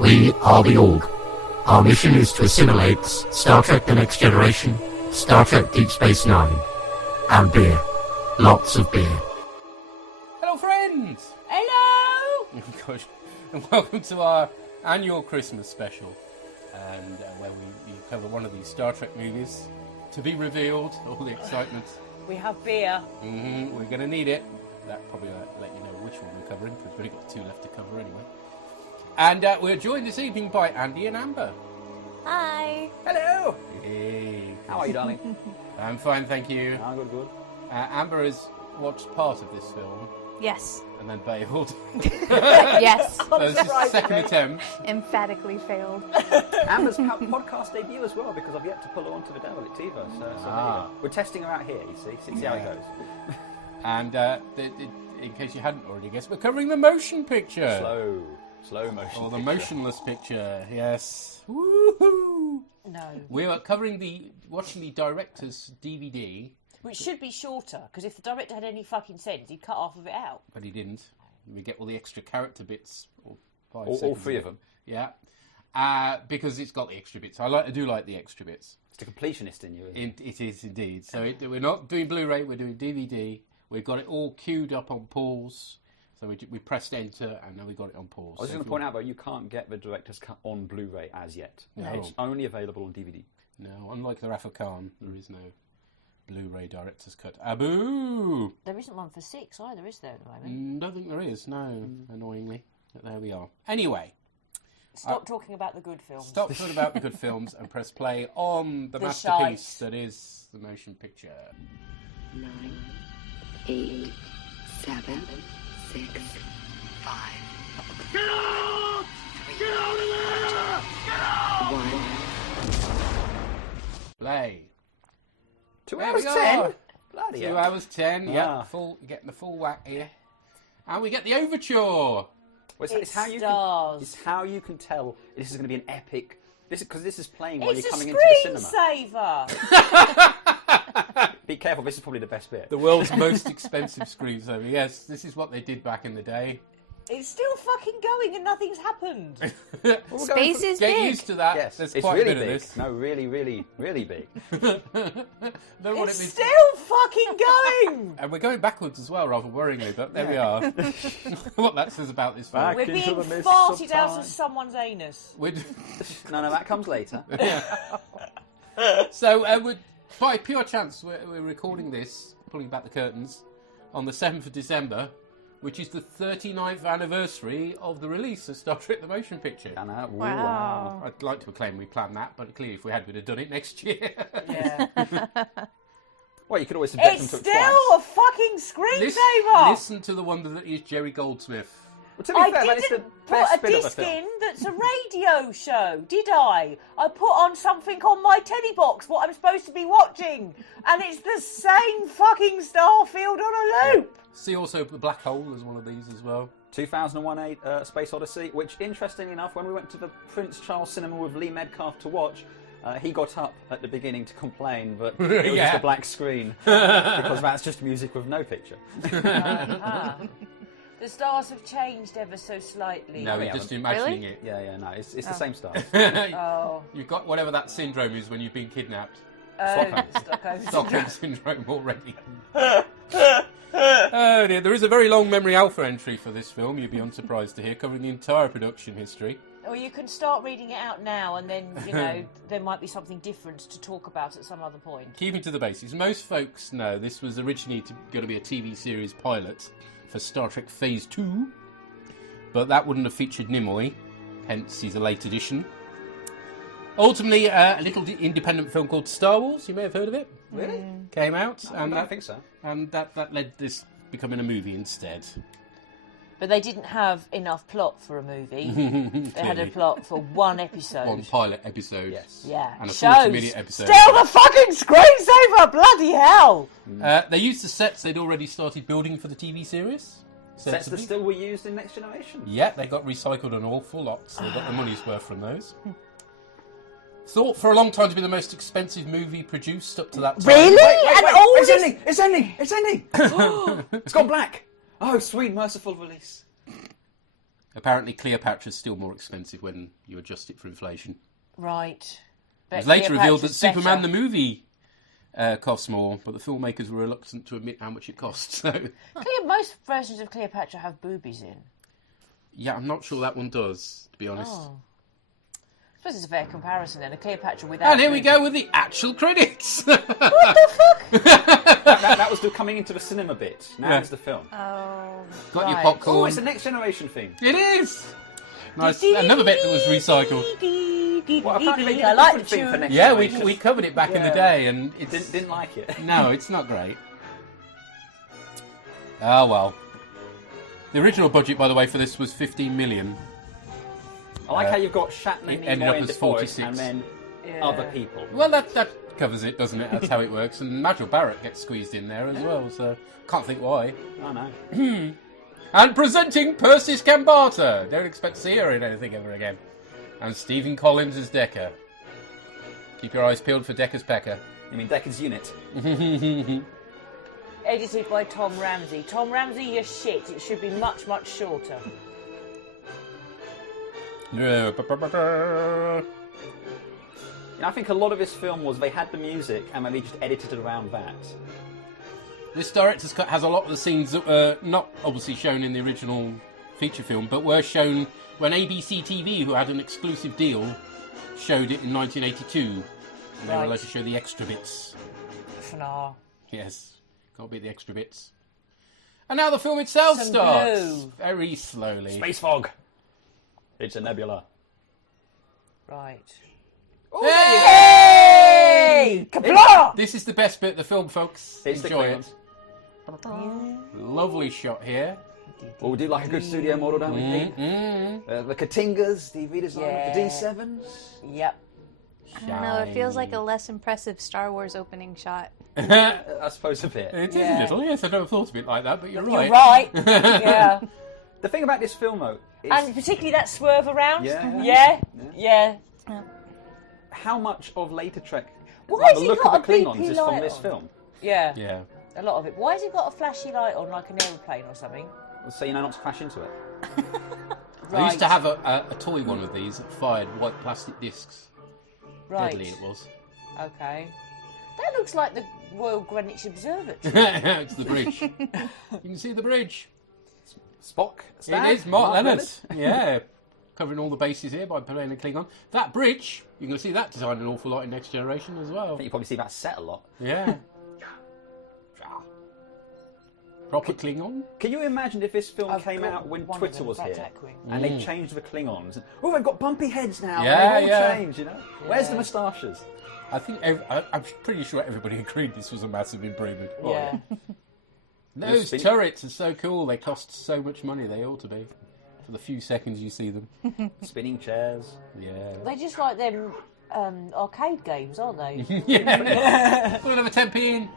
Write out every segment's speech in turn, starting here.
We are the Org. Our mission is to assimilate Star Trek The Next Generation, Star Trek Deep Space Nine, and beer. Lots of beer. Hello, friends! Hello! Oh, gosh. And welcome to our annual Christmas special, and where we cover one of these Star Trek movies to be revealed, all the excitement. We have beer. We're going to need it. That probably let you know which one we're covering, because we've only got two left to cover anyway. And we're joined this evening by Andy and Amber. Hi. Hello. Hey. How are you, darling? I'm fine, thank you. Ah, good, good. Amber has watched part of this film Yes. and then bailed. Yes. So this is the second attempt. Emphatically failed. Amber's podcast debut as well, because I've yet to pull her onto the Devil-Tiver. So there you go. We're testing her out here, you see how it goes. And in case you hadn't already guessed, we're covering the motion picture. Slow motion. Or the picture. motionless picture, yes. Woohoo! No. We are watching the director's DVD. Which should be shorter, because if the director had any fucking sense, he'd cut half of it out. But he didn't. We get all the extra character bits. All three of them. Yeah. Because it's got the extra bits. I do like the extra bits. It's the completionist in you, isn't it? It is indeed. So we're not doing Blu-ray, we're doing DVD. We've got it all queued up on pause. So we pressed enter and now we got it on pause. I was just going to point out, though, you can't get the director's cut on Blu-ray as yet. No. It's only available on DVD. No, unlike the Rafa Khan, there is no Blu-ray director's cut. Aboo! There isn't one for 6 either, is there, at the moment? Don't think there is, no, annoyingly. But there we are. Anyway. Stop talking about the good films. Stop talking about the good films and press play on the masterpiece that is the motion picture. 9, 8, 7, 6, 5. Get out! Get out of there! Get out! 1. Play. 2 There hours we 10? are. Bloody 2 hell. hours 10, yeah, Ah. getting the full whack here. And we get the overture. Well, It stars. It's how you can tell this is going to be an epic... Because this is playing while It's you're a coming into the cinema. screensaver! Be careful, this is probably the best bit. The world's most expensive screensaver. Yes, this is what they did back in the day. It's still fucking going and nothing's happened. Space is Get big. used to that. Yes, There's it's quite really a bit big. of this. No, really, really, really big. Don't want It's it to be- still fucking going! And we're going backwards as well, rather worryingly, but there we are. What that says about this film. Back We're into being the mist farted of out time. of someone's anus. We're- No, that comes later. So, by pure chance, we're recording this, pulling back the curtains, on the 7th of December, which is the 39th anniversary of the release of Star Trek The Motion Picture. Anna, ooh, Wow. I'd like to claim we planned that, but clearly if we had, we'd have done it next year. Yeah. Well, you could always subject It's them to still it twice. a fucking screensaver! Listen to the wonder that is Jerry Goldsmith. Well, to be I fair, that is the didn't put best a bit of the disc film. in that's a radio show, did I? I put on something on my telly box, what I'm supposed to be watching, and it's the same fucking Starfield on a loop. See also the Black Hole as one of these as well. 2001 Space Odyssey, which, interestingly enough, when we went to the Prince Charles Cinema with Lee Metcalf to watch, he got up at the beginning to complain that it was just a black screen, because that's just music with no picture. The stars have changed ever so slightly. No, we we're just haven't. imagining Really? Yeah, no, it's the same style. it. Oh, You've got whatever that syndrome is when you've been kidnapped. Stockholm. Stockholm syndrome already. Oh dear, there is a very long memory alpha entry for this film, you'd be unsurprised to hear, covering the entire production history. Or you can start reading it out now, and then, you know, there might be something different to talk about at some other point. Keeping to the basics, most folks know this was originally going to be a TV series pilot for Star Trek Phase 2, but that wouldn't have featured Nimoy, hence he's a late addition. Ultimately, a little independent film called Star Wars, you may have heard of it. Really? Came out, I don't think so. and that led this becoming a movie instead. But they didn't have enough plot for a movie. They had a plot for one episode. One pilot episode. Yes. Yeah. And a Shows. 40-minute episode. Still the fucking screensaver! Bloody hell! They used the sets they'd already started building for the TV series. Sets that sensibly. still were used in Next Generation. Yeah, they got recycled an awful lot, so they got the money's worth from those. Thought for a long time to be the most expensive movie produced up to that time. Really? It's ending! It's ending! It's ending! It's gone black! Oh, sweet, merciful release. Apparently Cleopatra's still more expensive when you adjust it for inflation. Right. It was later revealed that Cleopatra's Superman the better. movie costs more, but the filmmakers were reluctant to admit how much it costs. So, Most versions of Cleopatra have boobies in. yeah, I'm not sure that one does, to be honest. Oh. I suppose it's a fair comparison then. A Cleopatra without. And here we boobies. go with the actual credits. That was the coming into the cinema bit. Now Yeah. it's the film. Oh. Got your Right. popcorn. Oh, it's a Next Generation thing. It is. Nice. Another bit that was recycled. Well, apparently they did I a like different thing for the Next Yeah, Generation. we covered it back in the Yeah. day, and it's Didn't like it. no, it's not great. Oh well. The original budget, by the way, for this was 15 million. I like how you've got Shatner, it ended Nimoy, up and as DeForest, 46. and then Yeah. other people. Well, that covers it, doesn't it? That's how it works. And Majel Barrett gets squeezed in there as well, so can't think why. I know. And presenting Persis Gambata. Don't expect to see her in anything ever again. And Stephen Collins as Decker. Keep your eyes peeled for Decker's pecker. You mean Deckard's Unit? Edited by Tom Ramsey. Tom Ramsey, you're shit. It should be much, much shorter. I think a lot of this film was they had the music and then they just edited it around that. This director's cut has a lot of the scenes that were not obviously shown in the original feature film, but were shown when ABC TV, who had an exclusive deal, showed it in 1982. And they were Right. allowed to show the extra bits. Fnar. Yes, can't beat the extra bits. And now the film itself Some starts blue. very slowly. Space fog. It's a nebula. Right. Hey! Kapla! This is the best bit of the film, folks. It's the Enjoy it. Klingons. Lovely shot here. Well, we do like a good studio model, don't we, Pete? The Katingas, the redesign Yeah. of the D7s. Yep. I don't know, it feels like a less impressive Star Wars opening shot. I suppose a bit. It is Yeah. a little, yes. I never thought of it like that, but you're right. You're right. Yeah. The thing about this film, though, is And particularly that swerve around. Yeah. Yeah. how much of later Trek, Why like has the he look got of the a Klingons, BP is from light this on? film. Yeah. Yeah. A lot of it. Why has he got a flashy light on like an aeroplane or something? So you know not to crash into it. I used to have a toy one of these that fired white plastic discs. Right. Deadly it was. Okay. That looks like the Royal Greenwich Observatory. It's the bridge. You can see the bridge. Spock, Stan, It is Mark Leonard. Leonard. Yeah. Covering all the bases here by playing a Klingon. That bridge, you can see that designed an awful lot in Next Generation as well. I think you probably see that set a lot. Yeah. Proper Klingon. Can you imagine if this film I've came got out when one of Twitter them, was Fat here Tack-wing. and they changed the Klingons? Oh, they've got bumpy heads now. Yeah, they've all yeah. changed, you know. Where's the moustaches? I think I'm pretty sure everybody agreed this was a massive improvement. Yeah. Those Spin- turrets are so cool. They cost so much money. They ought to be. For the few seconds you see them. Spinning chairs. Yeah. They just like them arcade games, aren't they? Yeah. Put another 10p in.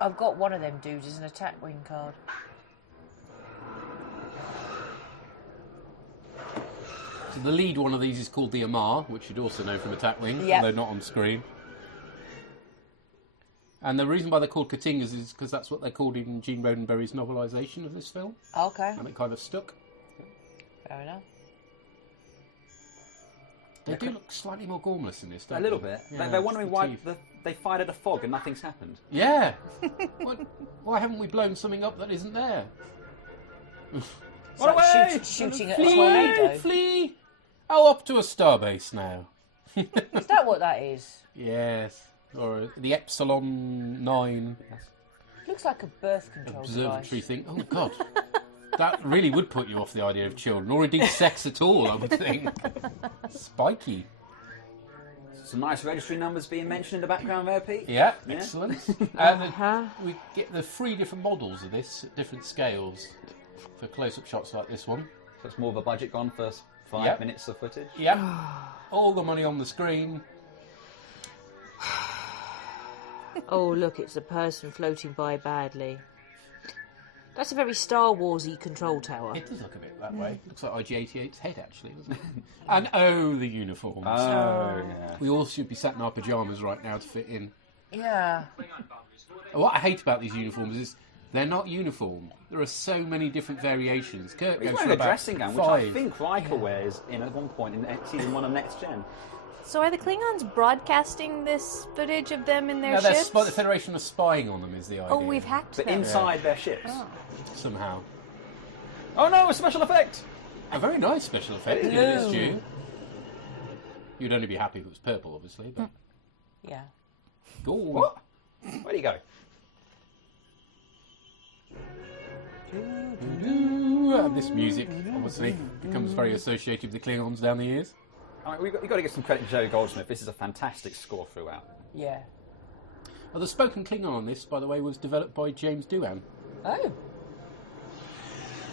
I've got one of them dudes as an attack wing card. So the lead one of these is called the Amar, which you'd also know from Attack Wing, Yep. although not on screen. And the reason why they're called Katingas is because that's what they're called in Gene Roddenberry's novelisation of this film, Okay. and it kind of stuck. Fair enough. They do look slightly more gormless in this, don't A they? little bit. Yeah, They're it's wondering the why teeth. they fired at a fog and nothing's happened. Yeah. Why haven't we blown something up that isn't there? It's Run like away! shooting at a Flee! tornado. Flee! Oh, up to a starbase now. Is that what that is? Yes. Or the Epsilon 9 Looks like a birth control observatory device. thing. Oh, God. That really would put you off the idea of children, or indeed sex at all, I would think. Spiky. Some nice registry numbers being mentioned in the background there, Pete. Yeah, Yeah. excellent. We get the 3 different models of this at different scales for close-up shots like this one. So it's more of a budget gone for 5 Yep. minutes of footage. Yep. All the money on the screen. Oh, look, it's a person floating by badly. That's a very Star Warsy control tower. It does look a bit that way. Looks like IG-88's head, actually, doesn't it? And, oh, the uniforms. Oh, yeah. We all should be sat in our pyjamas right now to fit in. Yeah. What I hate about these uniforms is they're not uniform. There are so many different variations. Kirk He's goes wearing for a about dressing gown, which 5. I think Riker wears at one point in season 1 of Next Gen. So are the Klingons broadcasting this footage of them in their No, ships? the Federation are spying on them is the idea. Oh, we've hacked But them. inside their ships. Oh. Somehow. Oh no, a special effect! A very nice special effect, given its due. You'd only be happy if it was purple, obviously, but... Yeah. Go on. What? Where'd he go? And this music, obviously, becomes very associated with the Klingons down the years. I mean, you've got to give some credit to Jerry Goldsmith. This is a fantastic score throughout. Yeah. Well, the spoken Klingon on this, by the way, was developed by James Doohan, Oh.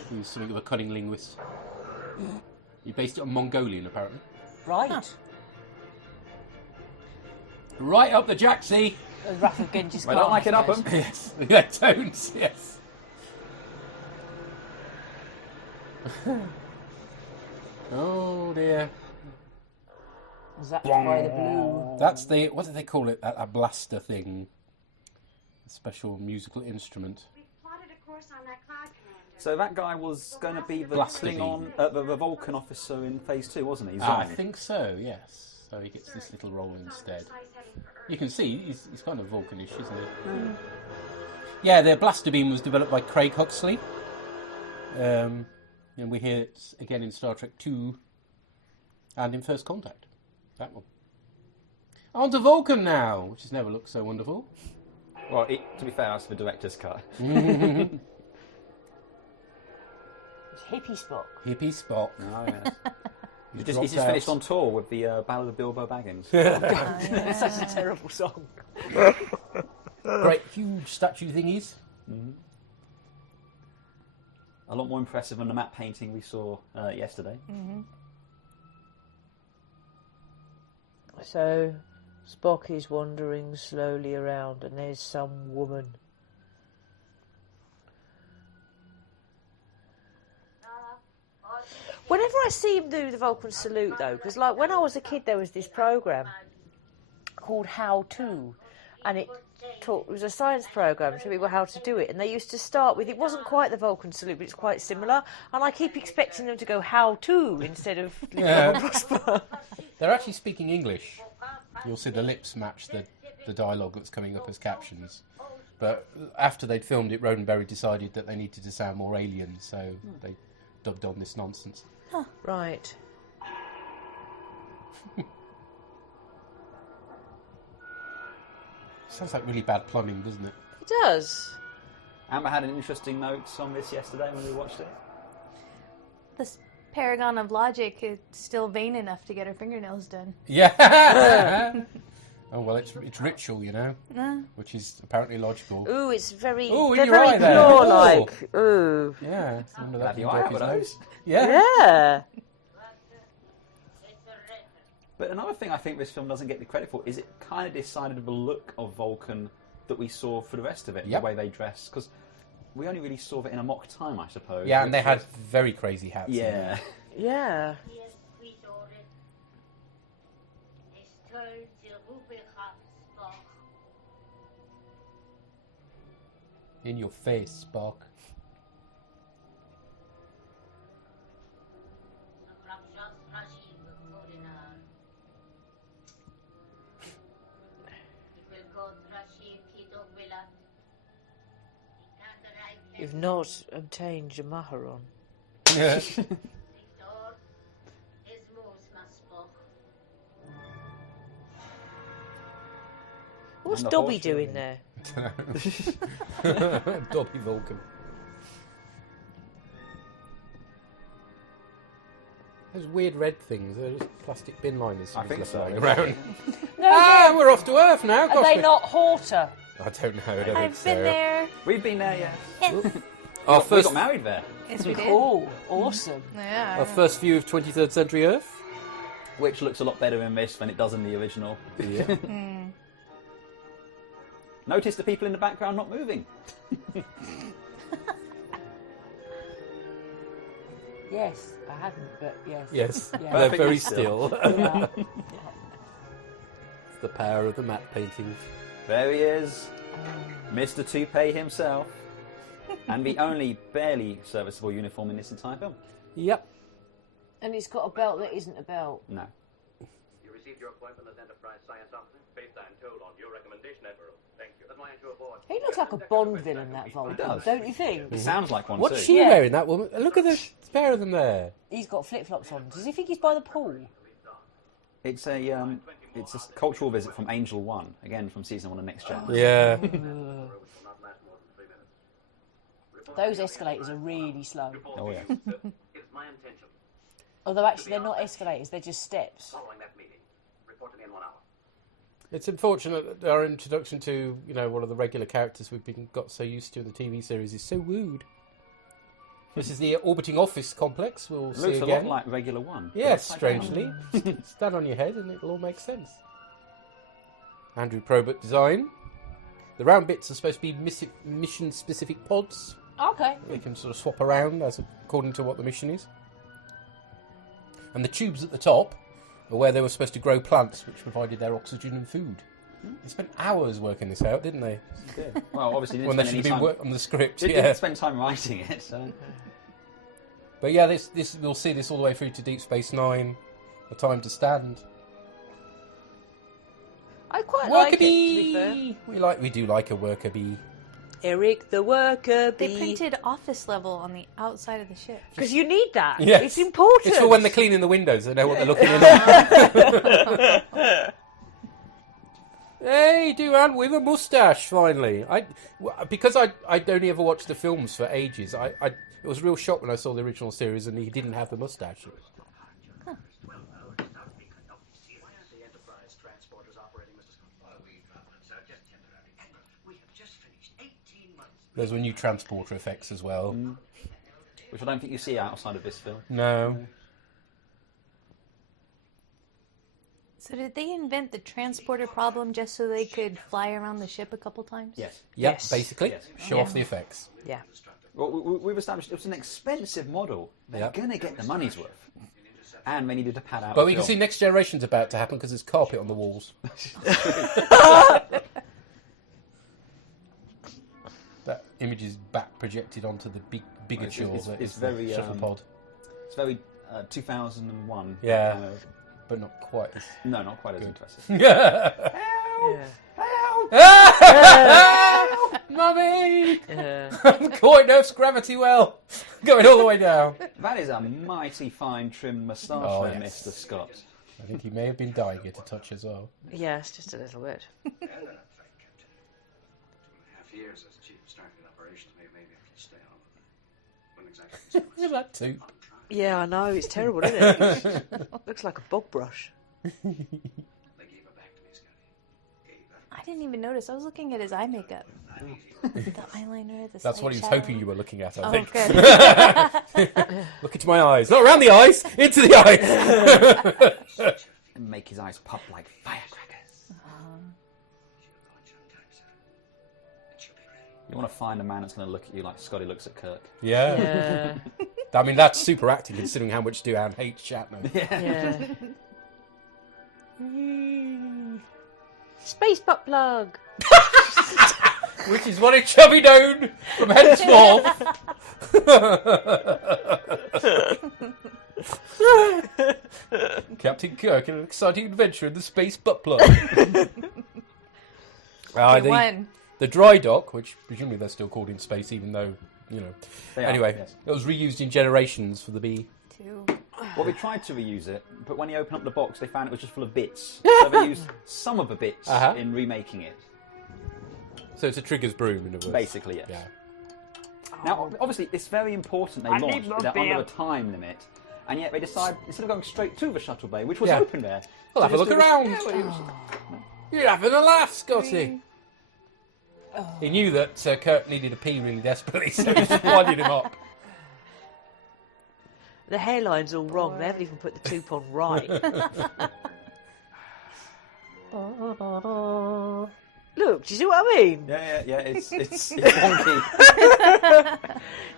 who's something of a cunning linguist. He based it on Mongolian, apparently. Right. Right up the jacksie! The Wrath of Genghis Khan. I don't like it I up suppose. them. Yes, yeah, tones, yes. Oh dear. Zapped by the blue. That's the, what do they call it? A blaster thing. A special musical instrument. So that guy was going to be the Blaster Klingon, the Vulcan officer in Phase 2, wasn't he? I Zong. think so, yes. So he gets this little role instead. You can see he's kind of Vulcanish, isn't he? Mm. Yeah, the blaster beam was developed by Craig Huxley. And we hear it again in Star Trek 2 and in First Contact. That one. On to Vulcan now, which has never looked so wonderful. Well, to be fair, that's the director's cut. It's Hippie Spock. Hippie Spock. Oh, yes. He's just finished on tour with the Ballad of Bilbo Baggins. It's such a terrible song. Great, huge statue thingies. Mm-hmm. A lot more impressive than the matte painting we saw yesterday. Mm-hmm. So, Spock is wandering slowly around, and there's some woman. Whenever I see him do the Vulcan salute, though, because like when I was a kid, there was this program called How To, and it was a science program showing people how to do it, and they used to start with, it wasn't quite the Vulcan salute, but it's quite similar, and I keep expecting them to go How To instead of Live Long and Prosper. They're actually speaking English. You'll see the lips match the dialogue that's coming up as captions. But after they'd filmed it, Roddenberry decided that they needed to sound more alien, so they dubbed on this nonsense. Huh. Right. Sounds like really bad plumbing, doesn't it? It does. Amber had an interesting note on this yesterday when we watched it. This paragon of logic is still vain enough to get her fingernails done. Yeah! Oh, well, it's ritual, you know, which is apparently logical. Ooh, it's very, Ooh, they're in your very eye there. claw-like. Ooh. Yeah. I wonder that Have you didn't eye break his for nose. those? Yeah. Yeah. But another thing I think this film doesn't get the credit for is it kind of decided the look of Vulcan that we saw for the rest of it, Yep. the way they dress, because we only really saw it in a mock time, I suppose. Yeah, and they which had was- very crazy hats. Yeah. Yeah. In your face, Spock. You've not obtained your Maharon. Yeah. What's And the Dobby horse doing riding. there? Dobby Vulcan. Those weird red things, they're just plastic bin liners. I think so. Lying around. No, We're off to Earth now. are Gosh, they not Horta? I don't know. I don't think I've so. been there. We've been there, yeah. Our We first, got married there. Yes, we did. Cool. Awesome. Yeah. our first view of 23rd century Earth. Which looks a lot better in this than it does in the original. Yeah. Notice the people in the background not moving. Yes, I hadn't, but yes. Yes, Yeah. they're Perfectly very still. still. Yeah. It's the power of the matte paintings. There he is. Mr. Toupee himself, and the only barely serviceable uniform in this entire film. Yep. And it's got a belt that isn't a belt. No. You received your appointment as Enterprise Science Officer based, I'm told, on your recommendation, Admiral. Thank you. That's why I enter aboard. He looks like a Bond villain, that Vulcan, does. don't you think? It sounds like one What's too. she wearing, that woman? Look at the pair of them there. He's got flip-flops on. Does he think he's by the pool? It's a cultural visit from Angel 1, again from season 1 of Next Gen. Yeah. Those escalators are really slow. Oh yeah. It's my intention. Although actually they're not escalators, they're just steps. Following that meeting, report to me in 1 hour. It's unfortunate that our introduction to, one of the regular characters we've got so used to in the TV series is so wooed. This is the orbiting office complex. We'll see Looks again. a lot like regular 1. Yes, strangely. Stand on your head and it'll all make sense. Andrew Probert design. The round bits are supposed to be mission-specific pods. Okay. They can sort of swap around according to what the mission is. And the tubes at the top are where they were supposed to grow plants, which provided their oxygen and food. They spent hours working this out, didn't they? Good. Well, obviously, When they should have been working on the script. They Yeah. didn't spend time writing it. So. But yeah, this we'll see this all the way through to Deep Space Nine, A Time to Stand. I quite like it, to Worker be fair. We do like a worker bee. Eric the worker bee. They printed office level on the outside of the ship. Because you need that. Yes. It's important. It's for when they're cleaning the windows, they know what they're looking at. Hey, Duran with a moustache, finally. Because I'd only ever watched the films for ages, it was a real shock when I saw the original series and he didn't have the moustache. Huh. Those were new transporter effects as well. Which I don't think you see outside of this film. No. So did they invent the transporter problem just so they could fly around the ship a couple times? Yes. Yep, Yes. basically. Yes. Show off the effects. Yeah. Well, we've established it was an expensive model. They're Yep. going to get the money's worth. And they needed to pad out But the we can see film. Next Generation's about to happen because there's carpet on the walls. That image is back projected onto the bigger It's- shore. it's- that it's is the very, Shuttlepod. It's very 2001. Yeah. kind of- But not quite as... no, not quite as impressive. Yeah. Mummy! Yeah. I'm caught in Earth's gravity well. Going all the way down. That is a mighty fine trimmed moustache Oh, there, yes. Mr. Scott. I think he may have been dying it a touch as well. Yes, just a little bit. Years as chief of strategy and operations, maybe I can stay on. Wouldn't exactly Look at that too. Yeah, I know. It's terrible, isn't it? Looks like a bog brush. They gave her back to me, Scotty. Gave her. I didn't even notice. I was looking at his eye makeup. The eyeliner, the That's what he was shadow. hoping you were looking at, I Oh, think. good. Look into my eyes. Not around the eyes, into the eyes. And make his eyes pop like firecrackers. You want to find a man that's going to look at you like Scotty looks at Kirk. Yeah. Yeah. I mean, that's super acting considering how much Duran hates Shatner. Yeah. Space butt plug. Which is what it shall be known from henceforth. Captain Kirk in an exciting adventure in the space butt plug. The dry dock, which presumably they're still called in space, even though, They are, Anyway, yes. it was reused in Generations for the B. Two. Well, they tried to reuse it, but when they opened up the box, they found it was just full of bits. So they used some of the bits Uh-huh. in remaking it. So it's a Trigger's broom, in other words. Basically, yes. Yeah. Now, obviously, it's very important they launched it under a time limit, and yet they decide, instead of going straight to the shuttle bay, which was Yeah. open there... We'll to have a just look do around. Yeah, well, it was- You're having a laugh, Scotty. He knew that Kirk needed a pee really desperately, so he just winded him up. The hairline's all wrong. They haven't even put the tube on right. Look, do you see what I mean? Yeah, it's wonky.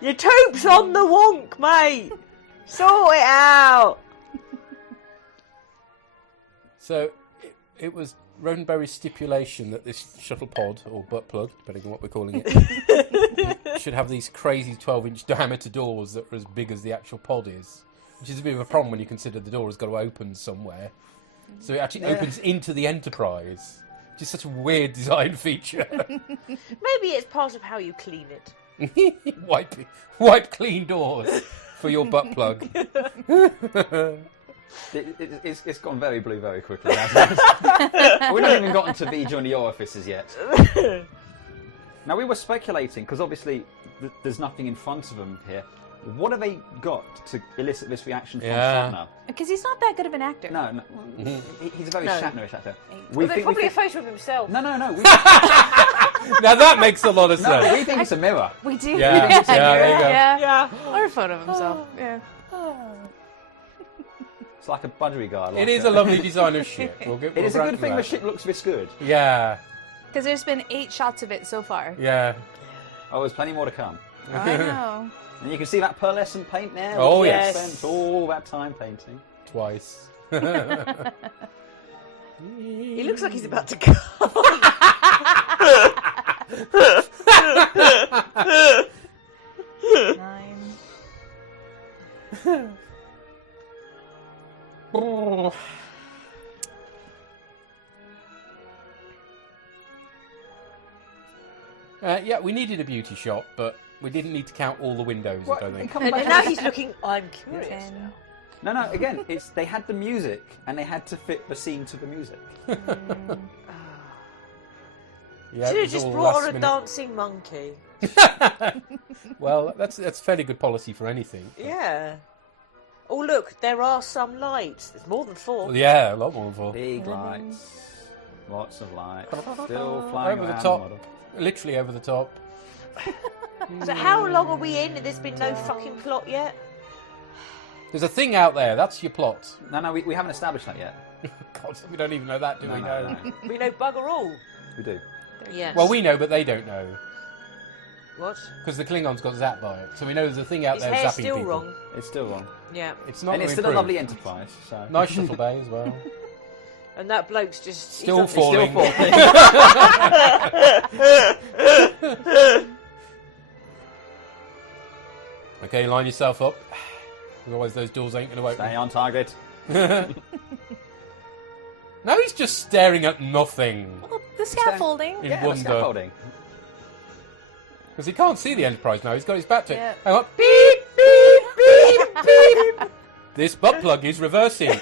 Your tube's on the wonk, mate. Sort it out. So it was Roddenberry's stipulation that this Shuttlepod, or butt plug, depending on what we're calling it, should have these crazy 12-inch diameter doors that are as big as the actual pod is, which is a bit of a problem when you consider the door has got to open somewhere. So it actually opens into the Enterprise, which is such a weird design feature. Maybe it's part of how you clean it. wipe clean doors for your butt plug. It's gone very blue very quickly, hasn't it? We've not even gotten to the Johnny orifices yet. Now, we were speculating, because obviously there's nothing in front of them here. What have they got to elicit this reaction from Shatner? Because he's not that good of an actor. No. He's a very Shatnerish actor. Probably a photo of himself. No. Now that makes a lot of sense. No, we think it's a mirror. We do. Yeah, there you go. Yeah. Or a photo of himself. Yeah. It's like a budgery guy. It is a lovely design of ship. It is a good thing the ship looks this good. Yeah. Because there's been 8 shots of it so far. Yeah. Oh, there's plenty more to come. I know. And you can see that pearlescent paint there. Oh, yes. Spent all that time painting. Twice. He looks like he's about to go. 9. Oh. Yeah, we needed a beauty shot, but we didn't need to count all the windows, I don't think. And now he's looking, I'm curious now. No, again, they had the music, and they had to fit the scene to the music. Yeah, should have just brought on a dancing monkey. Well, that's fairly good policy for anything. Yeah. Oh, look, there are some lights. There's more than 4. Well, yeah, a lot more than 4. Big lights. Lots of lights. Still flying over the around top. model. Literally over the top. So how long are we in? There's been no fucking plot yet? There's a thing out there. That's your plot. No, we haven't established that yet. God, we don't even know that, do we? No. We know bugger all. We do. Yes. Well, we know, but they don't know. What? Because the Klingons got zapped by it. So we know there's a thing out His there hair's zapping still people. wrong. It's still wrong. Yeah. It's not And it's gonna still a improve. lovely Enterprise. So. Nice shuttle bay as well. And that bloke's just... Still he's falling. Still falling. Okay, line yourself up. Otherwise those doors ain't going to open. Stay on target. Now he's just staring at nothing Well, the scaffolding. in Yeah, the wonder. scaffolding. Because he can't see the Enterprise now. He's got his back to it. Yeah. Hang on. Beep, beep, beep, beep. This butt plug is reversing.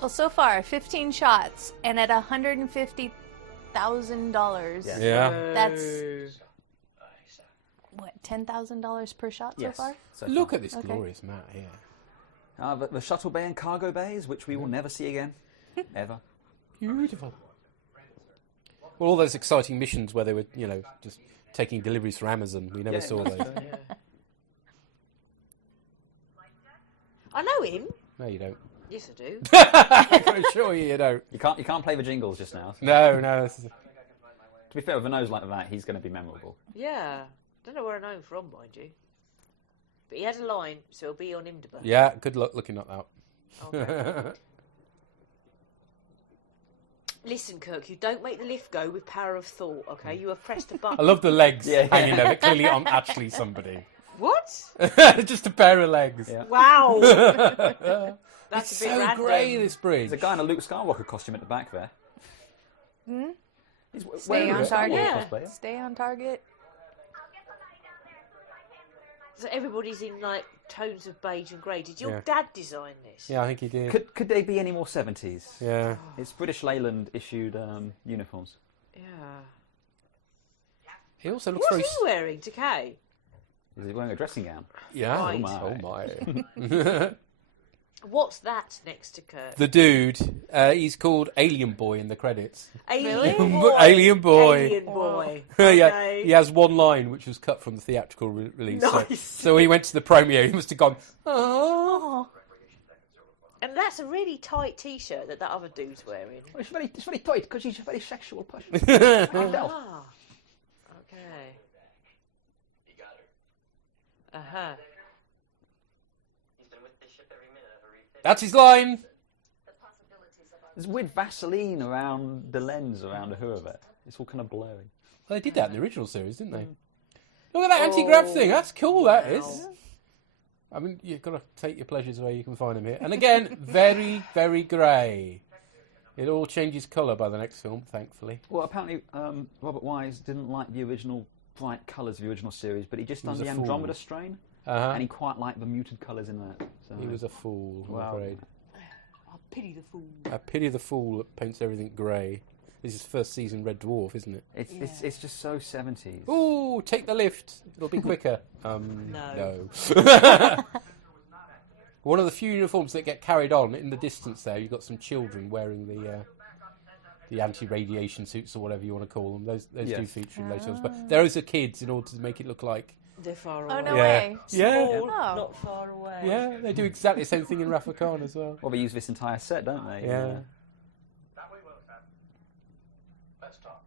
Well, so far, 15 shots, and at $150,000. Yeah. That's what, $10,000 per shot Yes. so far? So Look far. at this glorious map here. The shuttle bay and cargo bays, which we will never see again. Ever. Beautiful. Well, all those exciting missions where they were, just taking deliveries for Amazon. We never saw those. I know him. No, you don't. Yes, I do. I'm sure you don't. You can't play the jingles just now. No. This is... To be fair, with a nose like that, he's going to be memorable. Yeah. Don't know where I know him from, mind you. But he had a line, so it'll be on IMDb. Yeah, good luck looking at that. Okay. Listen, Kirk, you don't make the lift go with power of thought, okay? You have pressed a I button. love the legs Yeah. hanging there. They clearly aren't actually somebody. What? Just a pair of legs. Yeah. Wow. That's It's a bit so random. grey, this bridge. There's a guy in a Luke Skywalker costume at the back there. He's Stay wearing on a Skywalker target. Yeah. cosplay. Stay on target. So everybody's in, like, tones of beige and grey. Did your Yeah. dad design this? Yeah, I think he did. Could they be any more 70s? Yeah. It's British Leyland issued uniforms. Yeah. He also looks What's very... he wearing to Kay? Is he wearing a dressing gown? Yeah. Right. Oh my. What's that next to Kirk? The dude, he's called Alien Boy in the credits. Alien Boy. Alien Boy. Alien Boy. Yeah, Okay. he has one line which was cut from the theatrical release. Nice. So he went to the premiere. He must have gone, oh. And that's a really tight T-shirt that other dude's wearing. Well, it's very tight because he's a very sexual person. Ah. Okay. Uh-huh. That's his line. There's weird Vaseline around the lens around the hood of it. It's all kind of blurry. Well, they did that in the original series, didn't they? Look at that anti-grav thing. That's cool, that is. I mean, you've got to take your pleasures where you can find them here. And again, very, very grey. It all changes colour by the next film, thankfully. Well, apparently Robert Wise didn't like the original bright colours of the original series, but he just done the Andromeda strain, and he quite liked the muted colours in that. So. He was a fool, I'm afraid. I pity the fool. I pity the fool that paints everything grey. This is first season Red Dwarf, isn't it? It's just so 70s. Ooh, take the lift. It'll be quicker. No. One of the few uniforms that get carried on in the distance there, you've got some children wearing the anti-radiation suits or whatever you want to call them. Those do feature in later films. But those are kids in order to make it look like... They're far away. Oh, no way. Small, not far away. Yeah, they do exactly the same thing in Rafa Khan as well. Well, they use this entire set, don't they? Yeah. That way, well, Sam. Let's talk.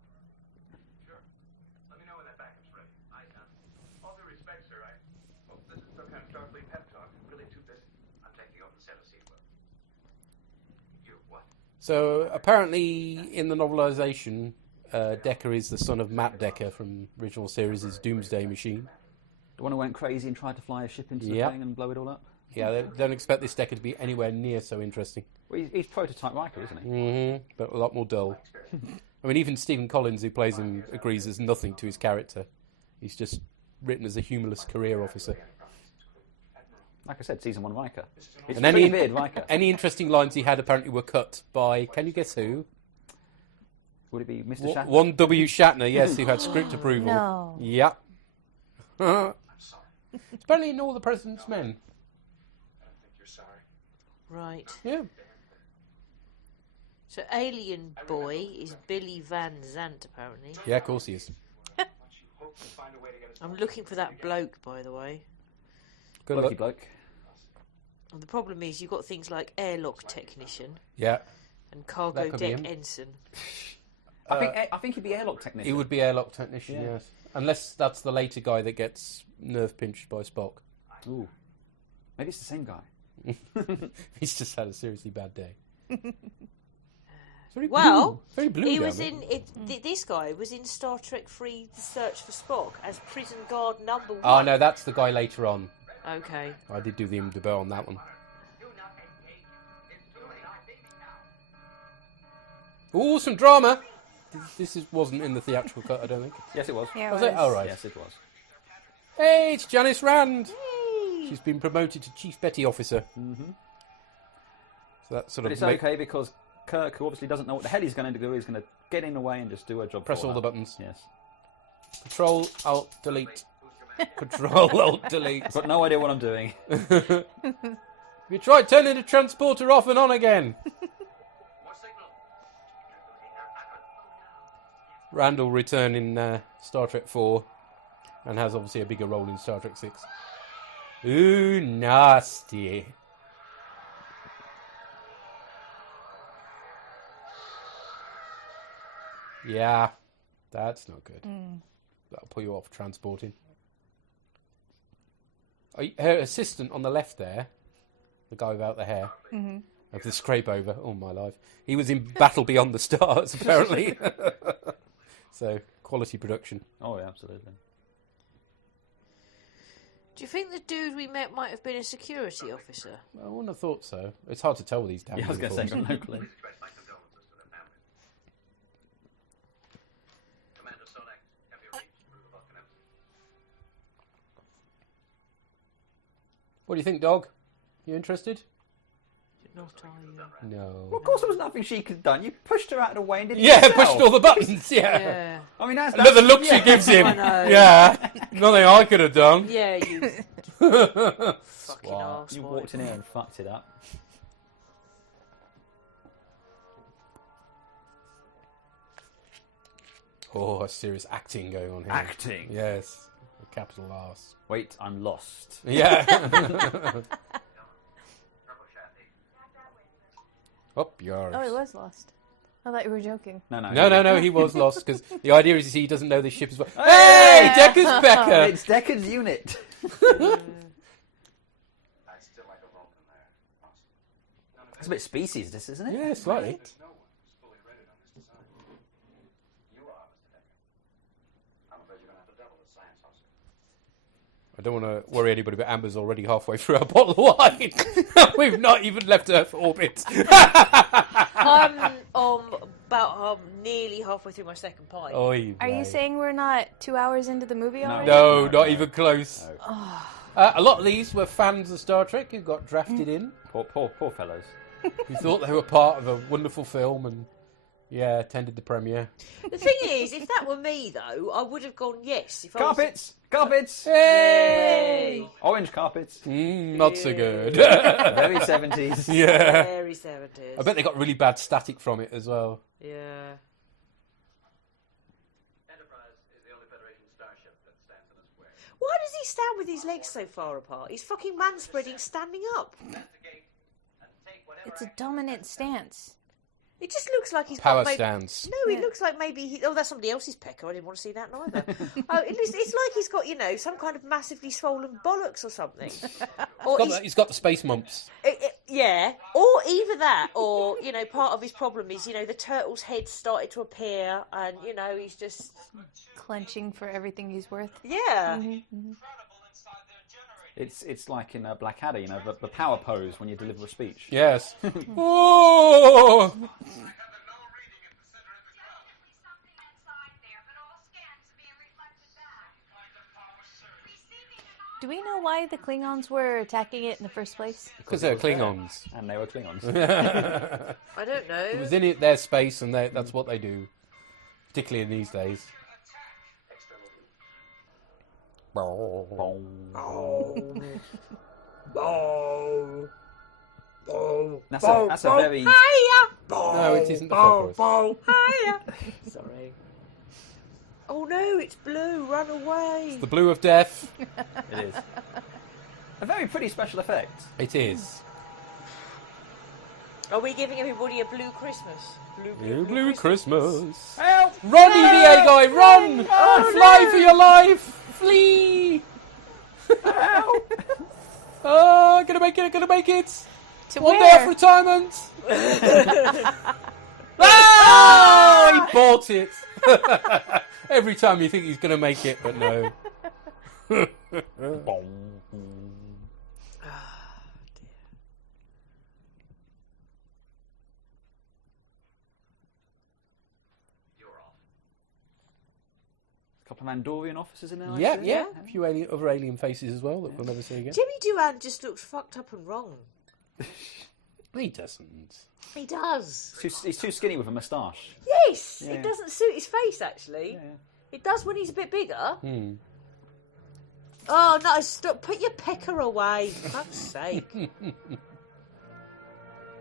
Sure. Let me know when that backup's ready. Aye, Sam. All due respect, sir, well, this is some kind of Starfleet pep talk. I'm really too busy. I'm taking over the set of Sequel. You what? So, apparently, in the novelisation, Decker is the son of Matt Decker from original series' Doomsday Machine. The one who went crazy and tried to fly a ship into the thing and blow it all up? Yeah, they don't expect this Decker to be anywhere near so interesting. Well, he's prototype Riker, isn't he? Mm-hmm, but a lot more dull. I mean, even Stephen Collins, who plays him, agrees there's nothing to his character. He's just written as a humorless career officer. Like I said, season 1 Riker. It's And Riker. any interesting lines he had apparently were cut by, can you guess who? Would it be Mr. Shatner? 1W Shatner, yes, who had script approval. No. Yep. Apparently in All the President's Men. I don't think you're sorry. Right. Yeah. So Alien Boy is Billy Van Zandt, apparently. Yeah, of course he is. I'm looking for that bloke, by the way. Good Lucky luck. bloke. And the problem is you've got things like airlock technician Yeah. and cargo That could be deck him. ensign. I think he'd be airlock technician. He would be airlock technician, yes. Unless that's the later guy that gets nerve pinched by Spock. Ooh. Maybe it's the same guy. He's just had a seriously bad day. It's very Well, blue. Very blue. He down was there. in it. This guy was in Star Trek 3: The Search for Spock as prison guard number 1. Oh no, that's the guy later on. Okay. I did do the IMDb on that one. Ooh, some drama. This wasn't in the theatrical cut, I don't think. Yes, it was. Yeah, Was it? Oh, right. Yes, it was. Hey, it's Janice Rand. She's been promoted to Chief Petty Officer. Mm-hmm. So that sort But of it's okay because Kirk, who obviously doesn't know what the hell he's going to do, is going to get in the way and just do her job. press for all her. the buttons. Yes. Control, Alt, Delete. Control, Alt, Delete. I've got no idea what I'm doing. Have you tried turning the transporter off and on again? Randall return in Star Trek 4 and has obviously a bigger role in Star Trek 6. Ooh, nasty. Yeah, that's not good. That'll put you off transporting. Her assistant on the left there, the guy without the hair, of the scrape over, oh my life, he was in Battle Beyond the Stars, apparently. So, quality production. Oh, yeah, absolutely. Do you think the dude we met might have been a security officer? I wouldn't have thought so. It's hard to tell with these damn Yeah, I was going to say, uniforms. got no clue. Express my condolences to the family. Commander Sonek can be reached through the Vulcan Embassy. What do you think, Dog? You interested? Not I. No. Well, of course there was nothing she could have done. You pushed her out of the way and did it Yeah, yourself. pushed all the buttons, yeah. Yeah. I mean, that's Look at the look yeah. she gives him. I know. Yeah. Nothing I could have done. Yeah, you fucking Wow, arse. you walked in here and fucked it up. Oh, serious acting going on here. Acting. Yes. A capital arse. Wait, I'm lost. Yeah. Up yours. Oh, he was lost. I thought you were joking. No, he was lost because the idea is he doesn't know this ship as well. Hey, Decker's Becker! It's Deckard's unit. still like a rope in there. It's a bit species, this, isn't it? Yeah, slightly. No one is fully rated on this design. You are, Mr. Decker. I'm afraid you're going to have to double the science house. I don't want to worry anybody, but Amber's already halfway through our bottle of wine. We've not even left Earth orbit. About nearly halfway through my second pint. Oy, Are you saying we're not 2 hours into the movie already? No, not even close. No. A lot of these were fans of Star Trek who got drafted in. Poor fellows. Who thought they were part of a wonderful film and, attended the premiere. The thing is, if that were me, though, I would have gone yes. If Carpets! Carpets! Hey! Orange carpets. Not so good. Very 70s. Yeah. Very 70s. I bet they got really bad static from it as well. Yeah. Enterprise is the only Federation starship that stands in a square. Why does he stand with his legs so far apart? He's fucking man-spreading standing up. Investigate and take whatever It's a dominant stance. It just looks like he's Power got maybe... stance. No, it looks like maybe he... Oh, that's somebody else's pecker. I didn't want to see that neither. It's like he's got, some kind of massively swollen bollocks or something. Or He's got the space mumps. yeah. Or either that, or, part of his problem is, the turtle's head started to appear and, he's just... Clenching for everything he's worth. Yeah. It's like in Blackadder, the power pose when you deliver a speech. Yes. Oh! Do we know why the Klingons were attacking it in the first place? Because they're Klingons. And they were Klingons. I don't know. It was in their space, and that's what they do, particularly in these days. That's a very... No, it isn't the Phobos. Sorry. Oh no, it's blue. Run away. It's the blue of death. It is. A very pretty special effect. It is. Are we giving everybody a blue Christmas? Blue Christmas. Help! Run, EVA guy, run! Oh, fly for your life! Flee! Help! Oh, gonna make it! To One day where? off retirement! Oh, he bought it! Every time you think he's gonna make it, but no. A couple of Andorian officers in there. I Yeah, see. yeah. A few other alien faces as well that we'll never see again. Jimmy Doohan just looks fucked up and wrong. He doesn't. He does. He's too skinny with a moustache. Yes, Yeah. it doesn't suit his face actually. Yeah. It does when he's a bit bigger. Hmm. Oh no! Stop! Put your pecker away. For fuck's sake.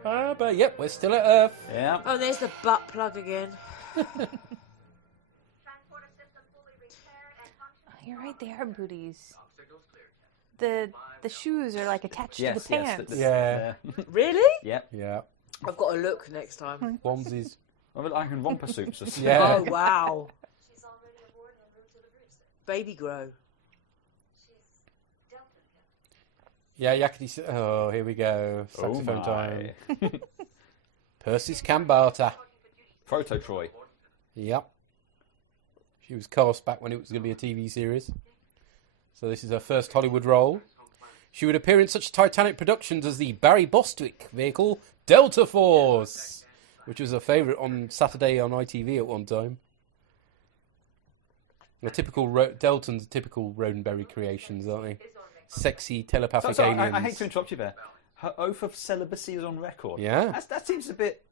But yep, we're still at Earth. Yeah. Oh, there's the butt plug again. You're right, they are booties. The shoes are like attached to the pants. Yeah. Really? Yep. Yeah. I've got to look next time. Onesies. Like in romper suits. Yeah. Oh wow. Baby grow. Yeah, Yakety. Oh, here we go. Saxophone my. time. Persis Kambata. Proto Troy. Yep. She was cast back when it was going to be a TV series. So this is her first Hollywood role. She would appear in such Titanic productions as the Barry Bostwick vehicle Delta Force, which was a favourite on Saturday on ITV at one time. The typical Delton's typical Roddenberry creations, aren't they? Sexy telepathic aliens. I hate to interrupt you there. Her oath of celibacy is on record. Yeah. That seems a bit...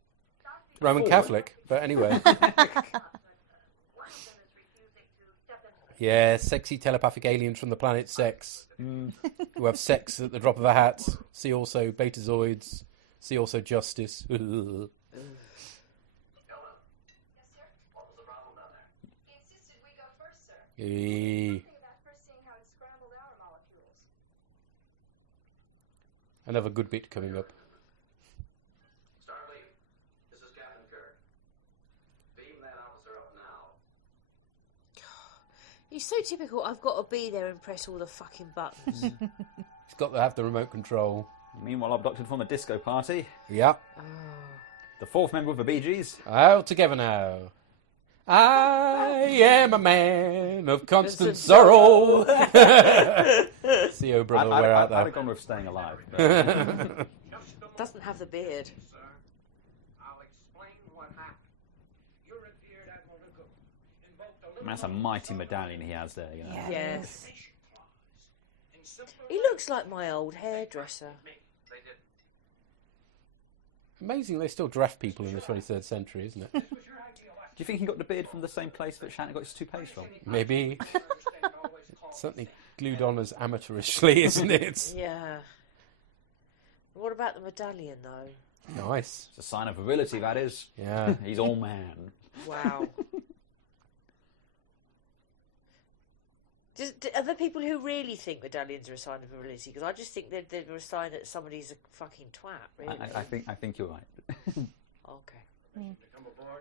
Roman forward. Catholic, but anyway. Yeah, sexy telepathic aliens from the planet Sex. Who have sex at the drop of a hat. See also Betazoids. See also Justice. What was the problem down there? He insisted we go first, sir. Eh. Something about first seeing how it scrambled our molecules. Another good bit coming up. Starfleet, this is Captain Kirk. Beam that officer up now. He's so typical. I've got to be there and press all the fucking buttons. He's got to have the remote control. Meanwhile, abducted from a disco party. Yeah. The fourth member of the Bee Gees. All together now. I am a man of constant sorrow. C.O. Brother, wear out I'd that. have gone with Staying Alive. But... Doesn't have the beard. I'll explain what happened. You revered Admiral Newcomb invoked a I mean, that's a mighty medallion he has there, you know. Yeah. Yes. in simple He looks like my old hairdresser. they did. Amazing they still draft people in the 23rd century, isn't it? Do you think he got the beard from the same place that Shatner got his toupees from? Maybe. It's certainly glued on as amateurishly, isn't it? Yeah. What about the medallion, though? Nice. It's a sign of virility, that is. Yeah. He's all man. Wow. Are there people who really think medallions are a sign of virility? Because I just think they're a sign that somebody's a fucking twat, really. I think you're right. Okay.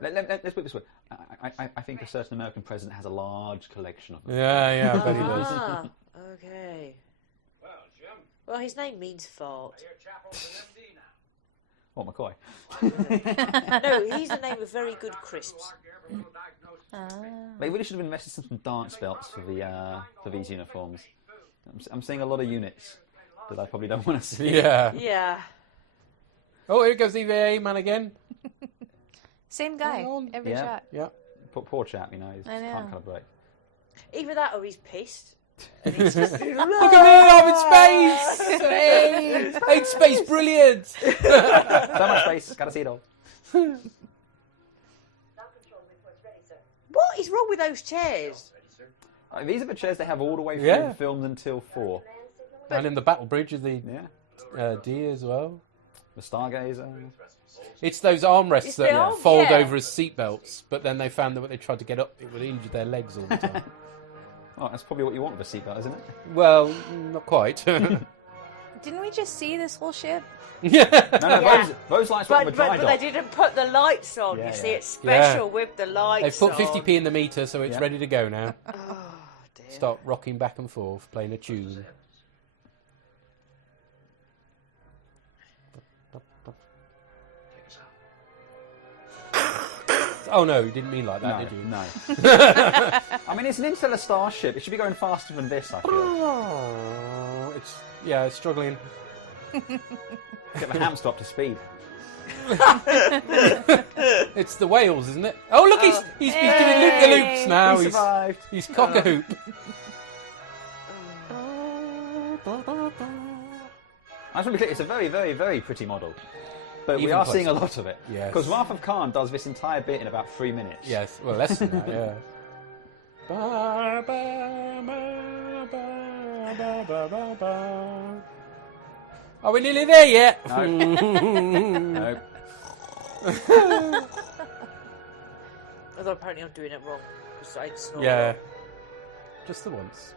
Let's put it this way. I think a certain American president has a large collection of them. Yeah, I bet he does. Ah, okay. Well, Jim, Well, his name means fart. your chapel's an MD now. What, McCoy? No, he's the name of very good crisps. They really should have invested in some dance belts for these uniforms. I'm seeing a lot of units that I probably don't want to see. Yeah. Yeah. Oh, here goes the EVA man again. Same guy, Hang on. every Yeah. shot. Yeah. Poor chap, you know. He's I know. can't kind of break. Either that or he's pissed. And he's just Look at me, I'm in space! Hey, ain't space brilliant? So much space, gotta see it all. What is wrong with those chairs? These are the chairs they have all the way through Yeah. the films until 4. And in the Battle Bridge of the Yeah. D as well. The Stargazer. It's those armrests It's that the arm- fold yeah. over as seatbelts, but then they found that when they tried to get up, it would injure their legs all the time. Oh, that's probably what you want with a seatbelt, isn't it? Well, not quite. Didn't we just see this whole ship? No, Yeah. those lights were on the But dry they dock. didn't put the lights on. Yeah, You see, yeah. it's special with the They've lights put on. 50p in the meter, so it's Yeah. ready to go now. Oh, dear. Start rocking back and forth, playing a tune. Oh no, you didn't mean like that, did you? No. I mean, it's an interstellar starship. It should be going faster than this, I feel. Oh, it's struggling. Get the hamster up to speed. It's the whales, isn't it? Oh look, he's doing loop-the-loops now. He survived. He's cock-a-hoop. I just want to be clear, it's a very, very, very pretty model. But we Even are closer. seeing a lot of it. Yes. Because Wrath of Khan does this entire bit in about 3 minutes. Yes, well, less than that, yeah. Ba, ba, ba, ba, ba, ba, ba, ba. Are we nearly there yet? No. No. Although apparently I'm doing it wrong. Besides, not Yeah. Just the once.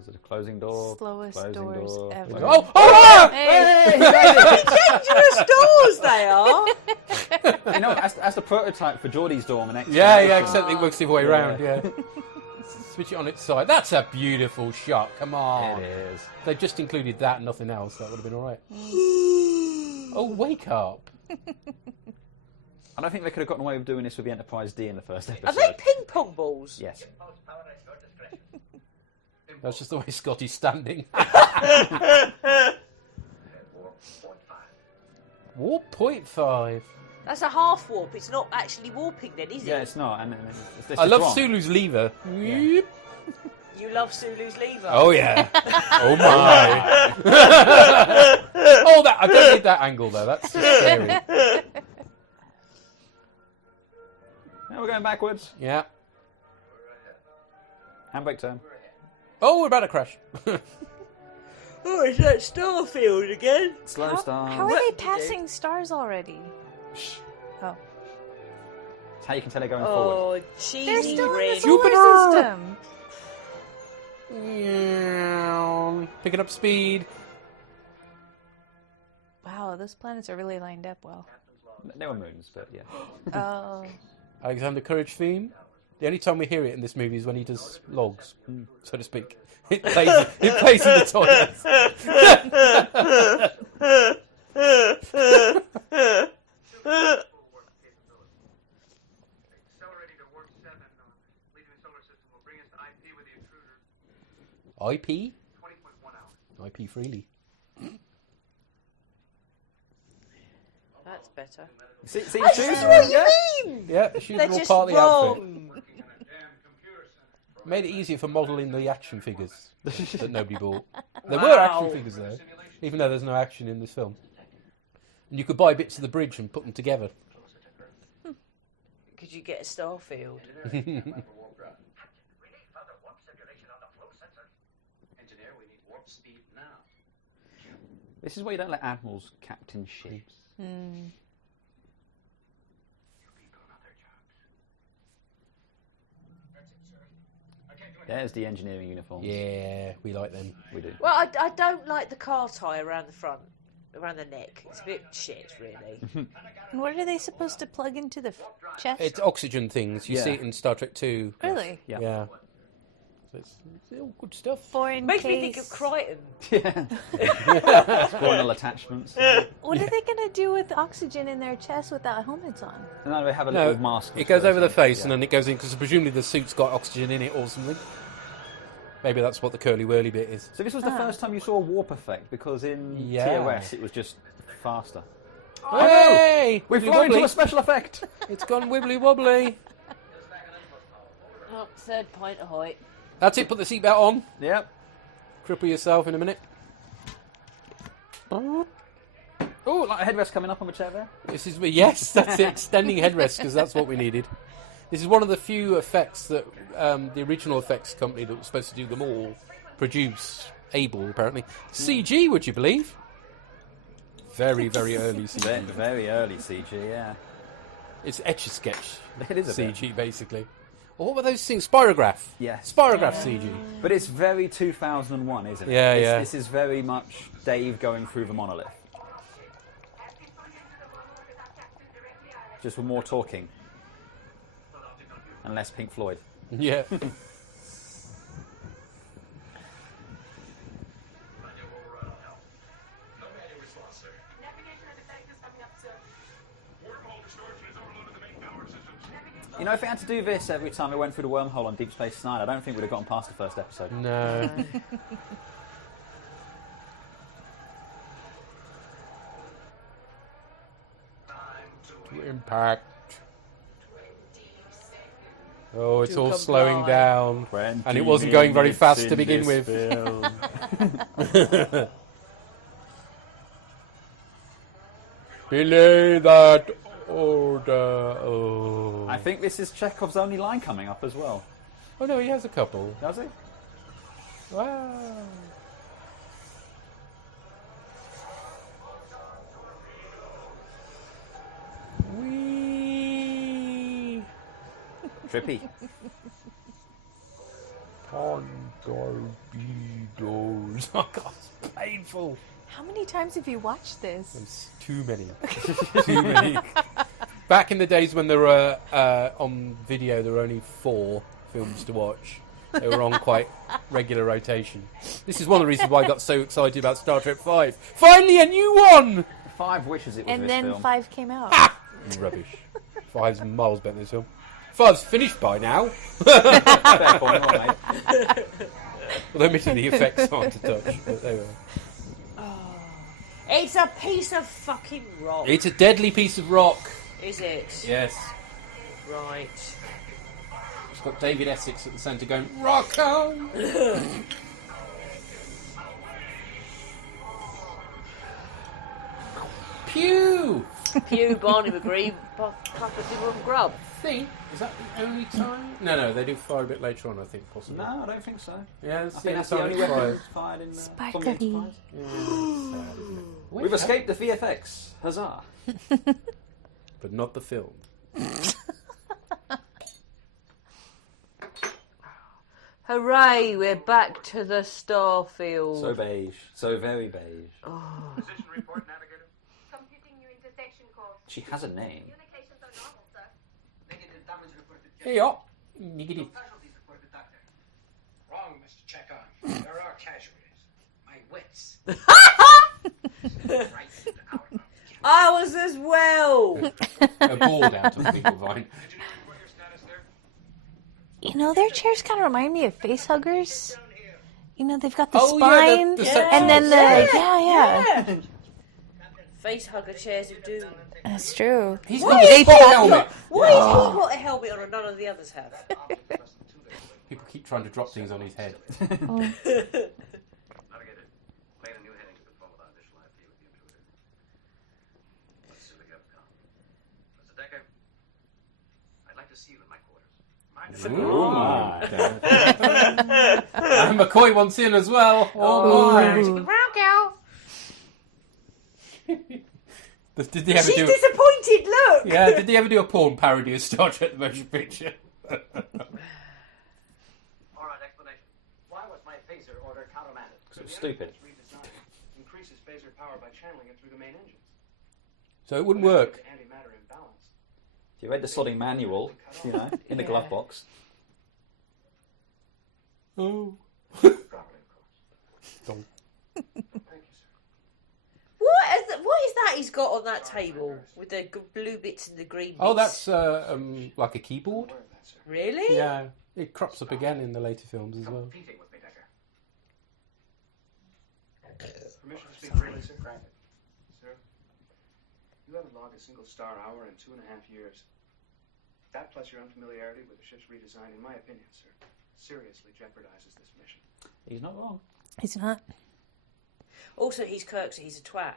Is it a closing door? Slowest closing doors door, ever. closing Oh! door. Oh! Hey. dangerous doors they are. You know, as the prototype for Geordie's door on the next Yeah, generation. except it works the other way Yeah. around, yeah. Switch it on its side. That's a beautiful shot, come on. It is. If they just included that and nothing else, that would have been alright. Oh, wake up. I don't think they could have gotten away with doing this with the Enterprise D in the first episode. Are they ping pong balls? Yes. That's just the way Scotty's standing. Warp 0.5. That's a half warp. It's not actually warping then, is Yeah, it? it's not. And it's I love wrong. Sulu's lever. You love Sulu's lever. Oh yeah. Oh my. Oh, that I don't need that angle though. That's just scary. Now we're going backwards. Yeah. Handbrake turn. Oh, we're about to crash. Oh, it's that Starfield again. Slow start. How are they passing stars already? Oh. That's how you can tell they're going forward. Oh, cheesy They're still in the ring. solar Jupiter! system. Picking up speed. Wow, those planets are really lined up well. There were moons, but yeah. Oh. Alexander Courage theme. The only time we hear it in this movie is when he does logs, so to speak. It plays in the toilet. Accelerating to warp 7, leaving the solar system will bring us to IP with the intruder. IP? 20.1 hours. IP freely. That's better. See, I see what you mean! Yeah, the shoes They're are all just part of the outfit. wrong. Working on a damn computer center. Made it easier for modelling the action figures that nobody bought. There were action figures though, even though there's no action in this film. And you could buy bits of the bridge and put them together. Could you get a Starfield? We need further warp simulation on the flow sensor. Engineer, we need warp speed now. This is why you don't let admirals captain ships. Hmm. There's the engineering uniforms. Yeah, we like them. We do. Well, I don't like the car tie around the front, around the neck. It's a bit shit, really. And what are they supposed to plug into the chest? It's oxygen things. You Yeah. see it in Star Trek 2. Really? Yeah. Yeah. So it's all good stuff. For in Makes case... me think of Crichton. Yeah. Coronal attachments. What are they going to do with oxygen in their chest without helmets on? No, they have a No, little mask. it goes over the face Yeah. and then it goes in because presumably the suit's got oxygen in it or something. Maybe that's what the curly-whirly bit is. So this was the first time you saw a warp effect, because in Yeah. TOS it was just faster. Hey! We've Wibbly flown to wobbly. a special effect! It's gone wibbly wobbly. Oh, third pint of height. That's it, put the seatbelt on. Yep. Cripple yourself in a minute. Oh, like a headrest coming up on the chair there. This is yes, that's it. Extending headrest because that's what we needed. This is one of the few effects that the original effects company that was supposed to do them all produced. Able apparently. CG, would you believe? Very, very early CG. Very early CG, yeah. It's Etch-a-Sketch It is a bit. CG basically. Or what were those things? Spirograph. Yes. Spirograph CG. But it's very 2001, isn't it? Yeah, yeah. This is very much Dave going through the monolith. Just with more talking. And less Pink Floyd. Yeah. You know, if we had to do this every time we went through the wormhole on Deep Space Nine, I don't think we'd have gotten past the first episode. No. To impact. Oh, it's all slowing down. And it wasn't going very fast to begin with. Belay that order. Oh. I think this is Chekhov's only line coming up as well. Oh no, he has a couple. Does he? Wow. Wee. Trippy. Torpedoes. Oh god, it's painful. How many times have you watched this? There's too many. Too many. Back in the days when there were, on video, there were only 4 films to watch. They were on quite regular rotation. This is one of the reasons why I got so excited about Star Trek 5. Finally a new one! 5 wishes it was And this then film. 5 came out. Rubbish. 5's miles better than this film. 5's finished by now. Fair point, all right. Although admittedly the effects aren't to touch, but they were. It's a piece of fucking rock. It's a deadly piece of rock. Is it? Yes. Right. It's got David Essex at the centre going, rock on! Pew! Pew, Barney McGree, Papa Dibble and Grub. Think, is that the only time? No, they do fire a bit later on, I think, possibly. No, I don't think so. Yeah, I it's think that's the only weapon fired in Zombie Enterprise. We've escaped the VFX. Huzzah. But not the film. Hooray, we're back to the Starfield. So beige. So very beige. Position report, navigator. Computing new intersection course. She has a name. Communications are normal, sir. Negative damage report. Hey, up. Negative. Casualties reported, Doctor. Wrong, Mr. Chekhov. There are casualties. My wits. Right into our mouth. I was as well. A board out of the legal vine. Engineering, what your status there? You know, their chairs kind of remind me of face huggers. Down here. You know, they've got the Oh, spine, yeah, the and then the Yeah. Face hugger chairs of doom. That's true. He's Why got is the he spot got- helmet. Why has he got a helmet on and none of the others have? People keep trying to drop things on his head. Navigator, made a new heading to confirm with our initial IP with the intruder. Let's see what we have to come. Mr. Decker, I'd like to see you in my quarters. And McCoy wants in as well. Oh, my. Did they ever She's do? disappointed, look! Yeah, did they ever do a porn parody of Star Trek: The Motion Picture? All right, explanation. Why was my phaser order countermanded? Because it was stupid. Redesigned. Increases phaser power by channeling it through the main engines. So it wouldn't work. Antimatter imbalance. If you read the sodding manual, you know, in the glove box. Oh. Properly, of course. Thank you, sir. What is that he's got on that table with the blue bits and the green bits? Oh, that's like a keyboard. Aware of that, sir. Really? Yeah, it crops up again in the later films as well. Competing with me, Decker. Permission to speak freely, sir? Granted. Sir, you haven't logged a single star hour in 2.5 years. That plus your unfamiliarity with the ship's redesign, in my opinion, sir, seriously jeopardizes this mission. He's not wrong. He's not. Also, he's Kirk, so he's a twat.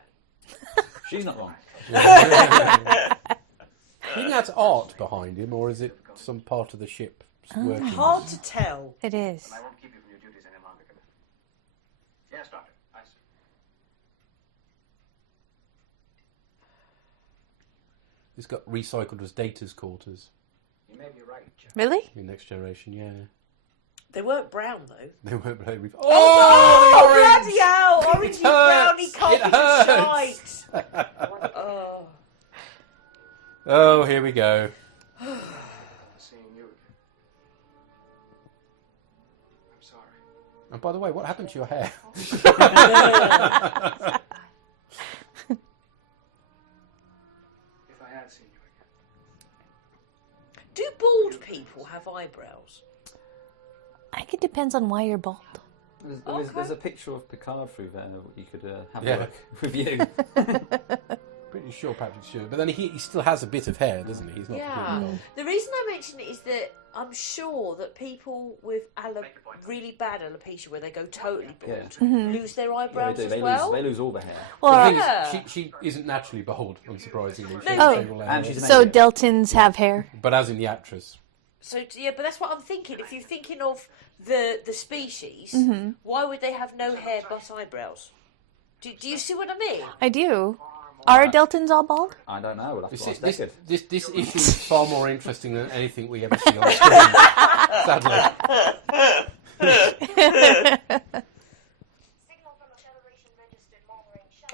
She's not wrong. Do you think that's art behind him, or is it some part of the ship working? Hard to tell. It is. And I won't keep you from your duties any longer, Commander. Yes, Doctor. I see. It's got recycled as Data's quarters You may be right, Jeff. Really? in Next Generation. Yeah, They weren't brown, though. they won't play. Oh, the orange! bloody hell! Orange It and brown, he hurts. can't It be for hurts. shite. Oh. Oh, here we go. Seeing you again. I'm sorry. And by the way, what happened to your hair? If I had seen you again. Do bald people have eyebrows? I think it depends on why you're bald. There's a picture of Picard through there that you could have Yeah. a look, review. Pretty sure Patrick should, but then he still has a bit of hair, doesn't he? He's not Yeah. completely bald. The reason I mention it is that I'm sure that people with really bad alopecia, where they go totally bald, lose their Yeah, eyebrows they do. as well. They lose all the hair. Well, The thing Yeah. is, she isn't naturally bald, unsurprisingly. She No. has Oh. facial hair. And she's an so alien. Deltons have hair. But as in the actress. So yeah, but that's what I'm thinking. If you're thinking of the species, why would they have no hair but eyebrows? Do you see what I mean? I do. Are Deltons all bald? I don't know. We'll have to ask This Deckard. issue is far more interesting than anything we ever see on screen. Sadly.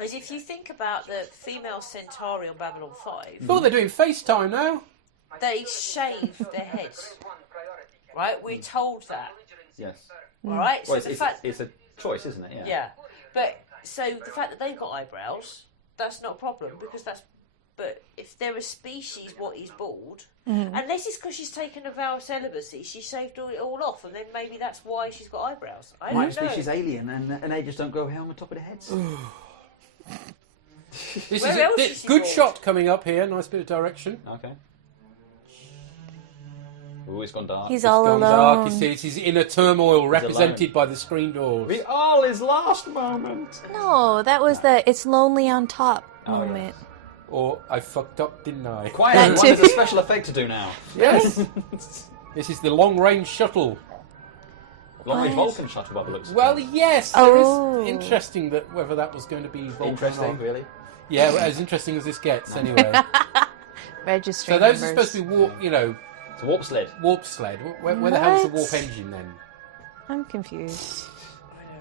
As if you think about the female Centauri on Babylon 5, Oh, they're doing FaceTime now. they shave their heads. Right? We're told that. Yes. Alright? So Well, the fact... it's a choice, isn't it? Yeah. Yeah. But, so the fact that they've got eyebrows, that's not a problem, because that's... But if they're a species what is bald, unless it's because she's taken a vow of celibacy, she shaved it all off, and then maybe that's why she's got eyebrows. I Might don't know. species alien and they just don't grow hair on the top of their heads. This Where is else a is she good bald? shot coming up here. Nice bit of direction. Okay. Ooh, it's gone dark. He's It's all gone alone. dark. You see, it's his inner turmoil represented by the screen doors. The all is last moment. No, that was the "It's lonely on top" Oh, yeah. moment. Or I fucked up, didn't I? Quiet, That everyone. too. There's a special effect to do now. Yes. This is the long-range shuttle. Long-range What? Vulcan shuttle, by the looks of Well, things. yes. Oh. There is interesting that whether that was going to be Vulcan or Interesting, not. really. Yeah, well, as interesting as this gets, anyway. Registry So those are numbers. supposed to be warp, It's a warp sled. warp sled. Where the hell is the What? warp engine then? I'm confused.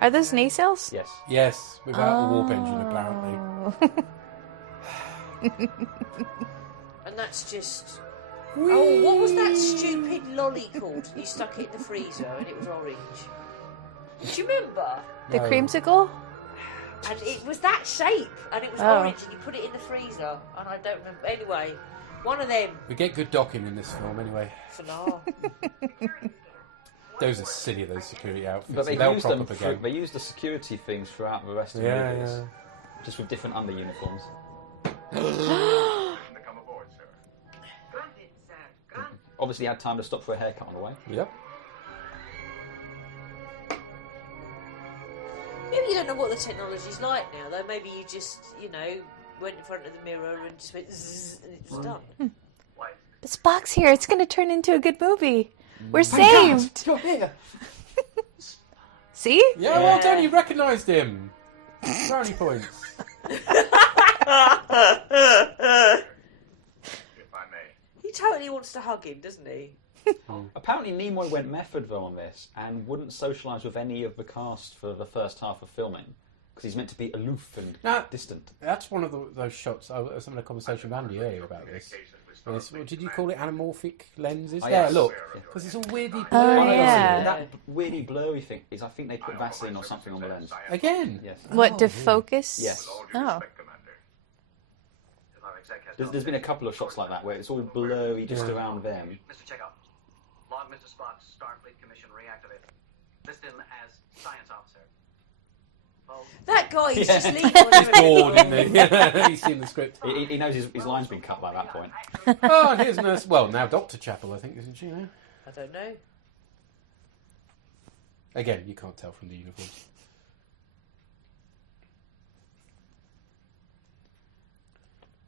Are those nacelles? Yes. Yes, without the warp engine apparently. Oh. And that's just Oh, what was that stupid lolly called? You stuck it in the freezer and it was orange. Do you remember? The creamsicle? And it was that shape, and it was orange, and you put it in the freezer, and I don't remember. Anyway, one of them. We get good docking in this film, anyway. For now. Those are silly, those security outfits. But They'll crop up again. they used the security things throughout the rest of the movies. Just with different under uniforms. Come aboard, sir. Obviously had time to stop for a haircut on the way. Yep. Maybe you don't know what the technology's like now, though. Maybe you just, went in front of the mirror and just went zzz, and it was done. But Spock's here. It's going to turn into a good movie. We're saved. You're here. See? Yeah, well done. You recognised him. Brownie points. If I may. He totally wants to hug him, doesn't he? Apparently Nimoy went method though on this and wouldn't socialise with any of the cast for the first half of filming because he's meant to be aloof and distant. That's one of those shots. I was having a conversation with Andy earlier about this. Did you call it anamorphic lenses? Yes. Look, because it's all weirdly Oh, blurry. yeah. That weirdly blurry thing is, I think they put Vaseline or something on the lens. Again? Yes. What, to focus? Yes. Oh. There's been a couple of shots like that where it's all blurry just around them. Mr. Chekhov, log Mr. Spock's Starfleet Commission reactivated. List him as science officer. That guy is just leaving. He's bored, isn't he? He's seen the script. He knows his line's been cut by that point. Oh, and here's Nurse. Well, now Dr. Chapel, I think, isn't she now? I don't know. Again, you can't tell from the uniforms.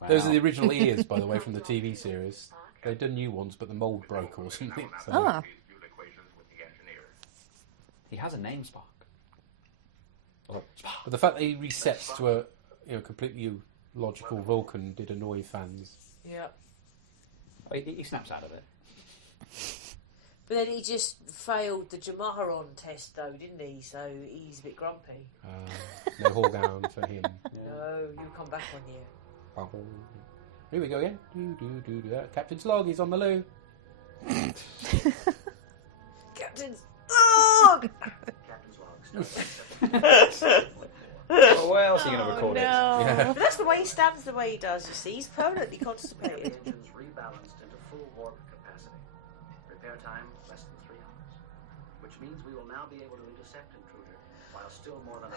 Wow. Those are the original ears, by the way, from the TV series. They've done new ones, but the mould broke or something. So. Oh. He has a name, Spock. But the fact that he resets to a completely logical Vulcan did annoy fans. Yeah. He snaps out of it. But then he just failed the Jamaharon test, though, didn't he? So he's a bit grumpy. No Horgound for him. No, you come back 1 year. Here we go again. Do. Captain's log, he's on the loo. Captain's log! Well, where else are you going to record it? Yeah. But that's the way he stands, the way he does, you see. He's permanently constipated. Engines rebalanced into full warp capacity. Repair time less than 3 hours. Which means we will now be able to intercept intruder while still more than a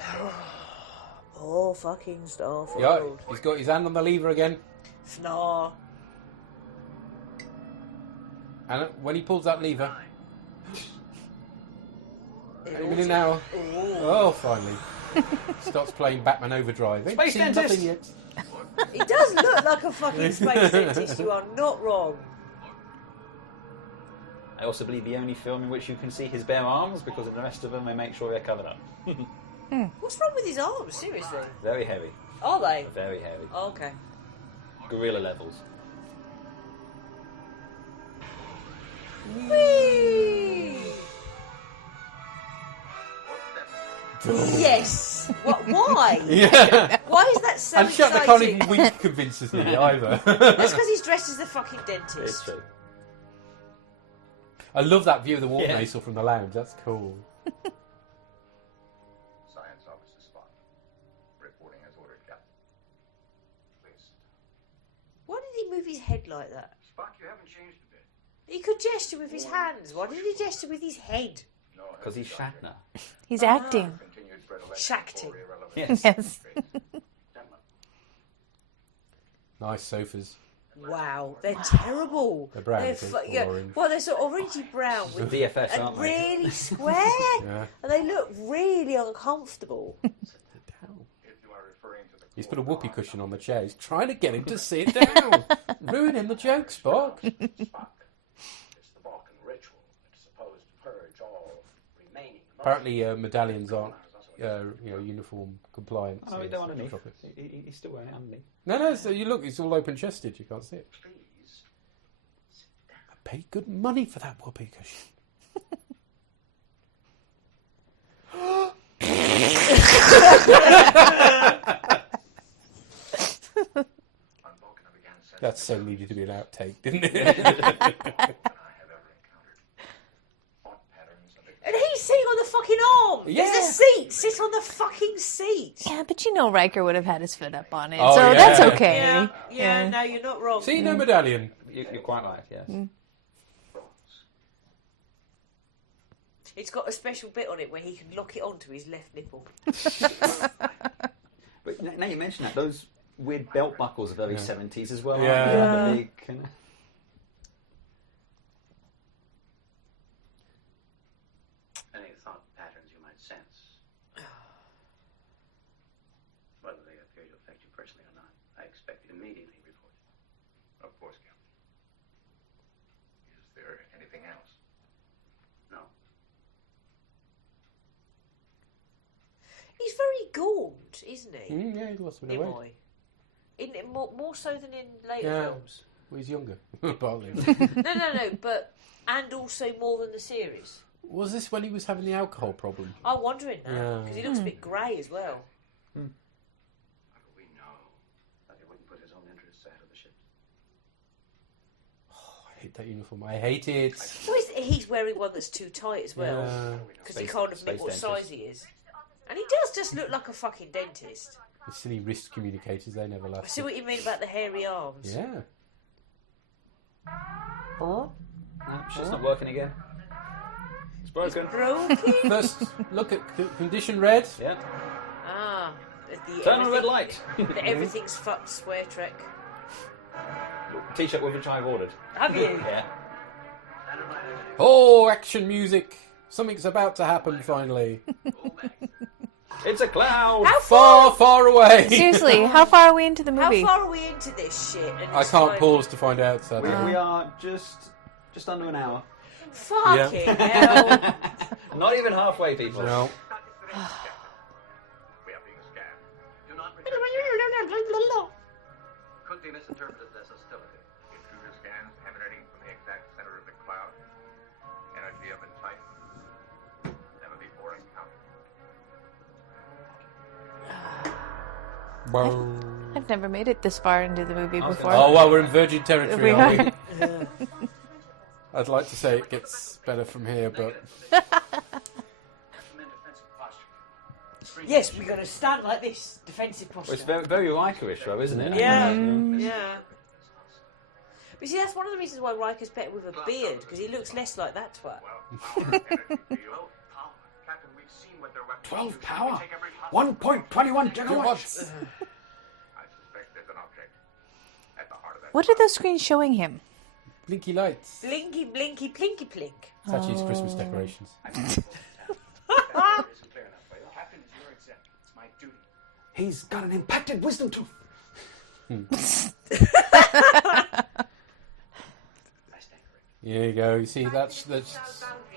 Oh, fucking stuff. Yeah, he's got his hand on the lever again. Snarl. And when he pulls that lever... 8 minutes an hour. Oh, finally. Starts playing Batman Overdrive. Space dentist! Yet. He does look like a fucking space dentist, you are not wrong. I also believe the only film in which you can see his bare arms, because in the rest of them they make sure they're covered up. What's wrong with his arms, seriously? Very heavy. Are they? Very heavy. Oh, okay. Gorilla levels. Whee! Yes. What? Why? Yeah. Why is that so And shut, they can't exciting? even wink convinces me either. That's because he's dressed as the fucking It's dentist. true. I love that view of the warp Yeah. nasal from the lounge. That's cool. Science Officer Spock. Reporting as ordered, Captain. Please. Why did he move his head like that? Spock, you haven't changed a bit. He could gesture with his hands. Why did he gesture with his head? No, Because he's Shatner. He's acting. continued predilection Shacting. for irrelevant Yes. Yes. Gentlemen, Nice sofas. Wow, they're terrible. They're brown, I They're think, fu- or yeah, orange. well, they're sort of orangey brown with DFS, and aren't they? really square, Yeah. and they look really uncomfortable. if you are referring to the He's put a whoopee cushion on the chair. He's trying to get him to sit down. Ruining the joke, Spock. Spock. It's the Vulcan ritual. It's supposed to purge all remaining. Apparently, medallions aren't, uniform compliant. Oh, no, so we don't it's- underneath. drop it. He's still wearing it underneath. No. So you look, it's all open-chested. You can't see it. Please. I paid good money for that whoopee cushion. On Vulcan, I began sensing That so needed to be an outtake, didn't it? I have ever encountered. Thought patterns and And he's sitting on the fucking arm. Yeah. There's a seat. Sit on the fucking seat. Yeah, but you know Riker would have had his foot up on it, Oh, so yeah. that's okay. Yeah, no, you're not wrong. See, no medallion. You're quite right, yes. It's got a special bit on it where he can lock it onto his left nipple. But now you mention that, those weird belt buckles are very 70s as well. Yeah. Aren't they? The big, any thought patterns you might sense. Whether they appear to affect you personally or not, I expect you immediately report it. Of course, Captain. Is there anything else? No. He's very gaunt, isn't he? Yeah, he lost a bit of weight. Isn't it more so than in later Yeah. films? Well, he's younger. Partly. No, but and also more than the series. Was this when he was having the alcohol problem? I'm wondering now Yeah. because he looks a bit grey as well. How do we know that he wouldn't put his own interests ahead of the ship's? I hate that uniform. I hate it. So he's wearing one that's too tight as well Yeah. because he can't admit space what dentist. size he is, and he does just look like a fucking dentist. The silly wrist communicators, they never I last. see what you mean about the hairy arms. Yeah. No, shit's not working again. It's broken. Broken. First, look at condition red. Yeah. Ah, the Turn on the red light. The everything's fucked square trek. T-shirt with which I've ordered. Have you? Yeah. Oh, action music. Something's about to happen finally. It's a cloud. How Far, far away. Seriously, how far are we into the How movie? far are we into this shit? And I it's can't like, pause to find out, sadly. We are just under an hour. Fucking hell. Not even halfway, people. No. We are being scanned. Do not return. Could be misinterpreted as hostility. Intruder scans emanating from the exact center of the cloud. Energy of its type. Never before encountered. I've never made it this far into the movie before. Oh, well, we're in virgin territory, We aren't are. we? I'd like to say it gets better from here, but... Yes, we're going to stand like this, defensive posture. Well, it's very, very Rikerish, though, isn't it? Yeah. But see, that's one of the reasons why Riker's better with a beard, because he looks less like that twat. 12 power. 1.21 gigawatts. What are those screens showing him? Blinky lights. Blinky, blinky, plinky, plink. It's actually his Christmas decorations. He's got an impacted wisdom tooth. Here you go. You see, that's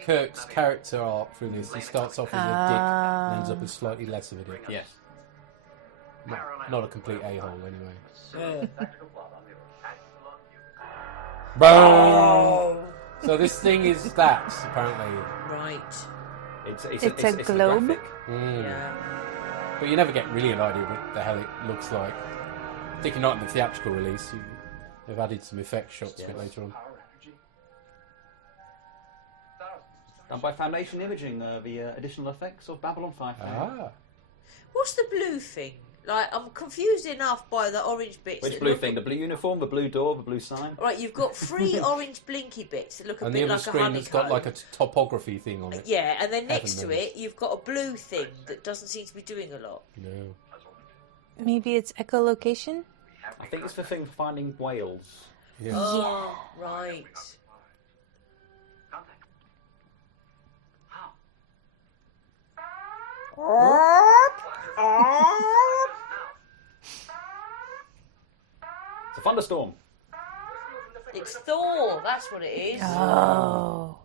Kirk's character arc through this. He starts off as a dick and ends up as slightly less of a dick. Yes. Not a complete a-hole, anyway. Oh. Boom! So this thing is that, apparently. Right. It's a globe? graphic. Yeah. But you never get really an idea what the hell it looks like. Particularly not in the theatrical release. They've added some effect shots a bit later on. Done by Foundation Imaging, the additional effects of Babylon 5. What's the blue thing? Like, I'm confused enough by the orange bits. Which that blue look- thing? The blue uniform, the blue door, the blue sign? Right, you've got 3 orange blinky bits that look a And the bit other like a screen has got honeycomb. like a topography thing on it. Yeah, and then next to Heaven knows. it, you've got a blue thing that doesn't seem to be doing a lot. No. Maybe it's echolocation? I think it's the thing for finding whales. Yeah. Oh, right. It's a thunderstorm. It's Thor, that's what it is. Oh.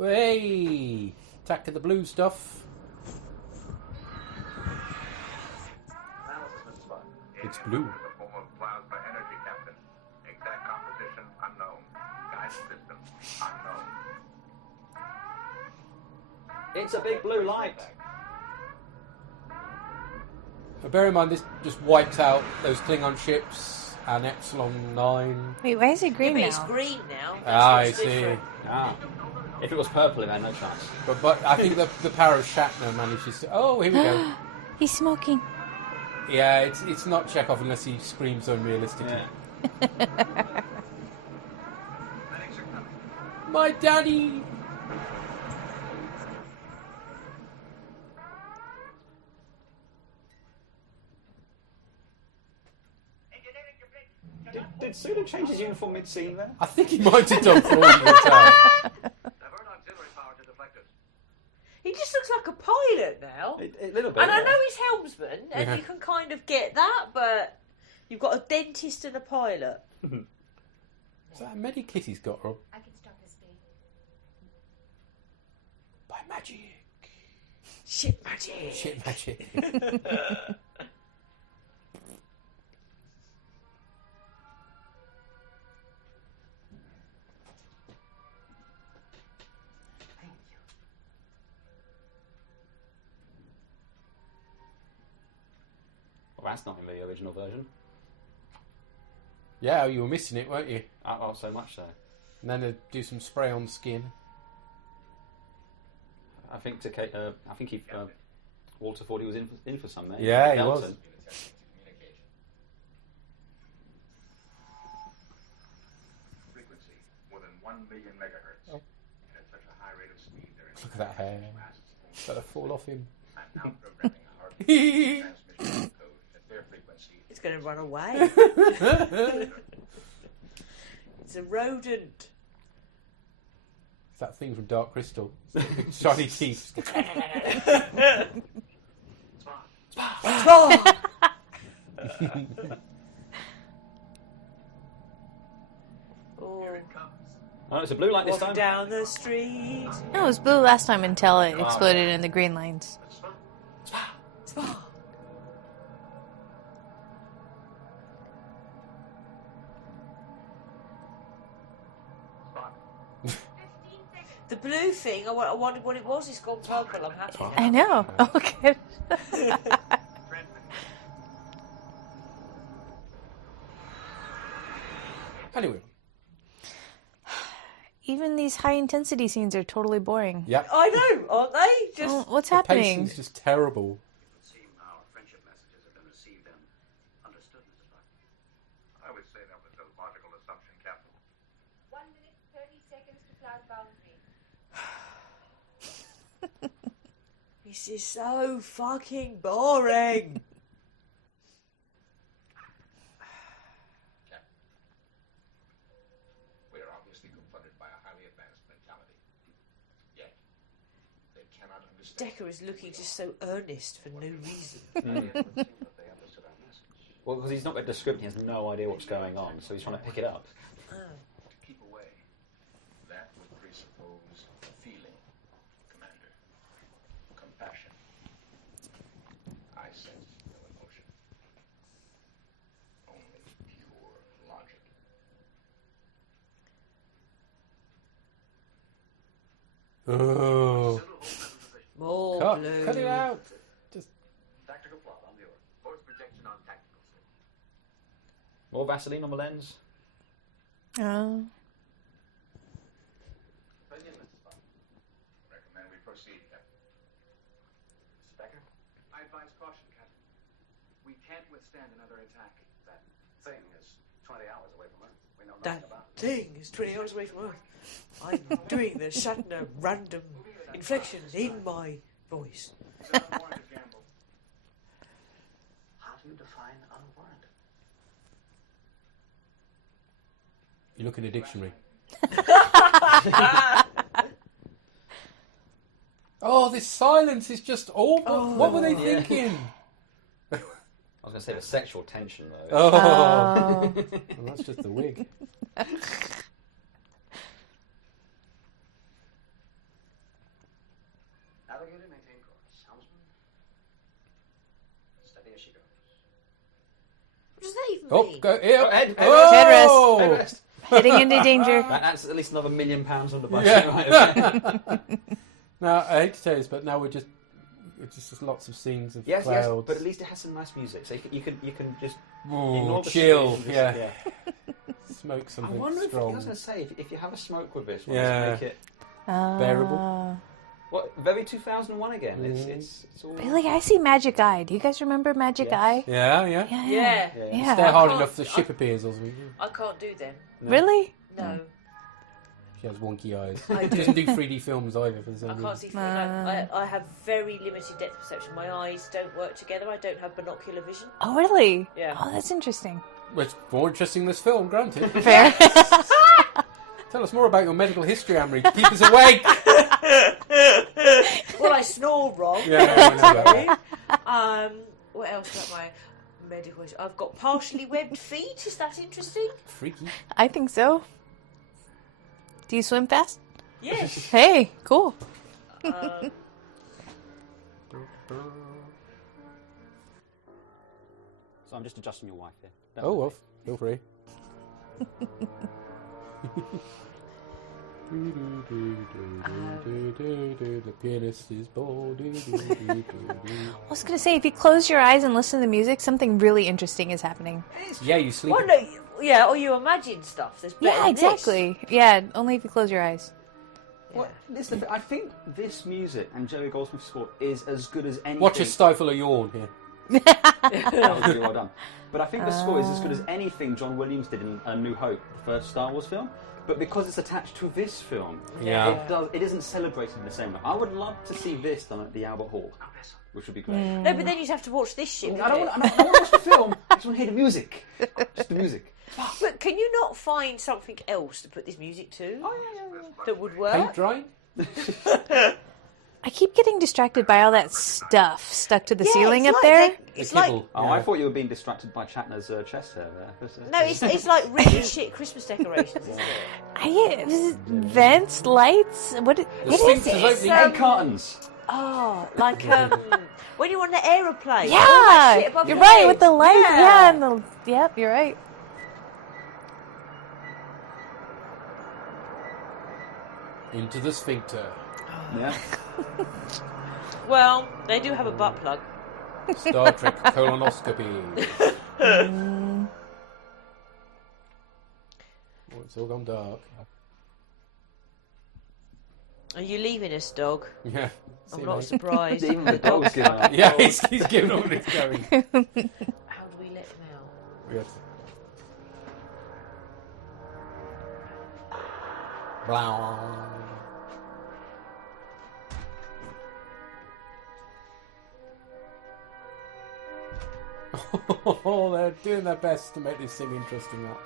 Hey! Attack of the blue stuff. It's blue. The form of plasma energy, Captain. Exact composition unknown. Guidance system unknown. It's a big blue light. But bear in mind, this just wiped out those Klingon ships and Epsilon 9. Wait, why is it green Maybe it's now? green now. Ah, I That's see. different. If it was purple, it had no chance. But I think the power of Shatner manages to... Oh, here we go. He's smoking. Yeah, it's not Chekhov unless he screams unrealistically. Yeah. My daddy! Did Sulu change his uniform mid-scene there? I think he might have done for all you can tell. Divert auxiliary power to deflectors. He just looks like a pilot now. A little bit. And I yeah. know he's helmsman, and Yeah. you can kind of get that, but you've got a dentist and a pilot. Is that a medikit he's got, Rob? I can start this thing. By magic. Shit magic. Shit magic. Well, that's not in the original version. Yeah, you were missing it, weren't you? Oh, so much so. And then they'd do some spray on skin. I think Walter thought he was in for some, mate. Yeah, he was. Frequency more than 1 million megahertz. And at such a high rate of speed, they're Look at that hair. Better fall off him. I'm now programming a heartbeat transmission code at their frequency. It's going to run away. It's a rodent. It's that thing from Dark Crystal. Big shiny teeth. Oh, Oh, it's a blue light this walking time. down the street. No, it was blue last time until it exploded in the green lines. The blue thing, I wondered what it was. It's gone purple. I'm happy now. I know. Okay. Anyway. Even these high intensity scenes are totally boring. Yep. I know, aren't they? Just Oh, what's The happening? pacing's just terrible. It seems our friendship messages have been received and understood, Mrs. Buck. I would say that was a logical assumption, Captain. 1 minute, 30 seconds to cloud boundary. this is so fucking boring. We are obviously confronted by a highly advanced mentality. Yet, they cannot understand. Decker is looking just so earnest for no reason. It would seem that they understood our message. Well, because he's not read the script, he has no idea what's going on, so he's trying to pick it up. Oh. To keep away, that would presuppose feeling, Commander. Compassion. I sense no emotion. Only pure logic. Oh. More Cut, blue. cut it out. Just Tactical plot on the order. Force projection on tactical state. More Vaseline on the lens. Oh. Opinion, Mrs. Buck. Recommend we proceed, Captain. Mr. Becker? I advise caution, Captain. We can't withstand another attack. That thing is 20 hours away from Earth. We know That nothing about it. thing is 20 hours away from Earth. I'm doing the Shatner random inflections in my voice. It's an unwarranted gamble. How do you define unwarranted? you look in a dictionary. Oh, this silence is just awful. What were they thinking? I was going to say the sexual tension, though. Oh, Oh. well, that's just the wig. Navigator, maintain course. Helmsman, steady as she goes. What does that even Oh, mean? go here. Oh, head Oh! Headrest. Heading into danger. That's at least another £1 million on the budget. Yeah. Right, okay. Now, I hate to say this, but now we're just It's just lots of scenes of Yes, clouds. but at least it has some nice music, so you can just Ooh, ignore the chill. screen Yeah. and just, Smoke I something wonder if I strong. was going to say if you have a smoke with this, Yeah. make it Bearable. very 2001 again. It's all Really, I see Magic Eye. Do you guys remember Magic Eye? Yeah. Yeah. Stare hard I enough, the can't- ship appears or something. I can't do them. Really? No. She has wonky eyes. I She doesn't do 3D films either. For the same I can't see. reason. I have very limited depth perception. My eyes don't work together. I don't have binocular vision. Oh, really? Yeah. Oh, that's interesting. Well, it's more interesting than this film, granted. Fair. Tell us more about your medical history, Amory. Keep us awake. Well, I snore wrong. Yeah, I know that. What else about my medical history? I've got partially webbed feet. Is that interesting? Freaky. I think so. Do you swim fast? Yes. Hey, cool. So I'm just adjusting your wife here. Oh, well, feel free. The pianist is bold. I was going to say, if you close your eyes and listen to the music, something really interesting is happening. Yeah, you sleep. Well, no, yeah, or you imagine stuff. There's better Yeah, than exactly. Yeah, only if you close your eyes. Well, I think this music and Jerry Goldsmith's score is as good as anything. Watch us stifle a yawn here. That was really well done. But I think the score is as good as anything John Williams did in A New Hope, the first Star Wars film. But because it's attached to this film, it isn't celebrated in the same way. I would love to see this done at the Albert Hall, which would be great. No, but then you'd have to watch this shit. I don't want to watch the film. I just want to hear the music. Just the music. But can you not find something else to put this music to? That would work? Paint drying? I keep getting distracted by all that stuff stuck to the ceiling it's up like there. it's like Oh, I thought you were being distracted by Shatner's chest hair there. no, it's like really shit Christmas decorations, isn't it? Vents, lights. What is it? Egg cartons. Oh, like when you're on the aeroplane. all Yeah, that shit above you're your right head. with the lights. Yeah. Yeah, and yep, you're right. Into the sphincter. Yeah. Well, they do have a butt plug. Star Trek colonoscopy. Oh, it's all gone dark. Are you leaving us, dog? Yeah. I'm not surprised. Even the dog's giving up. Yeah, he's giving up and he's going. How do we let him out? Yes. Blah. Oh, they're doing their best to make this thing interesting, aren't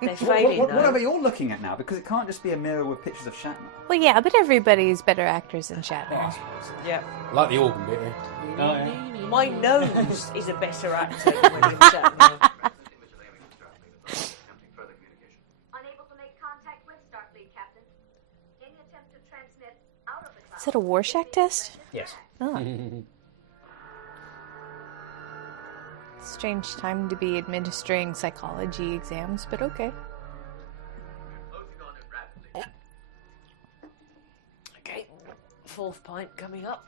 they? They're failing, though. Whatever you're looking at now, because it can't just be a mirror with pictures of Shatner. Well, yeah, but everybody's better actors than Shatner. Yeah. Like the organ bit here. Oh, yeah. My nose is a better actor than William Shatner. Unable to make contact with Starfleet, Captain. Any attempt to transmit out of the cloud. Is that a Rorschach test? Yes. Oh. Strange time to be administering psychology exams, but okay. Okay, fourth pint coming up.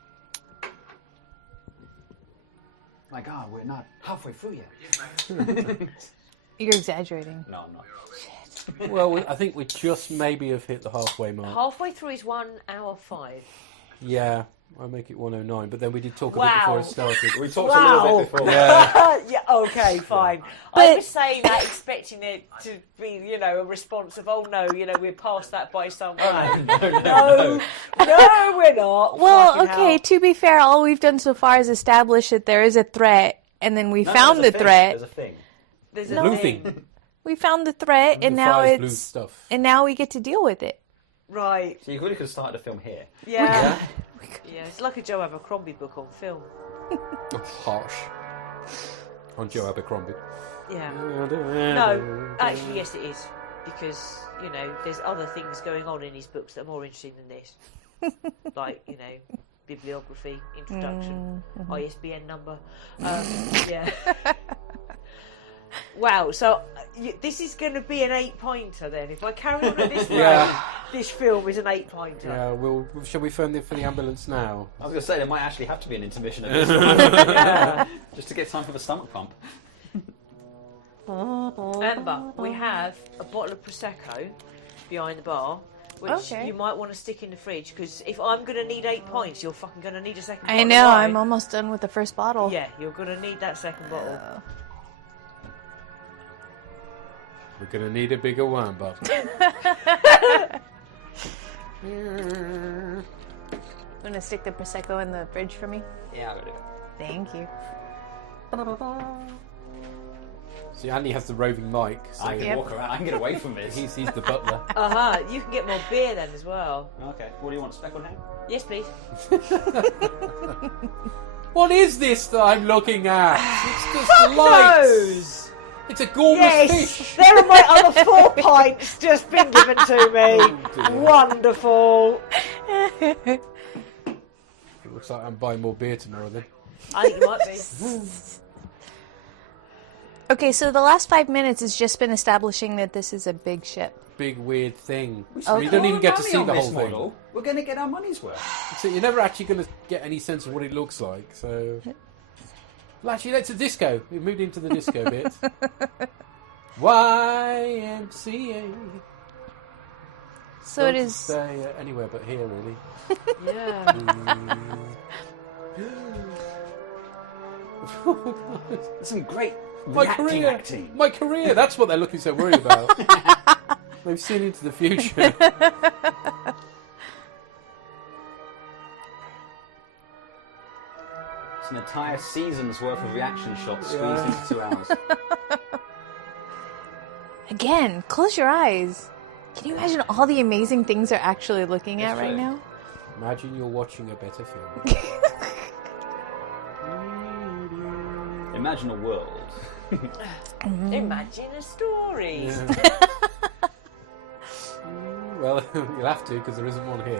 My God, we're not halfway through yet. You're exaggerating. No, I'm not. Well, I think we just maybe have hit the halfway mark. Halfway through is 1 hour 5. Yeah, I'll make it 1:09, but then we did talk a bit before it started. We talked a little bit before. Yeah. Yeah, okay, fine. I was saying that expecting it to be, a response of, oh no, we're past that by some way. No, we're not. Well, Fucking okay, hell. to be fair, all we've done so far is establish that there is a threat, and then we found the threat. There's a thing. There's a Blue thing. thing. We found the threat, and The now fire's blue it's stuff. and now we get to deal with it. Right. So you really could have started a film here. Yeah. Yeah, it's like a Joe Abercrombie book on film. Harsh. On Joe Abercrombie. Yeah. No, actually, yes, it is. Because, there's other things going on in his books that are more interesting than this. Like, bibliography, introduction, ISBN number. Yeah. Wow, so this is going to be an 8-pointer then. If I carry on at this rate, Yeah. this film is an 8-pointer. Yeah, shall we phone for the ambulance now? I was going to say there might actually have to be an intermission at this point. Just to get time for the stomach pump. Remember, we have a bottle of Prosecco behind the bar, which you might want to stick in the fridge, because if I'm going to need 8 points, you're fucking going to need a second bottle. I know, I'm almost done with the first bottle. Yeah, you're going to need that second bottle. We're going to need a bigger wine bottle. Want to stick the Prosecco in the fridge for me? Yeah, I'll do it. Thank you. See, Andy has the roving mic. So I can walk around. I can get away from this. He's the butler. You can get more beer then as well. Okay. What do you want? Speckled ham? Yes, please. What is this that I'm looking at? It's just Fuck lights. knows. It's a gormless Yes, fish. there are my other 4 pints just been given to me. dear. Wonderful. It looks like I'm buying more beer tomorrow then. I think it might be. Okay, so the last 5 minutes has just been establishing that this is a big ship. Big weird thing. Okay. You don't even get to see the whole thing. Model. We're going to get our money's worth. So you're never actually going to get any sense of what it looks like. So, well, actually, it's a disco. We've moved into the disco bit. YMCA. So it is. Stay anywhere but here, really. Yeah. Some great My reacting career. acting. My career. That's what they're looking so worried about. They've seen into the future. It's an entire season's worth of reaction shots squeezed into 2 hours. Again, close your eyes. Can you imagine all the amazing things they're actually looking at right now? Imagine you're watching a better film. Imagine a world. Imagine a story. Yeah. Well, you'll have to, because there isn't one here.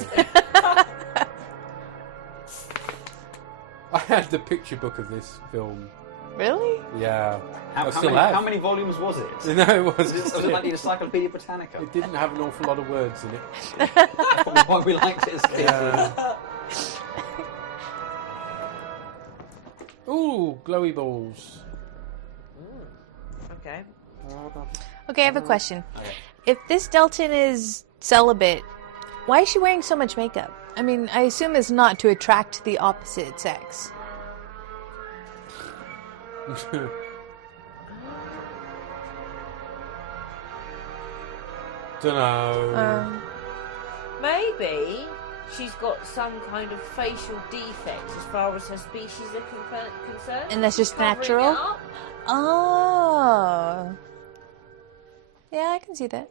I had the picture book of this film. Really? Yeah. How many volumes was it? No, it wasn't. Was it like the Encyclopedia Britannica? It didn't have an awful lot of words in it. Probably why we liked it as kids. Yeah. Ooh, glowy balls. Okay. Okay, I have a question. If this Delton is celibate, why is she wearing so much makeup? I mean, I assume it's not to attract the opposite sex. Dunno. Maybe she's got some kind of facial defects as far as her species are concerned. And that's just Covering natural? it up. Oh. Yeah, I can see that.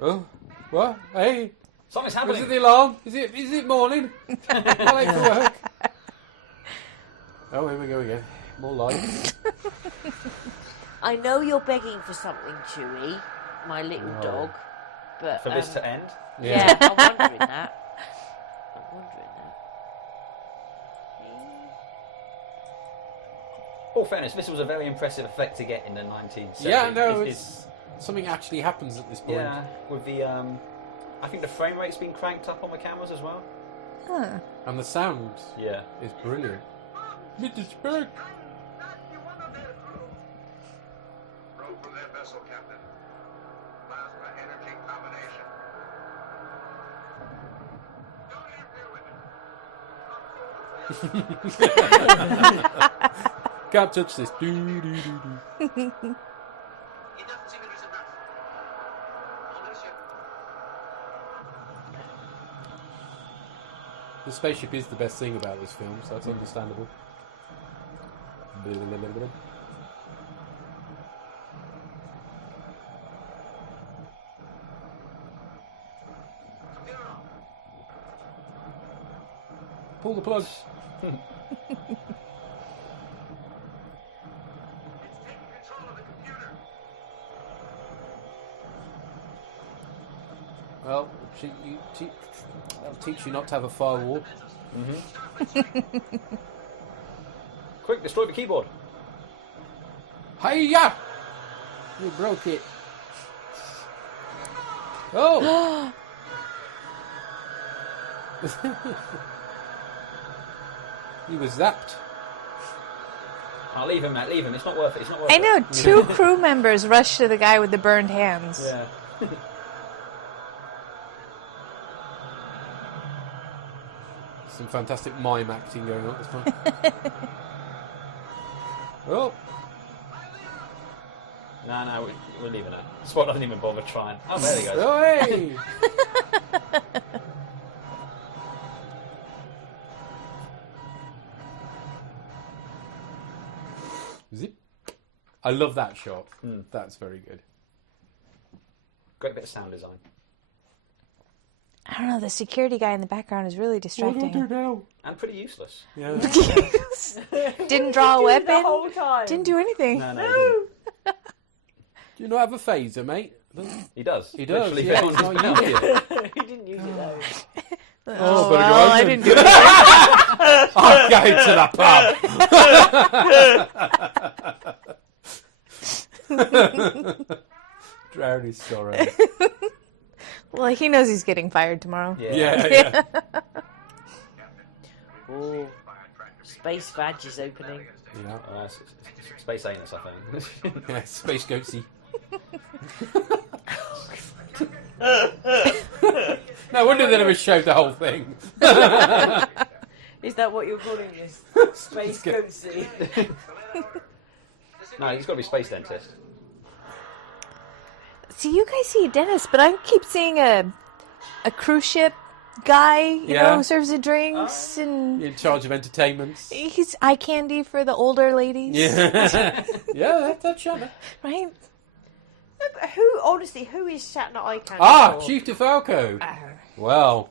Oh, what? Hey, Something's is happening. it the alarm? Is it morning? Am I late for work? Oh, here we go again. More lights. I know you're begging for something, Chewy, my little dog, but For this to end? yeah, I'm wondering that. All fairness, this was a very impressive effect to get in the 1970s. Yeah, no, it's something actually happens at this point. Yeah, with the I think the frame rate's been cranked up on the cameras as well. Huh. And the sound Yeah. is brilliant. Mr. Spurk. Row from their vessel, Captain. Plasma energy combination. Don't interfere with it. Can't touch this. Do, do, do, do. It doesn't seem there's enough. On this ship. The spaceship is the best thing about this film, so that's understandable. Pull the plug. It's taking control of the computer. Well, that'll teach you not to have a firewall. Quick, destroy the keyboard. Hiya! You broke it. Oh! He was zapped. I'll leave him, Matt. Leave him. It's not worth it. It's not worth I it. know 2 crew members rushed to the guy with the burned hands. Yeah. Some fantastic mime acting going on at this point. Oh! No, we're leaving it. Spot doesn't even bother trying. Oh, there he goes. Oh, hey! Zip. I love that shot. That's very good. Great bit of sound design. I don't know, the security guy in the background is really distracting. What do I do now? And pretty useless. Yeah. Didn't draw a weapon. The whole time. Didn't do anything. No, he didn't. Do you not have a phaser, mate? He does. He does, Literally yeah. found It's his not belt. used yet. He didn't use it though. Oh, better go well, I open. didn't do it. I'm going to the pub. Drown his sorrow. Well, he knows he's getting fired tomorrow. Yeah. Oh, Space Badge is opening. Yeah. Space Anus, I think. Yeah, Space Goatsy. No wonder they never showed the whole thing. Is that what you're calling this? Space Goatsy? No, he's got to be Space Dentist. See, you guys see a dentist, but I keep seeing a cruise ship guy, you know, who serves the drinks and In charge of entertainments. he's eye candy for the older ladies. Yeah. Yeah, that's Shatner. Right? Who is Shatner eye candy Ah, for? Chief DeFalco. Well,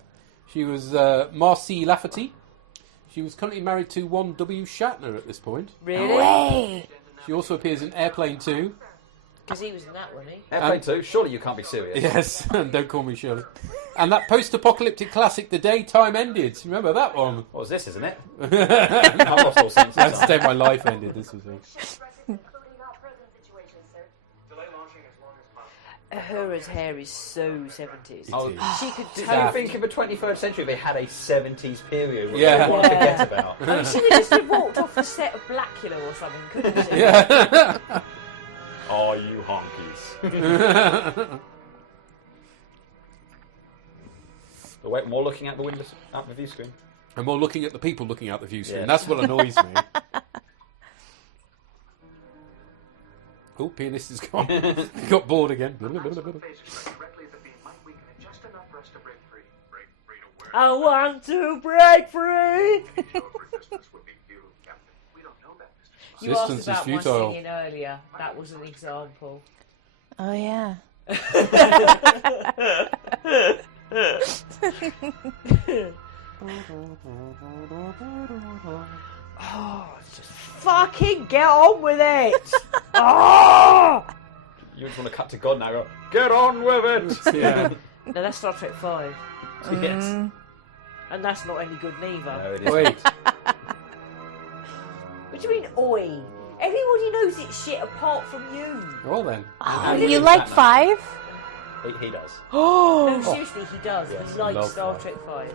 she was Marcy Lafferty. She was currently married to one W. Shatner at this point. Really? No way. She also appears in Airplane 2. Because he was in that, wasn't he? Airplane 2, surely you can't be serious. Yes, and Don't Call Me Shirley. And that post-apocalyptic classic, The Day Time Ended. Remember that one? What was this, isn't it? I've lost all sense of That's the time. day my life ended. This was it. Uhura's hair is so 70s. Oh, She could do you totally... think of the 21st century they had a 70s period which Yeah. they want to forget about? I mean, she would just have walked off the set of Blackula or something, couldn't she? Yeah. Oh, you honkies. But wait, more looking out the window, out the view screen. And more looking at the people looking out the view screen. Yes. That's what annoys me. Oh, pianist has gone. He got bored again. I want to break free! You asked Resistance is about my futile. singing earlier. That was an example. Oh, yeah. Oh, just fucking get on with it! Oh! You just want to cut to God now and go, get on with it! Yeah. No, that's Star Trek 5. Yes. And that's not any good neither. No, it isn't. Wait. What do you mean, oi? Everybody knows it's shit apart from you. Well then. Oh, you like 5? He does. No, seriously, he does. Yes, he likes love Star that. Trek 5.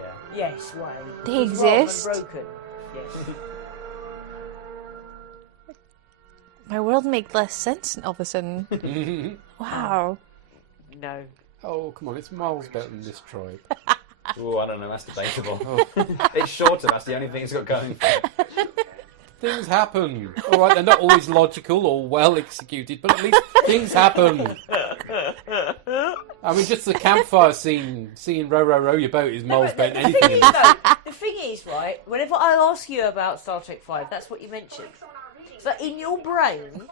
Yeah. Yes, way. They He's rather exist? broken. Yes. My world makes less sense all of a sudden. Wow. No. Oh, come on. It's miles better than this tribe. Oh, I don't know, that's debatable. It's shorter, that's the only thing it's got going for it. Things happen. All right, they're not always logical or well executed, but at least things happen. I mean, just the campfire scene, seeing row, row, row your boat is miles better than anything in this. The thing is, right, whenever I ask you about Star Trek 5, that's what you mention. So in your brain,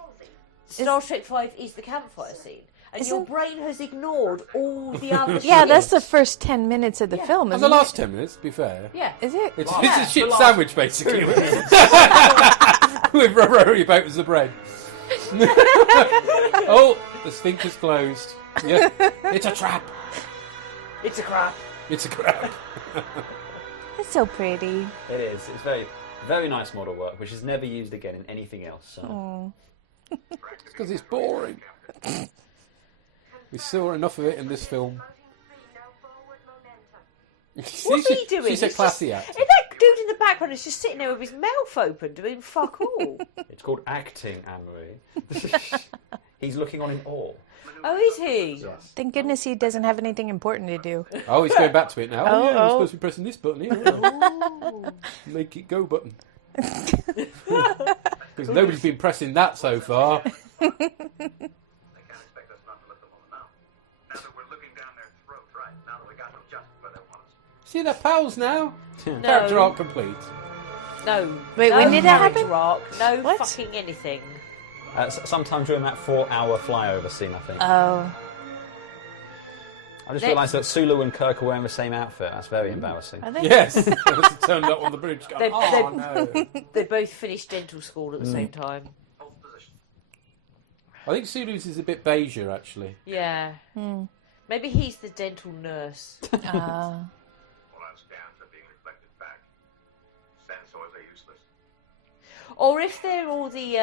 Star Trek 5 is the campfire scene. And your brain has ignored all the other Yeah, shit. that's the first 10 minutes of the film, And isn't the it? last 10 minutes, to be fair. Yeah. Is it? It's Yeah, a shit the last- sandwich, basically. With row, row your boat as the bread. Oh, the sphincter's closed. Yeah, it's a trap. It's a crap. It's a trap. It's so pretty. It is. It's very, very nice model work, which is never used again in anything else. So. Oh. It's because it's boring. We saw enough of it in this film. What's he doing? She's a classy If actor. that dude in the background is just sitting there with his mouth open doing fuck all. It's called acting, Anne-Marie. He's looking on in awe. Oh, is he? Yes. Thank goodness he doesn't have anything important to do. Oh, he's going back to it now. Oh, yeah, Oh. I'm supposed to be pressing this button here. Make it go button. Because nobody's been pressing that so far. They can't expect us not to let them on the mount. Now that we're looking down their throats, right? Now that we got them just where they want us. See, they're pals now. Character arc complete. No. Wait, no when did that character happen? arc, no What? fucking anything. Sometime during that 4-hour flyover scene, I think. Oh. I just realised that Sulu and Kirk are wearing the same outfit. That's very embarrassing. Are they? Yes. Turned up on the bridge. Going, no. They both finished dental school at the same time. Hold position. I think Sulu's is a bit beigeur, actually. Yeah. Maybe he's the dental nurse. All our scans are being reflected back. Sensors are useless. Or if they're all the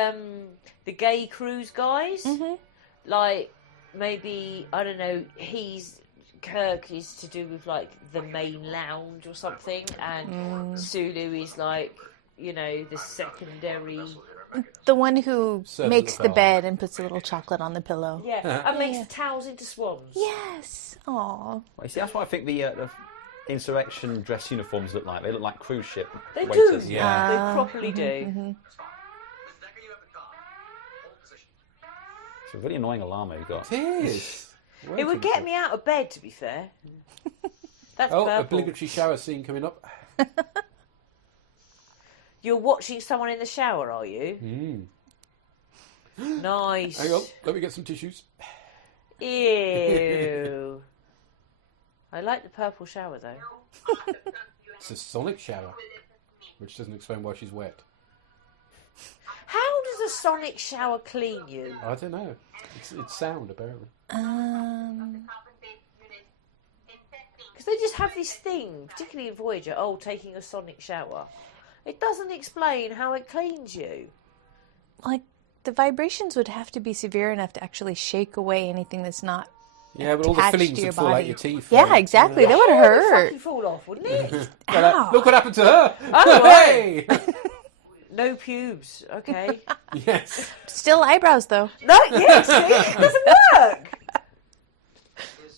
gay cruise guys, like maybe I don't know. Kirk is to do with like the main lounge or something, and Sulu is like the secondary. The one who Servant makes of the God. bed and puts a little chocolate on the pillow. Yeah, and makes the towels into swans. Yes. Aw. Well, you see, that's what I think the insurrection dress uniforms look like. They look like cruise ship They waiters. do. Yeah. They properly do. Decker, you have the top. Hold position. It's a really annoying alarm you've got. It is. It would get me out of bed, to be fair. That's Oh, purple. obligatory shower scene coming up. You're watching someone in the shower, are you? Nice. Hang on, let me get some tissues. Ew. I like the purple shower, though. It's a sonic shower, which doesn't explain why she's wet. How does a sonic shower clean you? I don't know. It's sound, apparently. Because they just have this thing, particularly in Voyager, taking a sonic shower. It doesn't explain how it cleans you. Like, the vibrations would have to be severe enough to actually shake away anything that's not. Yeah, but all the attached fillings to your would fall out body. your teeth. Yeah, exactly. That would It would hurt. fucking fall off, wouldn't it? Ow. Look what happened to her! Oh, Hey! No pubes. Okay. Yes. Still eyebrows, though. No, yes, see? It doesn't work.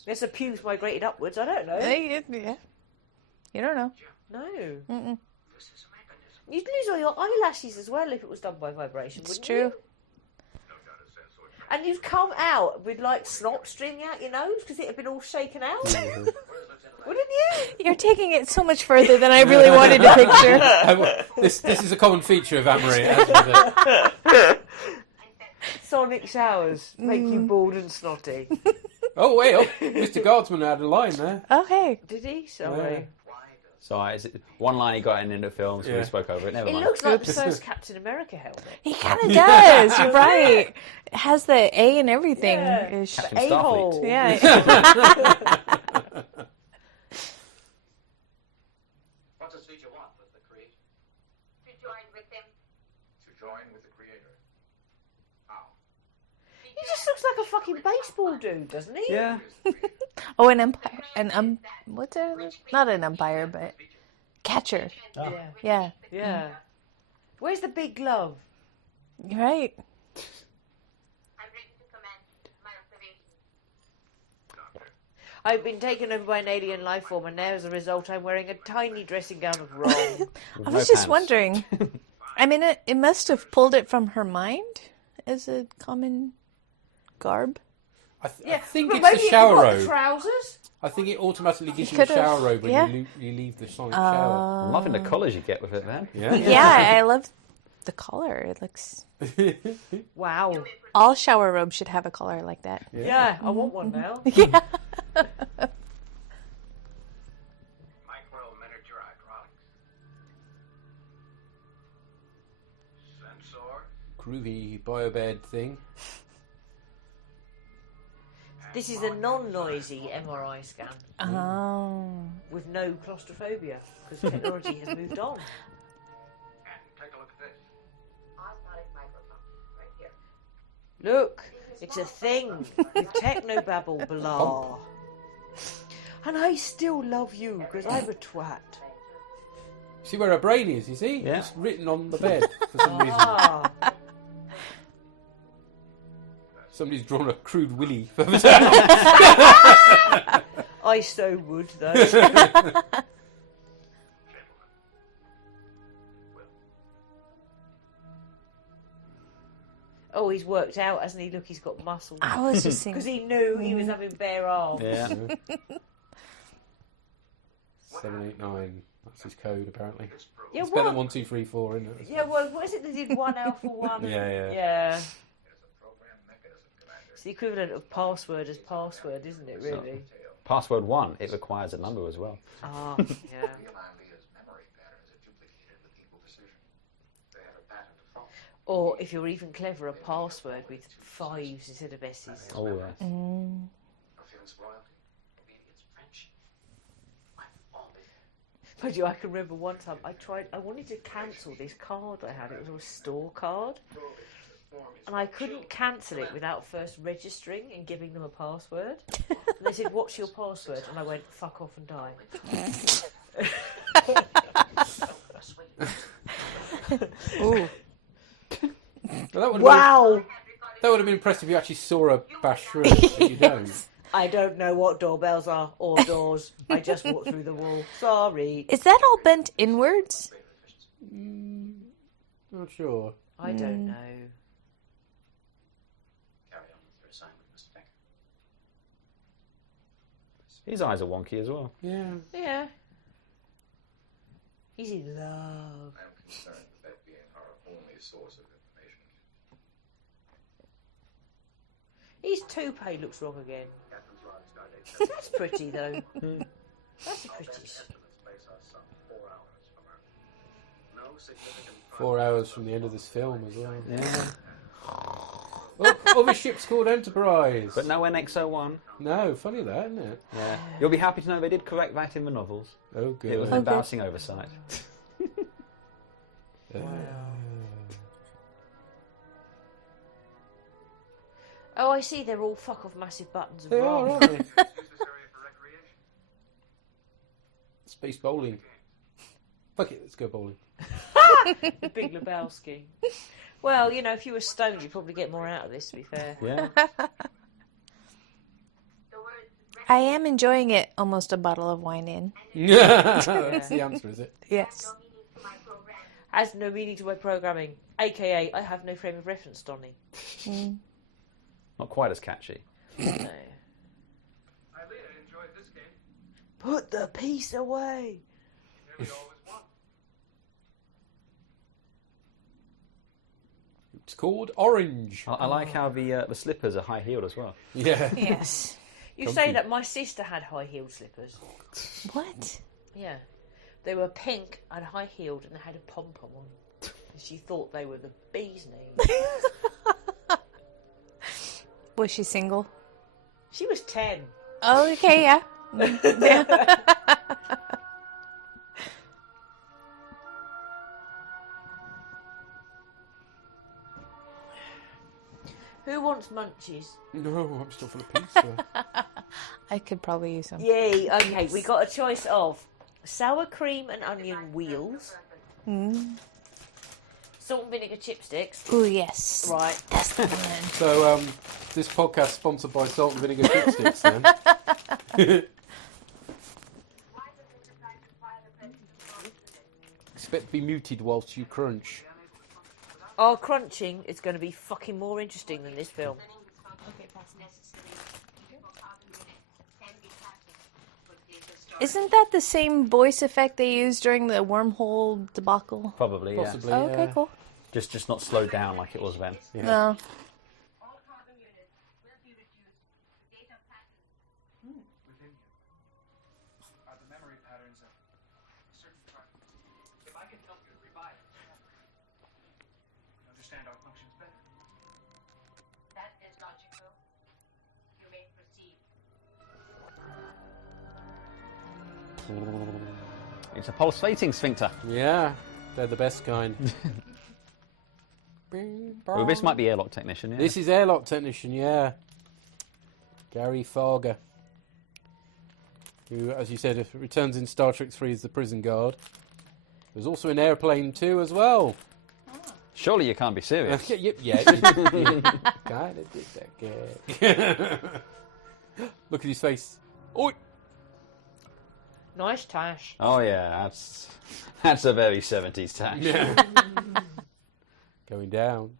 Guess the pubes migrated upwards. I don't know. Yeah. You don't know. No. Mm-mm. You'd lose all your eyelashes as well if it was done by vibration, It's wouldn't true. you? And you'd come out with like snot streaming out your nose because it had been all shaken out. Wouldn't you? You're taking it so much further than I really wanted to picture. This is a common feature of Anne-Marie. Hasn't it? Sonic showers make you bald and snotty. Oh, wait up. Mr. Guardsman had a line there. Okay. Did he? Sorry. So is it one line he got in the film, so we spoke over it. Never It mind. looks like the first Captain America helmet. He kind of does. You're right. It has the A and everything. Yeah. Ish. Captain A-hole. Starfleet. Yeah. What does Vija want with the Creator? To join with him. To join with the Creator. How? He just looks like a fucking baseball dude, doesn't he? Yeah. Oh, an umpire. What's it? Not an umpire, but catcher. Yeah. Yeah. Yeah. Where's the big glove? You're right. I'm ready to commence my observation. I've been taken over by an alien life form, and now as a result, I'm wearing a tiny dressing gown of wrong. I was just wondering. I mean, it must have pulled it from her mind as a common garb. I think But it's maybe the you shower forgot the robe. trousers. I think it automatically gives you a could've- shower robe when yeah. you leave the sonic shower. I'm loving the colours you get with it, man. Yeah. Yeah, I love the color. It looks. Wow. All shower robes should have a color like that. Yeah, I want one now. Yeah. Micro miniature hydraulics. Sensor. Groovy biobed thing. This is a non-noisy MRI scan Oh. with no claustrophobia because technology has moved on. And take a look at this. Osmotic microphone, right here. Look, it's a thing with technobabble blah. And I still love you because I'm a twat. See where her brain is, you see? Yeah. It's written on the bed for some reason. Somebody's drawn a crude willy further down. I so would, though. Oh, he's worked out, hasn't he? Look, he's got muscles. I was just thinking. Because he knew he was having bare arms. Yeah. 789. That's his code, apparently. Yeah, It's better than what? 1, 2, 3, 4, isn't it? Yeah, well, what is it they did 1 alpha 1? Yeah. It's the equivalent of password as password, isn't it, really? Password 1, it requires a number as well. Ah, yeah. Or, if you're even clever, a password with 5s instead of S's. Oh, yes. But I can remember one time I wanted to cancel this card I had. It was a store card. And I couldn't cancel it without first registering and giving them a password. And they said, "What's your password?" And I went, "Fuck off and die." Ooh. Well, Wow! That would have been impressive if you actually saw a bash through it, but you don't. I don't know what doorbells are or doors. I just walked through the wall. Sorry. Is that all bent inwards? Not sure. I don't know. His eyes are wonky as well. Yeah. Yeah. He's in love. I'm concerned with that being our only source of information. His toupee looks wrong again. That's pretty, though. That's a pretty... 4 hours from the end of this film as well. Yeah. Well, other ship's called Enterprise. But no NX-01. No, funny that, isn't it? Yeah. You'll be happy to know they did correct that in the novels. Oh, good. It was an embarrassing oversight. Oh, I see. They're all fuck off massive buttons of They are, wrong. aren't they? Space bowling. Fuck it, let's go bowling. The Big Lebowski. Well, you know, if you were stoned, you'd probably get more out of this, to be fair. Yeah. I am enjoying it almost a bottle of wine in. That's the answer, is it? Yes. Has no meaning to my programming. AKA, I have no frame of reference, Donny. Not quite as catchy. No. Eileen, I enjoyed this game. Put the piece away. We always won. It's called Orange. I like how the slippers are high-heeled as well. Yeah. Yes. You Comfy. say that my sister had high-heeled slippers. What? Yeah. They were pink and high-heeled and they had a pom-pom on. And she thought they were the bee's knees. Was she single? She was 10. Oh, okay, yeah. Who wants munchies? No, I'm still full of pizza. I could probably use some. Yay, okay, we got a choice of sour cream and onion wheels, salt and vinegar chipsticks. Ooh, yes. Right. That's the one. So, this podcast sponsored by Salt and Vinegar Chipsticks, then. Expect to be muted whilst you crunch. Our crunching is going to be fucking more interesting than this film. Isn't that the same voice effect they used during the wormhole debacle? Probably, yeah. Possibly, Oh, okay, yeah. cool. Just not slowed down like it was then. Yeah. No. Within you are the memory patterns of certain parts. If I can help you revive it, you can understand our functions better. That is logical. You may proceed. It's a pulsating sphincter. Yeah, they're the best kind. Well, this might be airlock technician. Yeah. This is airlock technician, yeah. Gary Farger, who, as you said, returns in Star Trek 3 as the prison guard. There's also in Airplane 2 as well. Surely you can't be serious. Yeah. Kinda did that gag. Look at his face. Oi! Nice tash. Oh yeah, that's a very 70s tash. Yeah. Going down.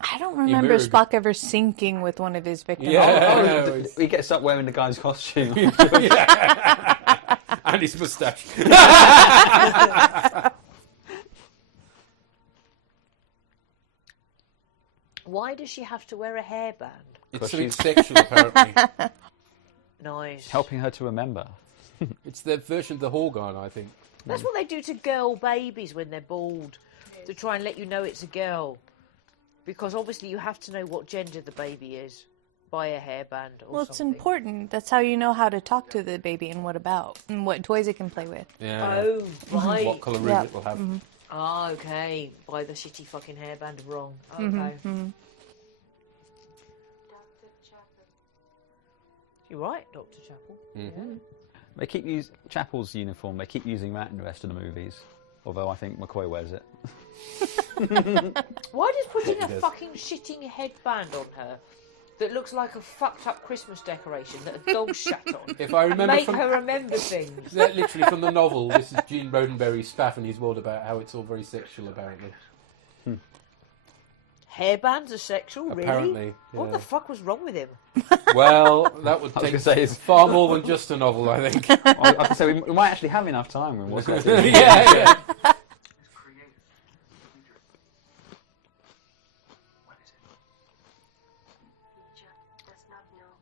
I don't remember Spock ever sinking with one of his victims. Yeah. He gets up wearing the guy's costume. And his moustache. Why does she have to wear a hairband? It's something sexual, apparently. Nice. Helping her to remember. It's their version of the Horgon, I think. That's what they do to girl babies when they're bald, to try and let you know it's a girl. Because obviously you have to know what gender the baby is by a hairband or Well, it's something. important. That's how you know how to talk to the baby and what about and what toys it can play with. Yeah. Oh, right. What colour room it will have. Mm-hmm. Ah, okay. By the shitty fucking hairband wrong. Okay. Mm-hmm. You're right, Dr. Chapel. Mm-hmm. They keep using Chapel's uniform. They keep using that in the rest of the movies. Although I think McCoy wears it. Why does putting a does. fucking shitting headband on her that looks like a fucked up Christmas decoration that a dog shat on If I remember make from... her remember things? Literally from the novel, this is Gene Roddenberry's Spaff and his word about how it's all very sexual, apparently. Hairbands are sexual, really? Apparently, What yeah. the fuck was wrong with him? Well, that would I was take gonna say it's- far more than just a novel, I think. I was going to say, we might actually have enough time when what's left. Yeah. Creative. Leader. What is it? He just does not know.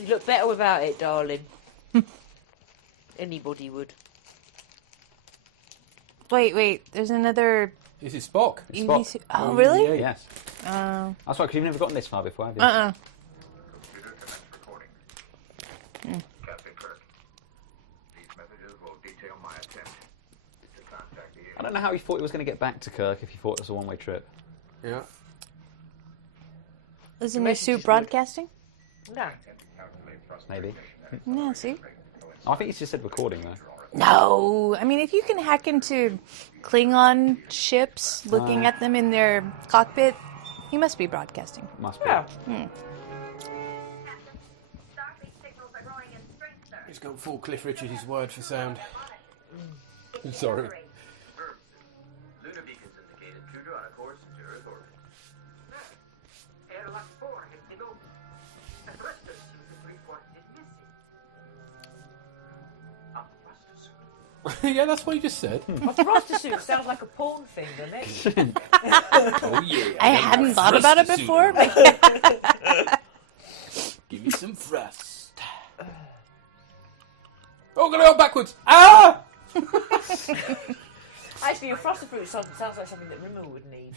You look better without it, darling. Anybody would. Wait. There's another This is Spock. EVC. Oh, really? Yeah. Yes. Oh. That's right, because you've never gotten this far before, have you? Computer commence recording. Captain Kirk. These messages will detail my attempt to contact the I don't know how he thought he was going to get back to Kirk if he thought it was a one-way trip. Yeah. Isn't The your suit messages broadcasting? No. Maybe. Yeah, see? I think he's just said recording, though. No. I mean, if you can hack into Klingon ships, looking at them in their cockpit, he must be broadcasting. Must be. Yeah. Starfleet signals are growing in strength, sir. He's got full Cliff Richard's word for sound. Sorry. Lunar beacons indicate intruder on a course to Earth orbit. Airlock 4 has been opened. A thruster suit is reported missing. A thruster suit? Yeah, that's what he just said. A thruster suit sounds like a porn thing, doesn't it? Oh, yeah. I hadn't thought about it before, but Give me some thrust. Oh, gonna go backwards. Ah! Actually, a thruster fruit sounds like something that Rimmel would need.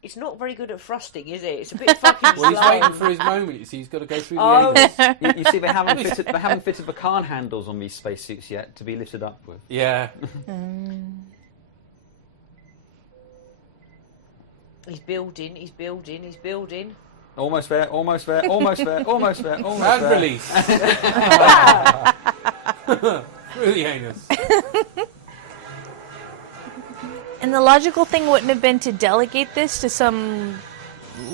It's not very good at thrusting, is it? It's a bit fucking Well, he's slow. waiting for his moment. You see, he's got to go through the Oh. angles. You see, they haven't fitted the can handles on these spacesuits yet to be lifted up with. Yeah. He's building. Almost there, almost there, almost there, almost there, almost And there. release. Really heinous. and the logical thing wouldn't have been to delegate this to some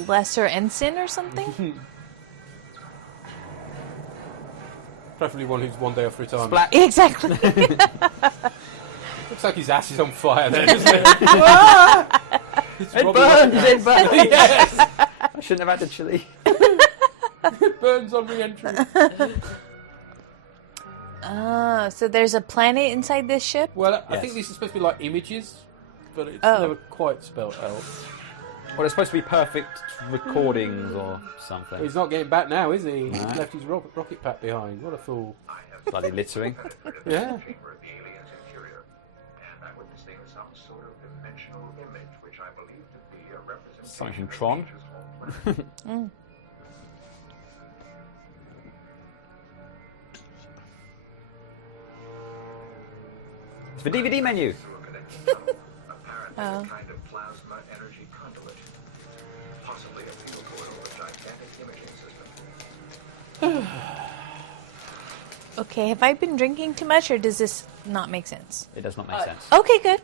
lesser ensign or something? Preferably one who's one day off retirement. Splat. Exactly. Looks like his ass is on fire then, doesn't it? It's It Robbie burns, Williams. it burns. Yes. I shouldn't have had the chili. It burns on re-entry. So there's a planet inside this ship? Well, I Yes. think these are supposed to be like images, but it's Oh. never quite spelled out. Well, it's supposed to be perfect recordings or something. He's not getting back now, is he? No. He's left his rocket pack behind. What a fool. Bloody littering. Yeah. Chamber of the alien's interior, and I Something from Tron. It's the DVD menu. Oh. Kind of plasma energy conduit. Possibly a fuel coil or gigantic imaging system. Okay, have I been drinking too much, or does this not make sense? It does not make sense. Okay, good.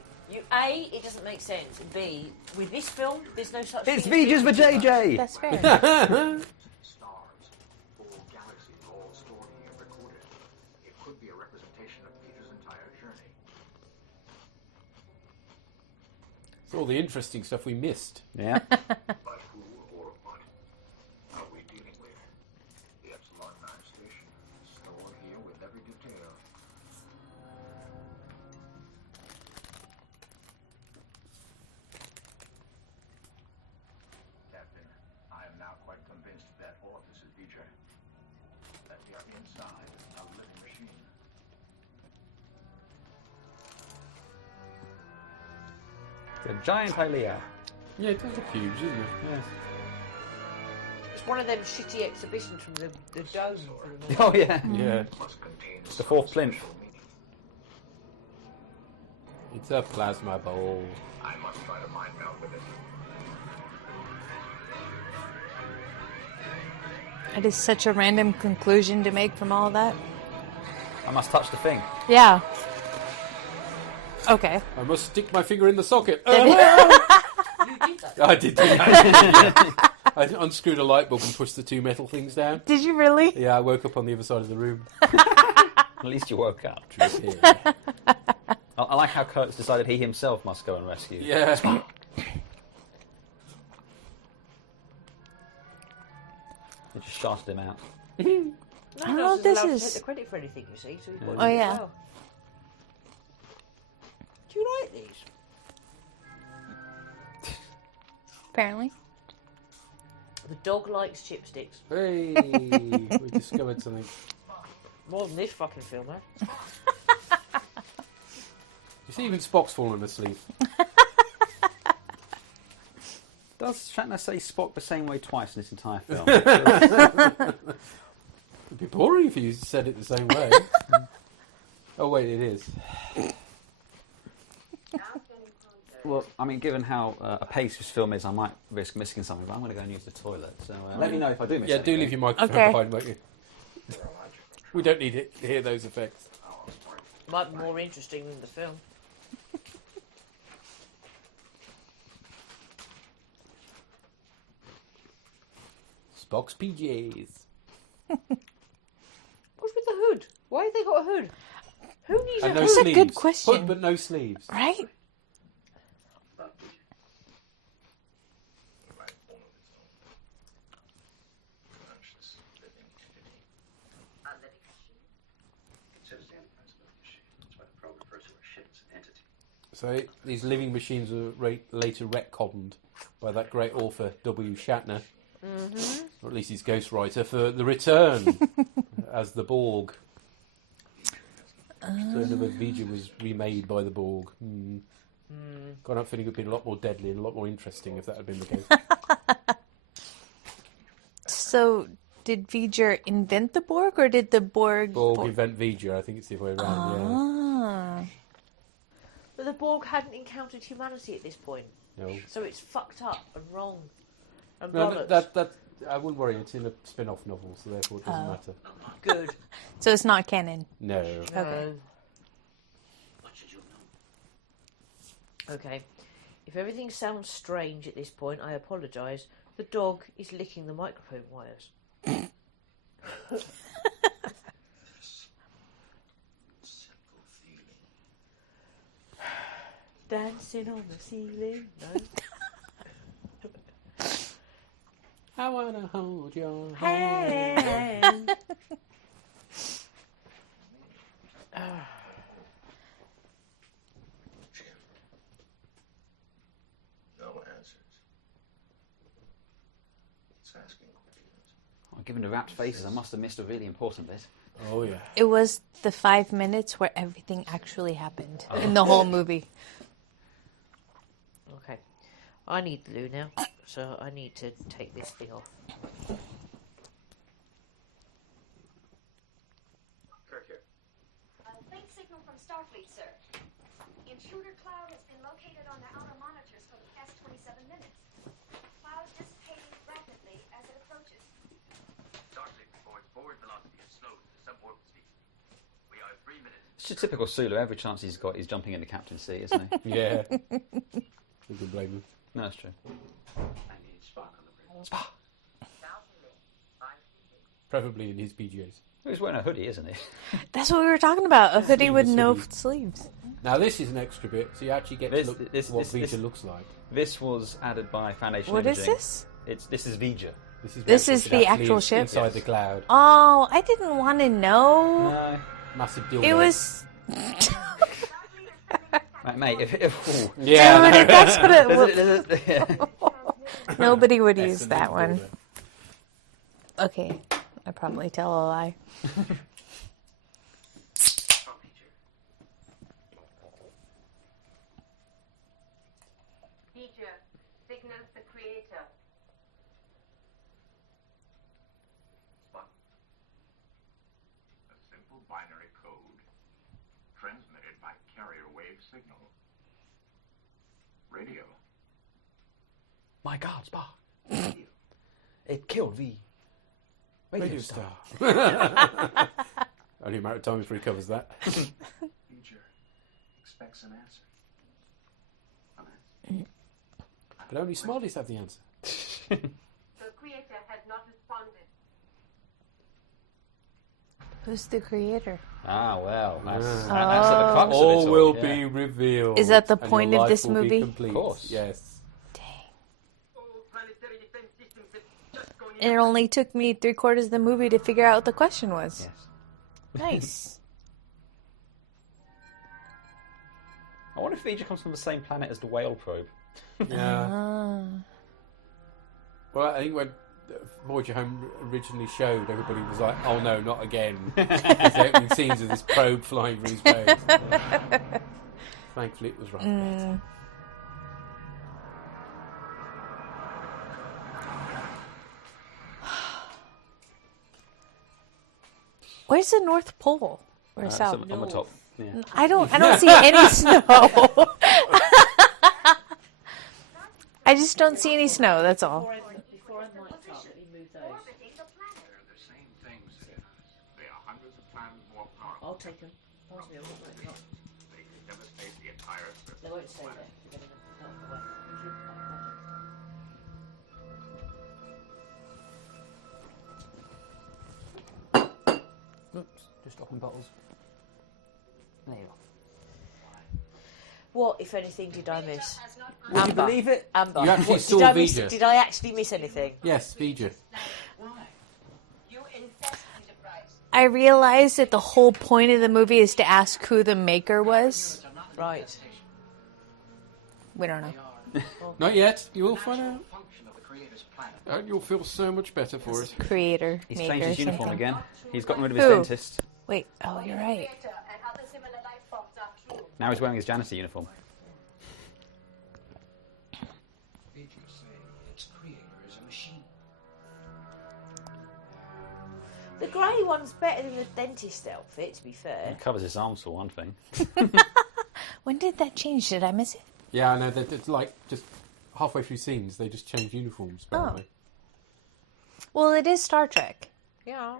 A, it doesn't make sense. And B, with this film, there's no such It's thing. Vijay's for JJ. That's fair. Stars, whole galaxies all stored here recorded. It could be a representation of Peter's entire journey. It's all the interesting stuff we missed. Yeah. But who or what are we dealing with? The Epsilon 9 station, stored here with every detail. Captain, I am now quite convinced that all of this is Beecher. That we are inside a living machine. It's a giant Hylia. Yeah, it does look huge, doesn't it? Yes. It's one of them shitty exhibitions from the dome. Oh yeah. Yeah. It's the fourth plinth. It's a plasma bowl. I must try to mind meld with it. That is such a random conclusion to make from all of that. I must touch the thing. Yeah. Okay. I must stick my finger in the socket. You did that. I did do that. I unscrewed a light bulb and pushed the two metal things down. Did you really? Yeah, I woke up on the other side of the room. At least you woke up. Yeah. I like how Kurt's decided he himself must go and rescue. Yeah. It just shafted him out. I don't know if this allowed to is- take the credit for anything, you see. So we've got Oh, to do it yeah. as well. Do you like these? Apparently. The dog likes chipsticks. Hey, we discovered something. More than this fucking film, eh? You see, even Spock's fallen asleep. Does Shatner say Spock the same way twice in this entire film? It'd be boring if you said it the same way. Oh, wait, it is. Well, I mean, given how apace this film is, I might risk missing something, but I'm going to go and use the toilet. So let me know if I do miss Yeah, anything. do leave your microphone Okay. behind, won't you? We don't need it to hear those effects. Might be more interesting than the film. Spock's PJs. What's with the hood? Why have they got a hood? Who needs And a no hood? That's a sleeves. good question. Hood but no sleeves. Right? So these living machines were later retconned by that great author W. Shatner, or at least his ghostwriter, for The Return as the Borg. Return of Vijay was remade by the Borg. God, I'm feeling it would be a lot more deadly and a lot more interesting if that had been the case. So, did V'ger invent the Borg, or did the Borg... Borg invent Vijay, I think it's the other way around, Ah. But the Borg hadn't encountered humanity at this point. yeah. No. So it's fucked up and wrong. And No, bollocks. that I wouldn't worry. It's in a spin-off novel, so therefore it doesn't matter. Good. So it's not canon. No. Okay. Okay. If everything sounds strange at this point, I apologise. The dog is licking the microphone wires. Dancing on the ceiling. No. I wanna hold your hand. Hand. No answers. It's asking questions. Well, given the wrapped faces, I must have missed a really important bit. Oh yeah. It was the 5 minutes where everything actually happened in the whole movie. Okay. I need the loo now. So I need to take this thing off. Faint signal from Starfleet, sir. Intruder cloud has been located on the outer monitors for the past 27 minutes. Cloud dissipating rapidly as it approaches. Starfleet reports forward velocity is slowed to suborbital speed. We are 3 minutes. It's just typical Sulu. Every chance he's got, he's jumping in the captain's seat, isn't he? Yeah. We can blame him. No, that's true. I need Spock on the bridge. Spock! Preferably in his PJs. He's wearing a hoodie, isn't he? That's what we were talking about. A hoodie with no sleeves. Now this is an extra bit, so you actually get to look what Vija looks like. This was added by Foundation What Imaging. is this? This is Vija. This is the actual ship? Inside the cloud. Oh, I didn't want to know. No. Massive dildo. It was... Right, mate, if Yeah. Dude, if that's what it yeah. Nobody would That's use a that big one. dildo. Okay, I probably tell a lie. Teacher, signals the creator. Spock. A simple binary code transmitted by carrier wave signal. Radio. My God, Spock. It killed the radio star. Only a matter of time before he covers that. Feature expects an answer. But only Smarties have the answer. The creator has not responded. Who's the creator? Ah, well, that's Ah. that's at the crux of it All will yeah. be revealed. Is that the and your point of life this will be movie? complete. Of course. Yes. It only took me 3/4 of the movie to figure out what the question was. Yes. Nice. I wonder if Vija comes from the same planet as the whale probe. Yeah. Ah. Well, I think when Voyager Home originally showed, everybody was like, "Oh no, not again!" Because the opening scenes of this probe flying through space. Thankfully, it was right. Where's the North Pole? Or It's South? on the top. Yeah. I don't see any snow. I just don't see any snow, that's all. Before I mic up, let me move those. They're the same things. They are hundreds of times more powerful. I'll take them. Pass me, I'm not micing up. They can devastate the entire surface. They won't stay there. You're getting them out of the way. Thank you. Oops, just dropping bottles. There you go. What, if anything, did I miss? Would you believe it? Amber. You actually What, saw did I miss- Vija. Did I actually miss anything? Yes, Vija. I realized that the whole point of the movie is to ask who the maker was. Right. We don't know. Not yet. You will find out. Function of the creator's planet. And you'll feel so much better for it. Creator, He's maker, changed his uniform something. again. He's gotten rid of his Who? dentist. Wait, oh, you're right. And other similar life forms are true. Now he's wearing his janitor uniform. Features say its creator is a machine. The grey one's better than the dentist outfit, to be fair. It covers his arms for one thing. When did that change? Did I miss it? Yeah, I know. It's like just halfway through scenes, they just change uniforms. Apparently. Well, it is Star Trek. Yeah.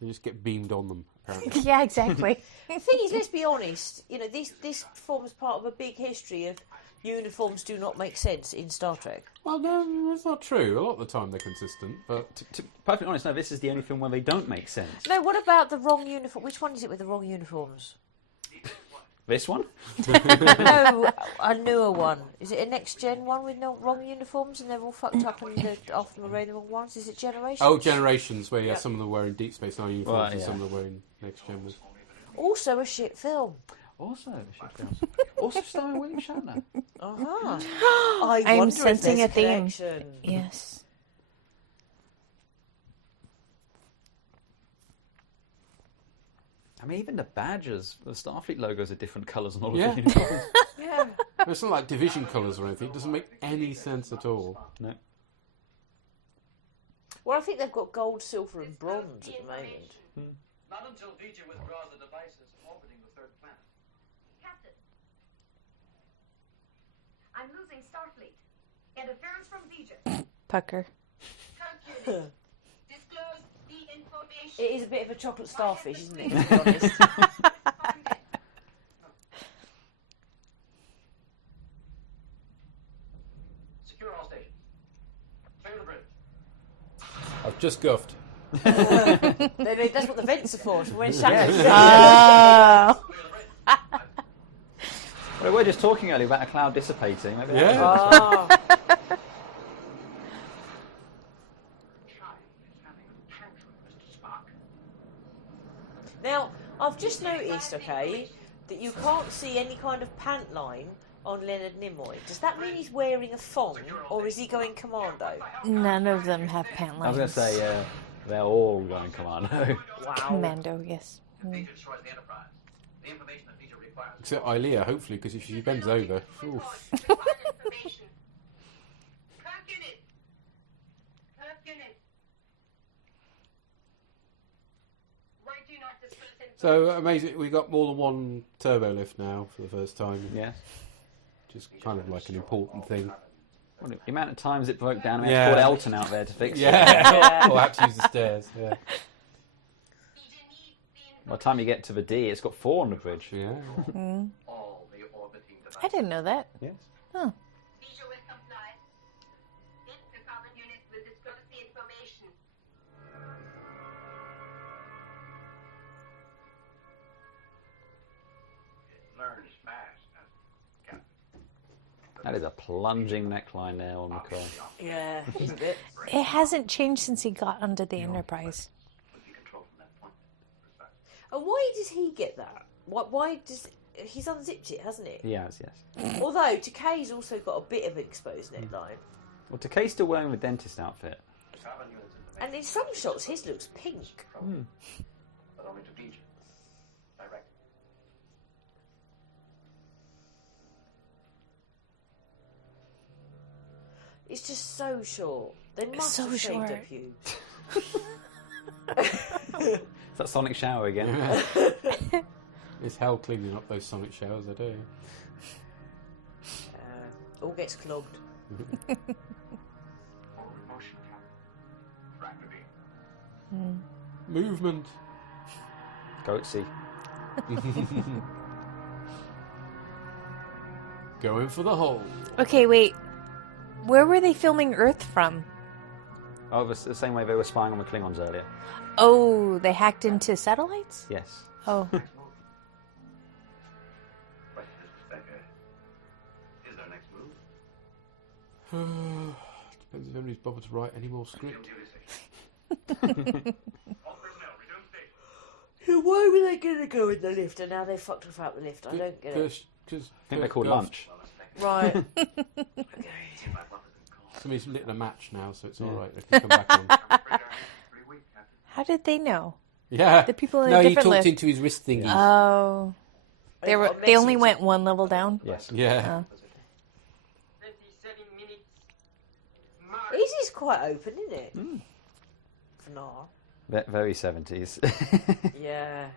They just get beamed on them. Apparently. Yeah, exactly. The thing is, let's be honest, you know, this forms part of a big history of uniforms do not make sense in Star Trek. Well, no, that's not true. A lot of the time they're consistent, but To be perfectly honest, no, this is the only film where they don't make sense. No, what about the wrong uniform? Which one is it with the wrong uniforms? This one? No, a newer one. Is it a next gen one with no wrong uniforms and they're all fucked up and half of them are wearing the wrong ones? Is it Generations? oh, Generations, where some of them are wearing Deep Space Nine uniforms Well, and yeah. some of them are wearing Next Gen. Also a shit film. Also, also starring William Shatner. Uh-huh. I'm wonder if sensing there's a theme. connection. Yes. I mean, even the badges, the Starfleet logos are different colours on all Yeah. of the uniforms. Yeah. It's not like division colours or anything. It doesn't make any sense at all. No. Well, I think they've got gold, silver, and bronze at the moment. Not until Vija withdraws the devices orbiting the third planet. Captain, I'm losing Starfleet. Interference from Vija. Pucker. Hercules, disclose the information. It is a bit of a chocolate starfish, isn't it, to be honest? Secure all stations. Clear the bridge. I've just guffed. That's what the vents are for. So when it's shut Well, we were just talking earlier about a cloud dissipating. Maybe Yeah. Oh. Now, I've just noticed, okay, that you can't see any kind of pant line on Leonard Nimoy. Does that mean he's wearing a thong, or is he going commando? None of them have pant I was lines. going to say, they're all going commando. Wow. Commando, yes. Vija destroys the Enterprise. The information that Vija requires. Except Ilea, hopefully, because if she bends over... Oof. So, amazing. We got more than one turbo lift now for the first time. Yes. Which is kind of like an important thing. Well, the amount of times it broke down, we Yeah. had to call Elton out there to fix it. Yeah. Or have to use the stairs. Yeah. By the time you get to the D, it's got 4 on the bridge. Yeah. All the orbiting devices. I didn't know that. Yes. Huh. Vija will comply. The common unit will disclose the information. It learns fast, Captain. That is a plunging neckline there on McCoy. Yeah, isn't it? It hasn't changed since he got under the Enterprise. Would be controlled from that point. Precisely. And why does he get that? Why does... He's unzipped it, hasn't he? He has, yes. Although, Takei's also got a bit of an exposed neckline. Well, Takei's still wearing the dentist outfit. Common units information. And in some shots, his looks pink. But only to Vija. Direct. It's just so short. They must So have shaved their short. pubes. Is that Sonic Shower again? It's hell cleaning up those sonic showers, I do. All gets clogged. Forward motion, Captain. Fractor beam. Movement. Goatsy. Going for the hole. Okay, wait. Where were they filming Earth from? Oh, the same way they were spying on the Klingons earlier. Oh, they hacked into satellites? Yes. Oh. Question is, Rebecca, is our next move? Depends if anybody's bothered to write any more script. All personnel, resume station. Why were they going to go in the lift and now they fucked off out the lift? I don't get it. Because I think they're called lunch. Right. Somebody's lit a match now, so it's all right. They can come back on. How did they know? Yeah. The people in no, a he different talked lift. into his wrist thingies. Oh. They They've were. got a They only message. went one level down? Yes. Yeah. Oh. 27 minutes. His is quite open, isn't it? For now. Very 70s. Yeah.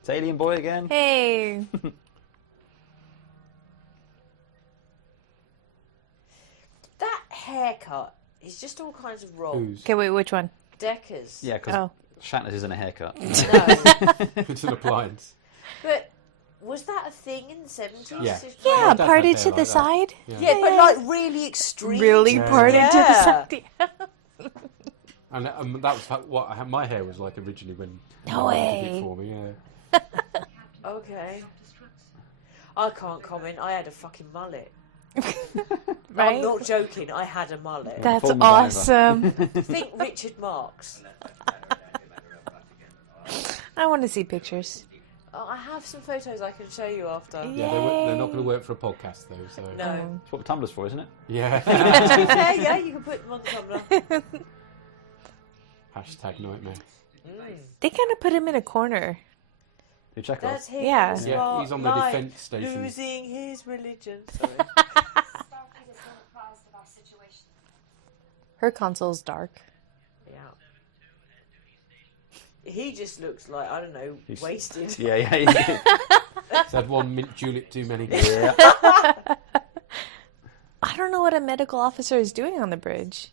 It's Alien Boy again. Hey. That haircut is just all kinds of wrong. Who's? Okay, wait, which one? Decker's. Yeah, because Oh. Shatner's isn't a haircut. No. It's an appliance. But was that a thing in the 70s? Yeah. Just Yeah, like- Dad parted had to hair the like that. side. Yeah, but like really extreme. Really Yeah. parted to the Yeah. side. And that was what my hair was like originally when No my mum did way. it for me. Yeah. Okay. I can't comment. I had a fucking mullet. Right? I'm not joking. I had a mullet. That's Full MacGyver. awesome. Think Richard Marx. I want to see pictures. Oh, I have some photos I can show you after. Yeah, they're not going to work for a podcast though. So No. That's what the Tumblr's for, isn't it? yeah. To be fair, yeah, you can put them on the Tumblr. Hashtag nightmare. They kind of put him in a corner. Who, Chekhov? That's him. Yeah. in the Yeah, he's on the spotlight, defence station. Losing his religion. Sorry. Starfleet is well apprised of our situation. Her console's dark. Yeah. He just looks like, I don't know, wasted. Yeah. He's had one mint julep too many. Yeah. I don't know what a medical officer is doing on the bridge.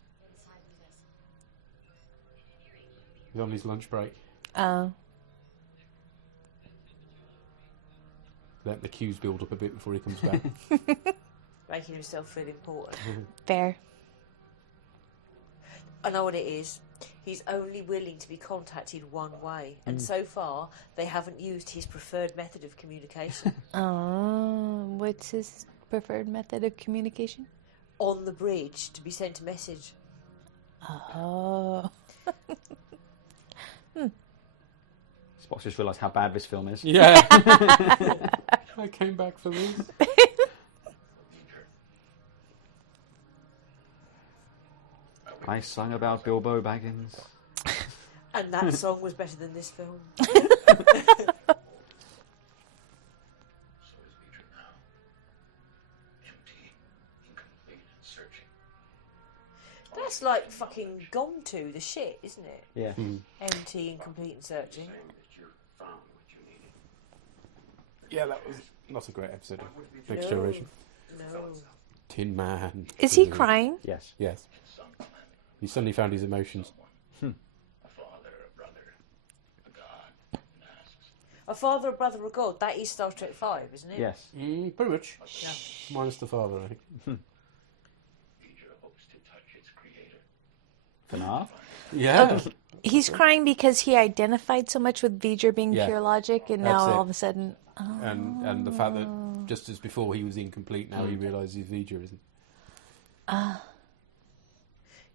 He's on his lunch break. Oh. Let the queues build up a bit before he comes back. Making himself feel important. Fair. I know what it is. He's only willing to be contacted one way. And so far, they haven't used his preferred method of communication. Oh, what's his preferred method of communication? On the bridge to be sent a message. Oh. Spock just realised how bad this film is. Yeah. I came back for this. I sung about Bilbo Baggins. And that song was better than this film. So is Beecher now. Empty, incomplete, and searching. That's like fucking Gone to the shit, isn't it? Yeah. Empty, incomplete, and searching. Saying that you found what you needed. Yeah, that was not a great episode of Next Generation. No. Tin Man. Is he crying? Yes. Yes. He suddenly found his emotions. A father, a brother, a god, and asks. A father, a brother, a god. That is Star Trek 5, isn't it? Yes. Pretty much. Yeah. Minus the father, I think. Beecher hopes to touch its creator. For now. Yeah. He's crying because he identified so much with V'ger being Yeah. pure logic, and That's now it. all of a sudden... And the fact that just as before he was incomplete, now he realises V'ger isn't.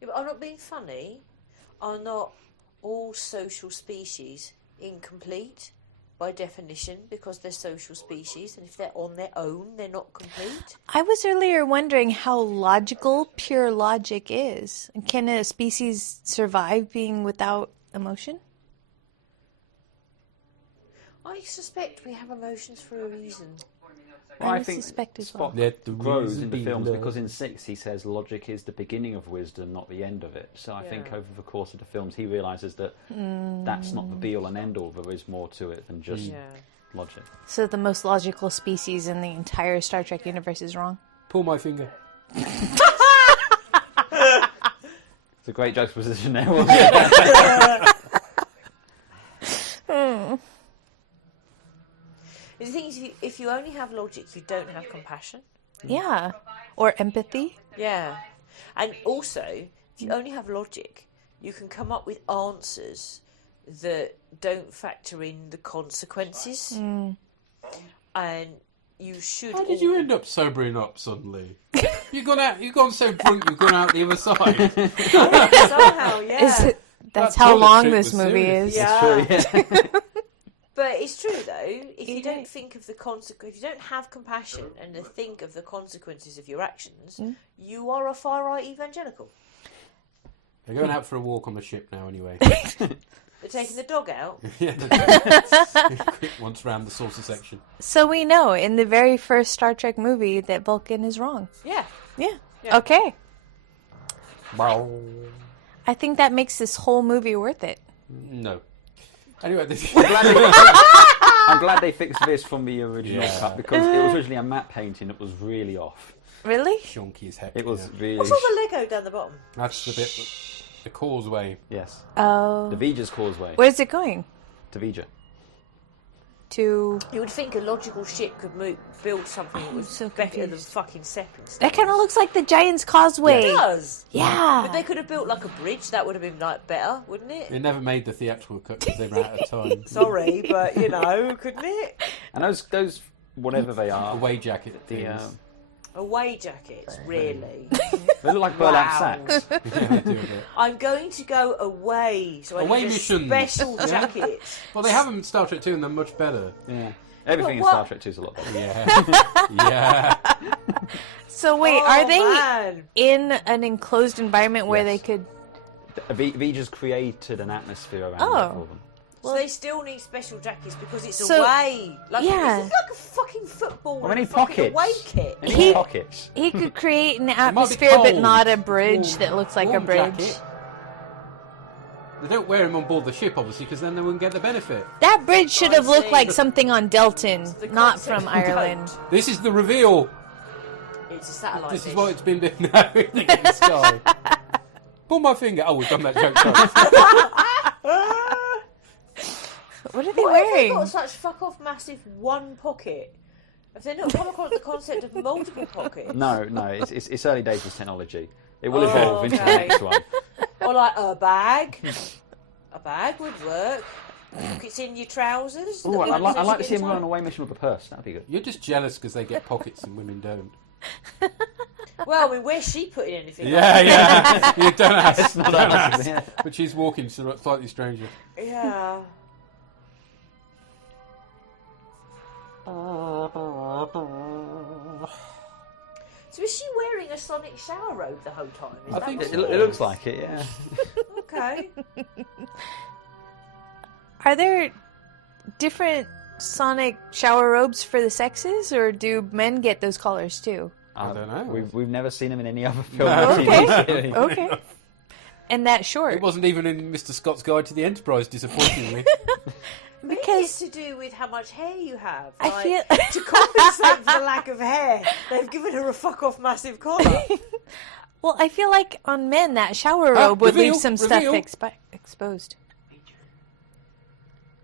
Yeah, but I'm not being funny. Are not all social species incomplete by definition because they're social species, and if they're on their own, they're not complete? I was earlier wondering how logical pure logic is. Can a species survive being without emotion? I suspect we have emotions for a reason. Well, I suspect as well. Spock Let the grows reason in the be films love. because in 6 he says logic is the beginning of wisdom, not the end of it. So I think Yeah. over the course of the films he realises that that's not the be-all and end-all. There is more to it than just Yeah. logic. So the most logical species in the entire Star Trek universe is wrong? Pull my finger. It's a great juxtaposition there, wasn't it? The thing is, if you only have logic, you don't have compassion. Yeah. Or empathy? Yeah. And also, if you only have logic, you can come up with answers that don't factor in the consequences. And you should... How did you end up sobering up suddenly? You've gone so drunk you've gone out the other side. Somehow, yeah. Is it, that's That how toilet long shit this was movie serious. is. Yeah. True, yeah. But it's true, though. If you don't think of the if you don't have compassion and to think of the consequences of your actions, you are a far-right evangelical. They're going out for a walk on the ship now anyway. They're taking the dog out. Yeah. Quick once round the saucer section. So we know in the very first Star Trek movie that Vulcan is wrong. Yeah. Yeah. Yeah. Okay. I think that makes this whole movie worth it. No. Anyway, this I'm glad they fixed this from the original Yeah. cut because it was originally a matte painting that was really off. Really? shonky as heck. It was yeah. really... What's all the Lego down the bottom? That's the bit, the causeway. Yes. Oh. The V'ger's causeway. Where's it going? To V'ger. To... You would think a logical ship could build something that was so better than confused. fucking stepping stones. That kind of looks like the Giant's Causeway. It does. Yeah. But they could have built like a bridge. That would have been like better, wouldn't it? They never made the theatrical cut because they ran out of time. Sorry, but you know, couldn't it? And those whatever they are, Away jacket the, things. Away jackets, really. they look like burlap Wow. sacks. Yeah, they do a bit. I'm going to go away, so I Away need a missions. special Yeah. jacket. Well, they have them in Star Trek 2 and they're much better. Yeah. Everything in But Star what- Trek 2 is a lot better. Yeah. Yeah. So wait, Oh, are they man. in an enclosed environment where Yes. they could... V'ger's created an atmosphere around Oh. it for them. So they still need special jackets because it's So- away. Like, yeah. It's like a fucking football. I mean, fucking away kit. pockets. He could create an might be atmosphere, but cold. not a bridge Warm- that looks like a warm bridge. jacket. They don't wear him on board the ship, obviously, because then they wouldn't get the benefit. That bridge should have looked see. like something on Delton, The not concept from of Ireland. coat. This is the reveal. It's a satellite. This is dish. what it's been doing now in the sky. Pull my finger. Oh, we've done that joke. Sorry. What are they Why have they wearing? got such fuck off massive one pocket? Have they not come across the concept of multiple pockets? No, it's early days of technology. It will evolve into the okay. next one. Or like a bag. A bag would work. Pockets in your trousers. Ooh, I'd like to see him go on a away mission with a purse. That'd be good. You're just jealous because they get pockets and women don't. Well, I mean, where's she putting anything? Yeah. You don't ask. It's not Don't that much, ask. yeah. But she's walking slightly stranger. Yeah. So is she wearing a sonic shower robe the whole time? Is I that think what It looks like it, yeah. Okay. Are there different sonic shower robes for the sexes, or do men get those collars too? I don't know. We've never seen him in any other film. No. or TV Okay. series. Okay. And that It short. wasn't even in Mr. Scott's Guide to the Enterprise, disappointingly. Maybe it's Because to do with how much hair you have. I Like, feel to compensate for the lack of hair, they've given her a fuck off massive collar. well, I feel like on men that shower robe would reveal, leave some reveal. stuff exposed.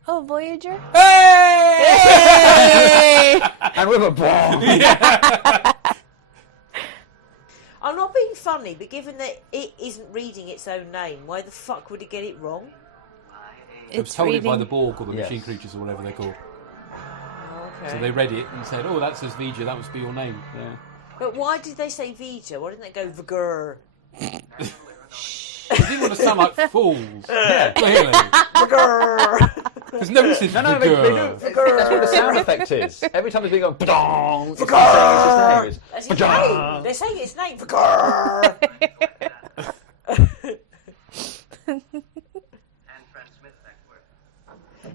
Oh, Voyager! Hey! And with a bomb. I'm not being funny, but given that it isn't reading its own name, why the fuck would it get it wrong? It was It's told it by reading. the Borg or the Yes. machine creatures or whatever they're called. Okay. So they read it and said, "Oh, that says Vija. That must be your name." Yeah. But why did they say Vija? Why didn't they go Vigor? They didn't want to sound like fools. Yeah. Clearly, Vigor! there's never since No, they do. That's what the sound effect is. Every time it's being going, ba-dong, it's saying its name. That's his name. They're saying its name. Vigor!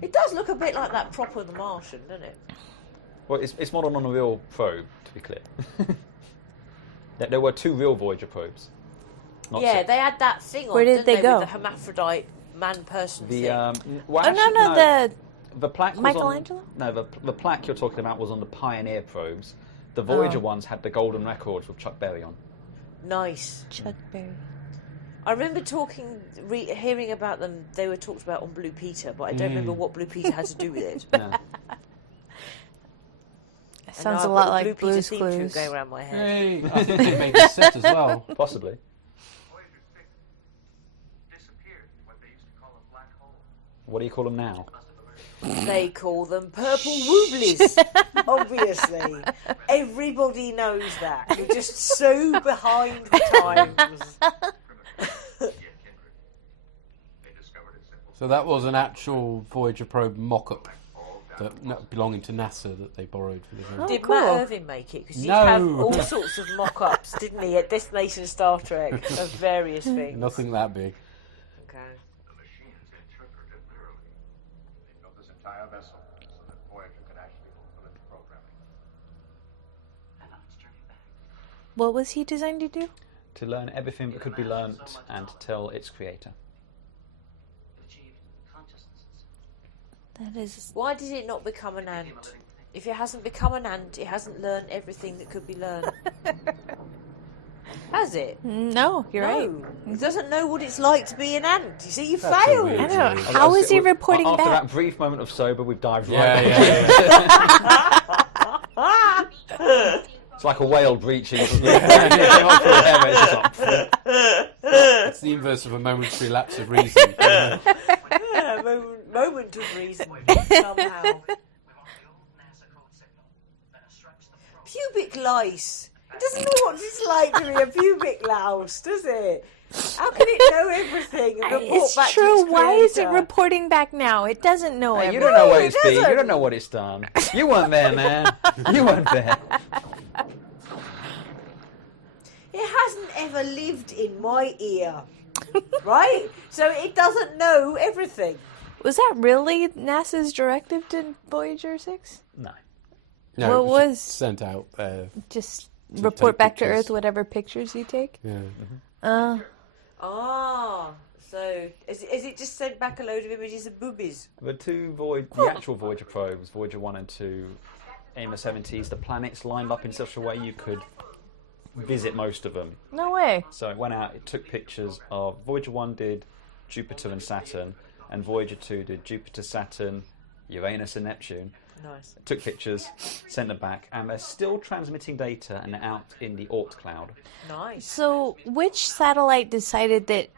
It does look a bit like that proper The Martian, doesn't it? Well, it's modeled on a real probe, to be clear. There were 2 real Voyager probes. Not Yeah, six. they had that thing on. Where did didn't they With go? the hermaphrodite man-person The thing. well, Oh actually, no, the plaque was Michelangelo? On, no, the plaque you're talking about was on the Pioneer probes. The Voyager Oh. ones had the golden records with Chuck Berry on. Nice. Chuck Berry. I remember hearing about them. They were talked about on Blue Peter, but I don't remember what Blue Peter had to do with it. Yeah. Sounds And a I've lot got the like Blue Peter Blue's theme tune Clues. going around my head. Hey, I think they made the set as well. Possibly. Voyager 6 disappeared in what they used to call a black hole. What do you call them now? They call them purple wooblies. Obviously, everybody knows that. You're just so behind the times. They discovered it simple. So that was an actual Voyager probe mock-up that belonging to NASA that they borrowed for the film. Did cool. Matt Irving make it? Because he'd No. have all sorts of mock-ups, didn't he, at Destination Star Trek of various things. Nothing that big. Okay. The machines interpreted literally. They built this entire vessel so that Voyager could actually fulfill its programming. And now it's turning back. What was he designed to do? To learn everything that could be learnt and to tell its creator. That is. Why did it not become an ant? If it hasn't become an ant, it hasn't learned everything that could be learned. Has it? No, you're right. No. It doesn't know what it's like to be an ant. You see, you That's a failed. weird I know. dream. How is he reporting After back? that brief moment of sober, we've dived Yeah, right yeah, back. yeah. It's like a whale breaching. It's the inverse of a momentary lapse of reason. Yeah, moment of reason somehow. Pubic lice. It doesn't know what it's like to be a pubic louse, does it? How can it know everything and report It's back to true. its Why is it creator? reporting back now? It doesn't know Hey, you everything. don't know what it it's been. You doesn't. don't know what it's done. You weren't there, man. You weren't there. It hasn't ever lived in my ear, right? So it doesn't know everything. Was that really NASA's directive to Voyager 6? No. No, What it was was- sent out. Just To report take back to pictures. Earth whatever pictures you take? Yeah. Ah, so is it just sent back a load of images of boobies? The actual Voyager probes, Voyager 1 and 2, in the 70s, the planets lined up in such a way you could visit most of them. No way. So it went out, it took pictures of... Voyager 1 did Jupiter and Saturn, and Voyager 2 did Jupiter, Saturn, Uranus and Neptune. Nice. Took pictures, sent them back, and they're still transmitting data and out in the Oort cloud. Nice. So, which satellite decided that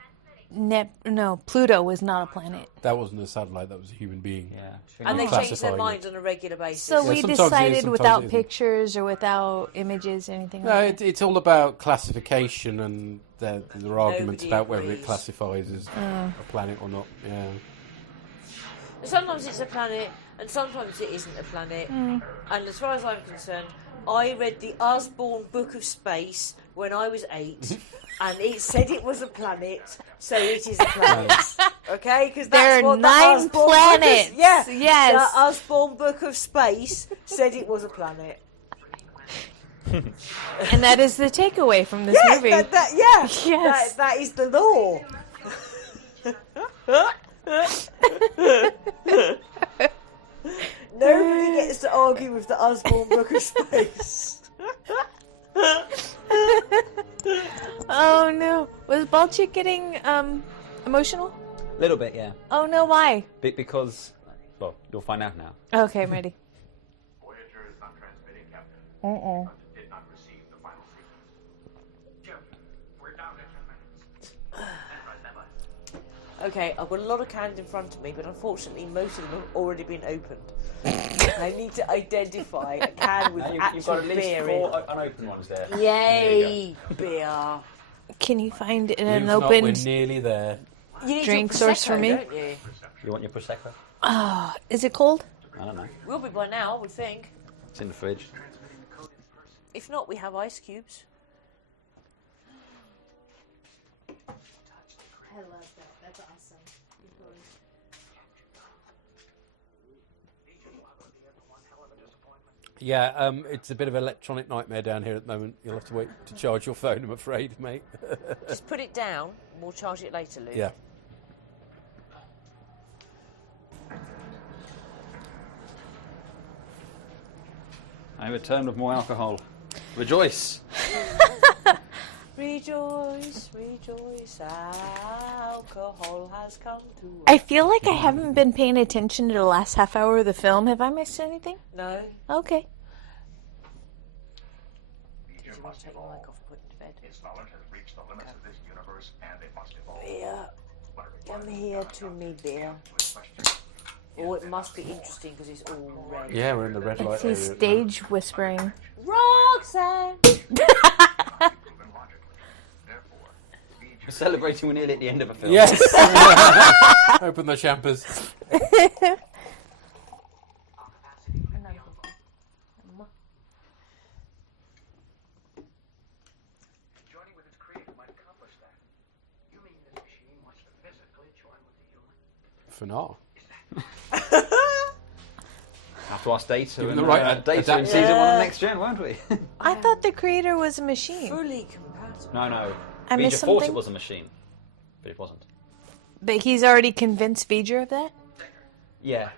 Pluto was not a planet? That wasn't a satellite, that was a human being. Yeah. And they change their Classifying minds on a regular basis. So Yeah, we sometimes it is, decided sometimes without it isn't. pictures or without images, anything No, like that? it's all about classification, and there are arguments Nobody about whether it agrees. classifies as a planet or not. Yeah. Sometimes it's a planet, and sometimes it isn't a planet. And as far as I'm concerned, I read the Osborne Book of Space when I was 8, and it said it was a planet, so it is a planet. Okay, because There that's are what 9 the Osborne planets. Book of, yeah, Yes. the Osborne Book of Space said it was a planet. And that is the takeaway from this movie. Yes. That is the law. Nobody gets to argue with the Osborne Book of Space. Oh no. Was Balchik getting emotional? A little bit, yeah. Oh no, why? Because, well, you'll find out now. Okay, I'm ready. Voyager is not transmitting, Captain. Uh-uh. Did not receive the final sequence. Jim, we're down to 10 minutes. Enterprise, stand by. Okay, I've got a lot of cans in front of me, but unfortunately most of them have already been opened. I need to identify a can with You've actual got at least beer 4 in. unopened ones there. Yay, beer. Can you find an Believe it or not, opened we're nearly there. You need drink your source Prosecco, for me? don't you? You want your Prosecco? Oh, is it cold? I don't know. Will be by now, I would think. It's in the fridge. If not, we have ice cubes. I love that. That's awesome. Yeah, it's a bit of an electronic nightmare down here at the moment. You'll have to wait to charge your phone, I'm afraid, mate. Just put it down, and we'll charge it later, Luke. Yeah. I return with more alcohol. Rejoice! Rejoice, rejoice, alcohol has come to us. I feel like I haven't been paying attention to the last half hour of the film. Have I missed anything? No. Okay. Did you want to take the mic off and put it to bed? Its knowledge has reached the limits of this universe, and it must evolve. Beer. Come here to me, beer. Oh, it must be interesting because it's all red. Yeah, we're in the red light It's his area at the moment. stage whispering. Roxanne! We're celebrating, we're nearly at the end of a film. Yes! Open the champers. Joining with its creator might accomplish that. You mean this machine wants to physically join with the human? For now. Have to ask Data Give and them the right Data in adapt- season 1 of Next Gen, won't we? I thought the creator was a machine. Fully compatible. No. I V'ger missed thought it something? was a machine, but it wasn't. But he's already convinced V'ger of that? Yeah.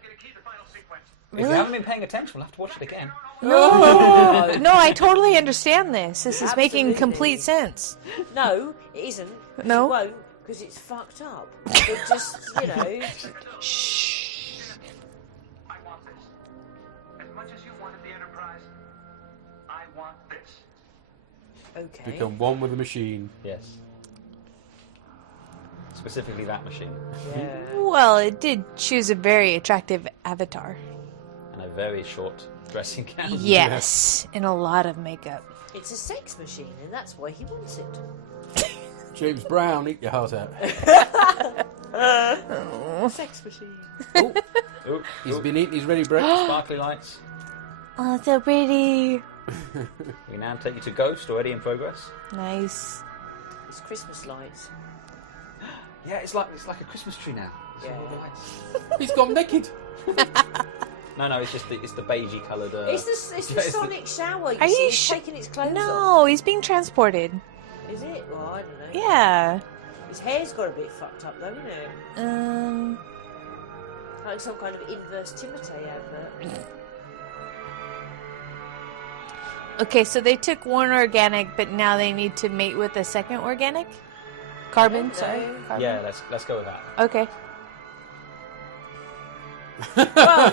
If you Really? haven't been paying attention, we'll have to watch it again. No, no, I totally understand this. This is making Absolutely. complete sense. No, it isn't. No? It won't, because it's fucked up. It just, you know. Shh. I want this. As much as you wanted the Enterprise, I want this. Okay. Become one with the machine. Yes. Specifically that machine. Yeah. Well, it did choose a very attractive avatar. And a very short dressing gown. Yes, and a lot of makeup. It's a sex machine, and that's why he wants it. James Brown, eat your heart out. Sex machine. Ooh, He's ooh. been eating his ready break. Sparkly lights. Oh, so pretty. We now take you to Ghost, already in progress. Nice. It's Christmas lights. Yeah, it's like a Christmas tree now. Yeah. He's gone naked. No, it's just it's the beigey coloured. It's the sonic shower. Are you he's taking its clothes off. No, he's being transported. Is it? Well, I don't know. Yeah. His hair's got a bit fucked up though, isn't it? Like some kind of inverse Timotei advert. Okay, so they took one organic, but now they need to mate with a second organic? Carbon, sorry. Carbon. Yeah, let's go with that. Okay. Well,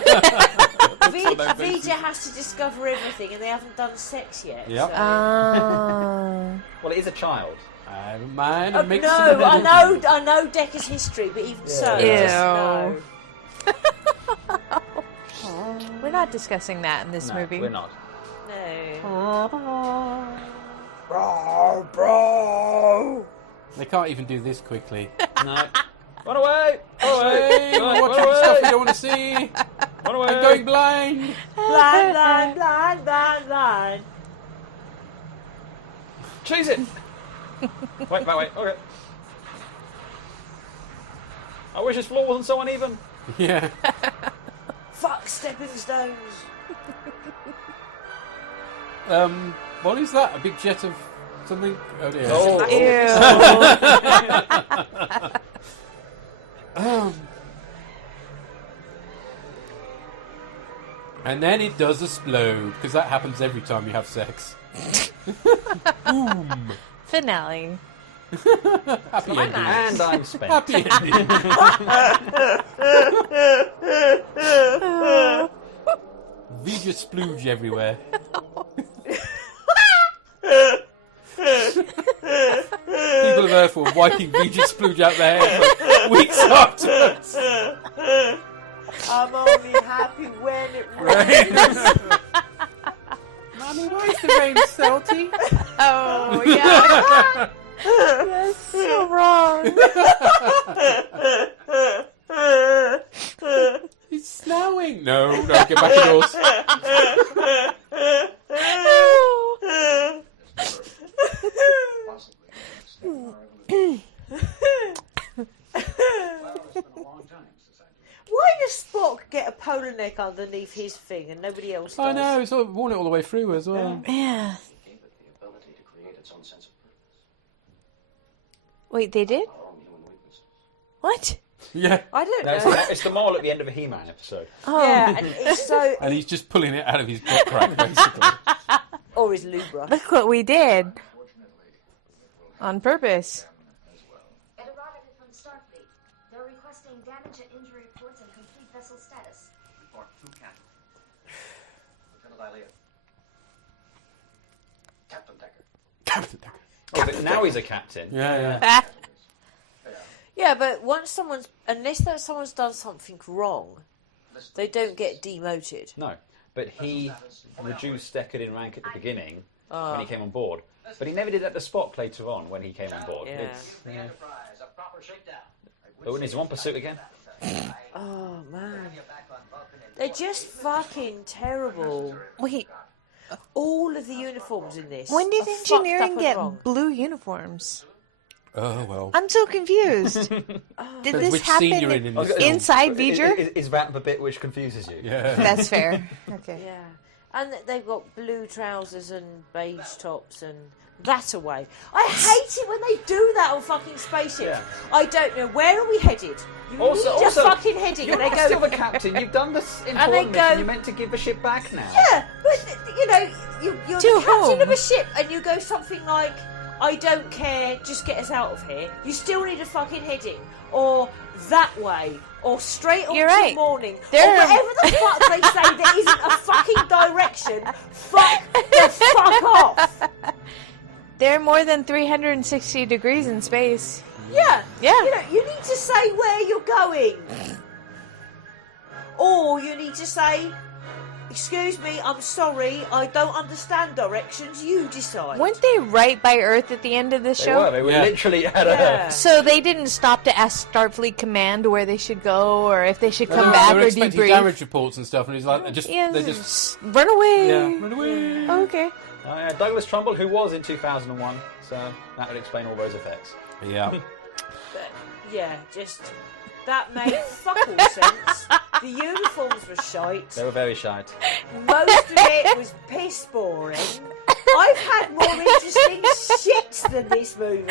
Vija has to discover everything, and they haven't done sex yet. Yep. So. Well, it is a child. Man, No, I know Decca's history, but even so, just no. We're not discussing that in this movie. We're not. No. Bro. They can't even do this quickly. No. Run away! Run away! Hey, watching stuff you don't want to see. Run away! I'm going blind. Blind. Chase it! Wait. Okay. I wish this floor wasn't so uneven. Yeah. Fuck stepping stones. What is that? A big jet of something? Oh dear. And then it does explode, because that happens every time you have sex. Boom. Finale. Happy ending. And I'm spent. Happy ending. Vija splooge everywhere. People of Earth were wiping Vija splooge out their hair for weeks afterwards. I'm only happy when it rains. Mommy, why is the rain salty? Oh, yeah. That's so wrong. It's snowing. No, get back indoors. Why does Spock get a polar neck underneath his thing and nobody else does? I know, it's worn it all the way through as well. Yeah. Wait, they did? What? Yeah. I don't No, know. it's the mole at the end of a He-Man episode. Oh. Yeah, and it's so... And he's just pulling it out of his butt crack, basically. Or his lube brush. Look what we did. On purpose. Errata from Starfleet. They're requesting damage and injury reports and complete vessel status. Report to Captain. Lieutenant Ilea. Captain Decker. Captain Decker. Oh, but now he's a captain. Yeah. Yeah, but once unless someone's done something wrong, they don't get demoted. No, but he reduced Deckard in rank at the beginning when he came on board. But he never did that to Spock later on when he came on board. Yeah. The Enterprise, a proper shakedown. Oh, and he's on pursuit again. Oh, man. They're just fucking terrible. Wait, All of the uniforms in this when did are fucked engineering up and get wrong. blue uniforms? Oh, well. I'm so confused. Did Depends this which scene you're happen in this film. inside V'ger? Is that the bit which confuses you? Yeah. That's fair. Okay. Yeah. And they've got blue trousers and beige tops and that away. I hate it when they do that on fucking spaceships. Yeah. I don't know. Where are we headed? You Also, need a fucking heading. You're And they still go, the captain. You've done this they important go- mission. You're meant to give the ship back now. yeah, but, you know, you're To the captain whom? of a ship and you go something like, I don't care, just get us out of here. You still need a fucking heading. Or that way. Or straight on You're to right. morning. There or are- whatever the fuck they say there isn't a fucking direction. Fuck the fuck off. There are more than 360 degrees in space. Yeah. Yeah. You know, you need to say where you're going. Or you need to say, excuse me, I'm sorry, I don't understand directions, you decide. Weren't they right by Earth at the end of the They show? were. They were Yeah. literally at Yeah. So they didn't stop to ask Starfleet Command where they should go or if they should come They back were or expecting debrief. damage reports and stuff, and he's like, Yeah, they just run away. run away. Okay. Douglas Trumbull, who was in 2001, so that would explain all those effects. Yeah. But, yeah, just... That made fuck all sense. The uniforms were shite. They were very shite. Most of it was piss boring. I've had more interesting shit than this movie.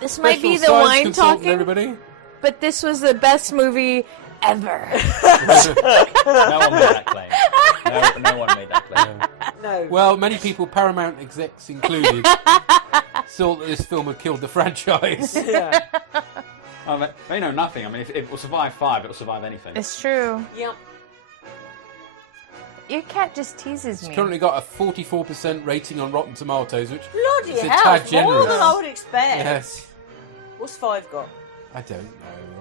This might be the Special science wine consultant, talking, everybody. but this was the best movie ever. No one made that claim. No one made that claim. No. Well, many people, Paramount execs included, thought that this film had killed the franchise. Yeah. They know nothing. I mean, if it will survive 5, it will survive anything. It's true. Yep. Your cat just teases me. It's currently got a 44% rating on Rotten Tomatoes, which Bloody is a hell, tad it's more generous. than I would expect. Yes. What's 5 got? I don't know.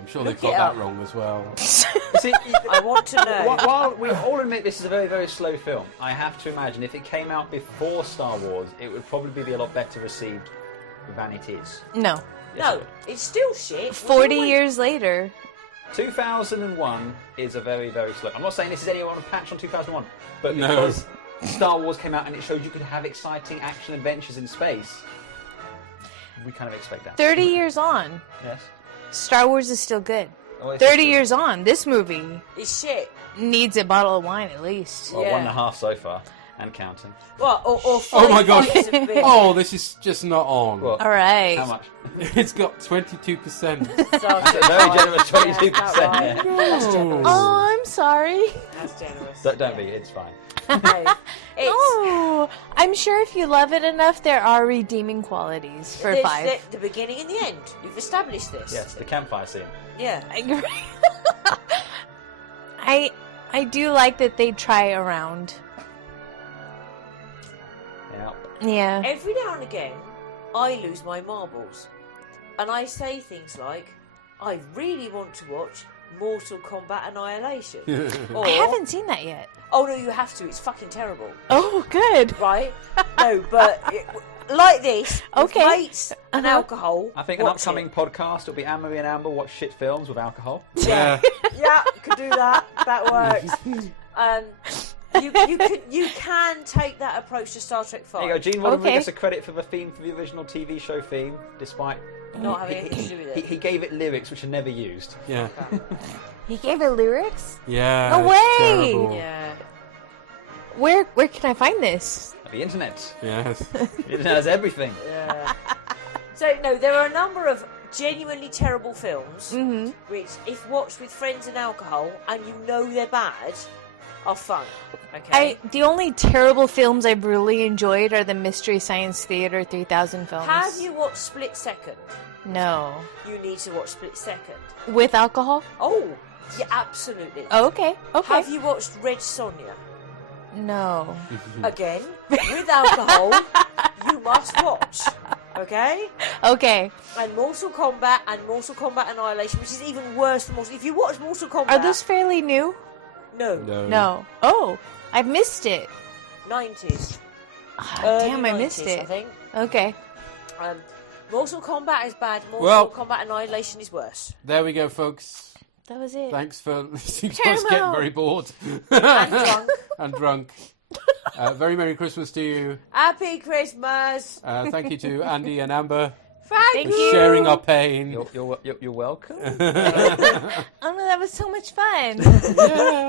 I'm sure Look they've got it that up. wrong as well. See, I want to know. while we all admit this is a very, very slow film, I have to imagine if it came out before Star Wars, it would probably be a lot better received than it is. No. Yes, No, it would. it's still shit. 40 years later. 2001 is a very, very slow. I'm not saying this is anyone on a patch on 2001, but No. because Star Wars came out and it showed you could have exciting action adventures in space, we kind of expect that. 30 years on. Yes. Star Wars is still good. Oh, it's 30 years on, this movie It's shit. needs a bottle of wine at least. Well, Yeah. 1.5 so far, and counting. What? Or Oh 5 my gosh. pints of beer. Oh, this is just not on. What? All right. How much? It's got 22%. That's That's a very generous 22%. Right. Yeah. That's generous. Oh, I'm sorry. That's generous. Don't be. It's fine. No, it's, Oh, I'm sure if you love it enough, there are redeeming qualities for there's 5. the beginning and the end. You've established this. Yes, the campfire scene. Yeah. I agree. I do like that they try around. Yeah. Yeah. Every now and again, I lose my marbles. And I say things like, I really want to watch Mortal Kombat Annihilation. Or, I haven't seen that yet. oh no, you have to, it's fucking terrible. Oh, good. Right? No, but like this, with Okay. mates and Uh-huh. alcohol. I think an watch upcoming it. podcast will be Anne-Marie and Amber watch shit films with alcohol. Yeah. Yeah, you could do that. That works. You can take that approach to Star Trek 5. There you go. Gene Roddenberry Okay. gets a credit for the theme for the original TV show theme, despite Not having anything to do with it. he gave it lyrics which are never used. Yeah. He gave it lyrics? Yeah. No it's way! terrible. Yeah. Where can I find this? The internet. Yes. The internet has everything. Yeah. So no, there are a number of genuinely terrible films Mm-hmm. which, if watched with friends and alcohol, and you know they're bad, are fun. Okay. The only terrible films I've really enjoyed are the Mystery Science Theater 3000 films. Have you watched Split Second? No. You need to watch Split Second. With alcohol? Oh, yeah, absolutely. Oh, okay. Okay. Have you watched Red Sonja? No. Again, with alcohol, you must watch. Okay? Okay. And Mortal Kombat and Mortal Kombat Annihilation, which is even worse than Mortal. If you watch Mortal Kombat, Are those fairly new? no, No. Oh, I've missed it. 90s. Ah, Early damn, I missed 90s, it. I think. Okay. Mortal Kombat is bad. Mortal Well- Kombat Annihilation is worse. There we go, folks. That was it. Thanks for listening to us getting very bored. And drunk. And drunk. Very Merry Christmas to you. Happy Christmas. Thank you to Andy and Amber Thank for you. sharing our pain. You're welcome. Oh no, that was so much fun.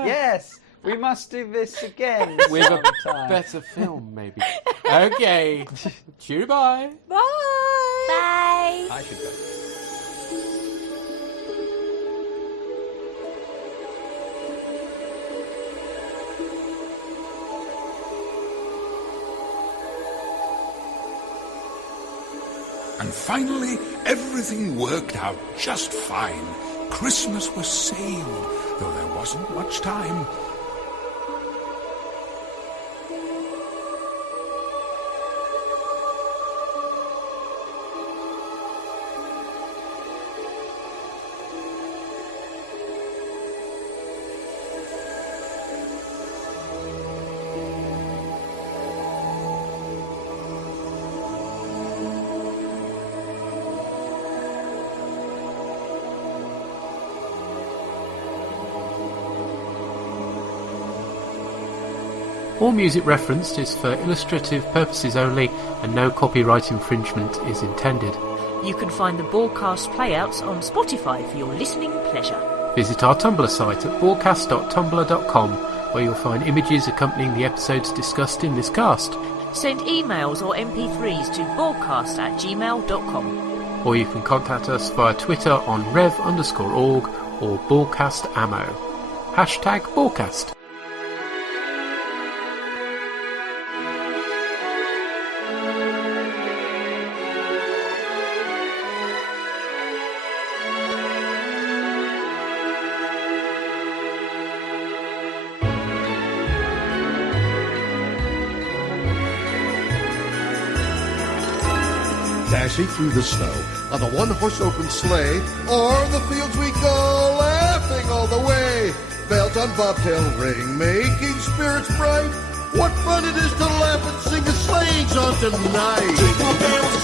Yes, we must do this again. With a sometime. better film, maybe. Okay. Cheerio, bye. Bye. Bye. I should go. And finally, everything worked out just fine. Christmas was saved, though there wasn't much time. All music referenced is for illustrative purposes only, and no copyright infringement is intended. You can find the bOrgCast playouts on Spotify for your listening pleasure. Visit our Tumblr site at bOrgCast.tumblr.com, where you'll find images accompanying the episodes discussed in this cast. Send emails or MP3s to borgcast@gmail.com. Or you can contact us via Twitter on rev_org or bOrgCastAmmo. #bOrgCast. Dashing through the snow on the one-horse open sleigh, or the fields we go, laughing all the way. Bells on bobtail ring, making spirits bright. What fun it is to laugh and sing a sleighing song tonight. Jingle bells,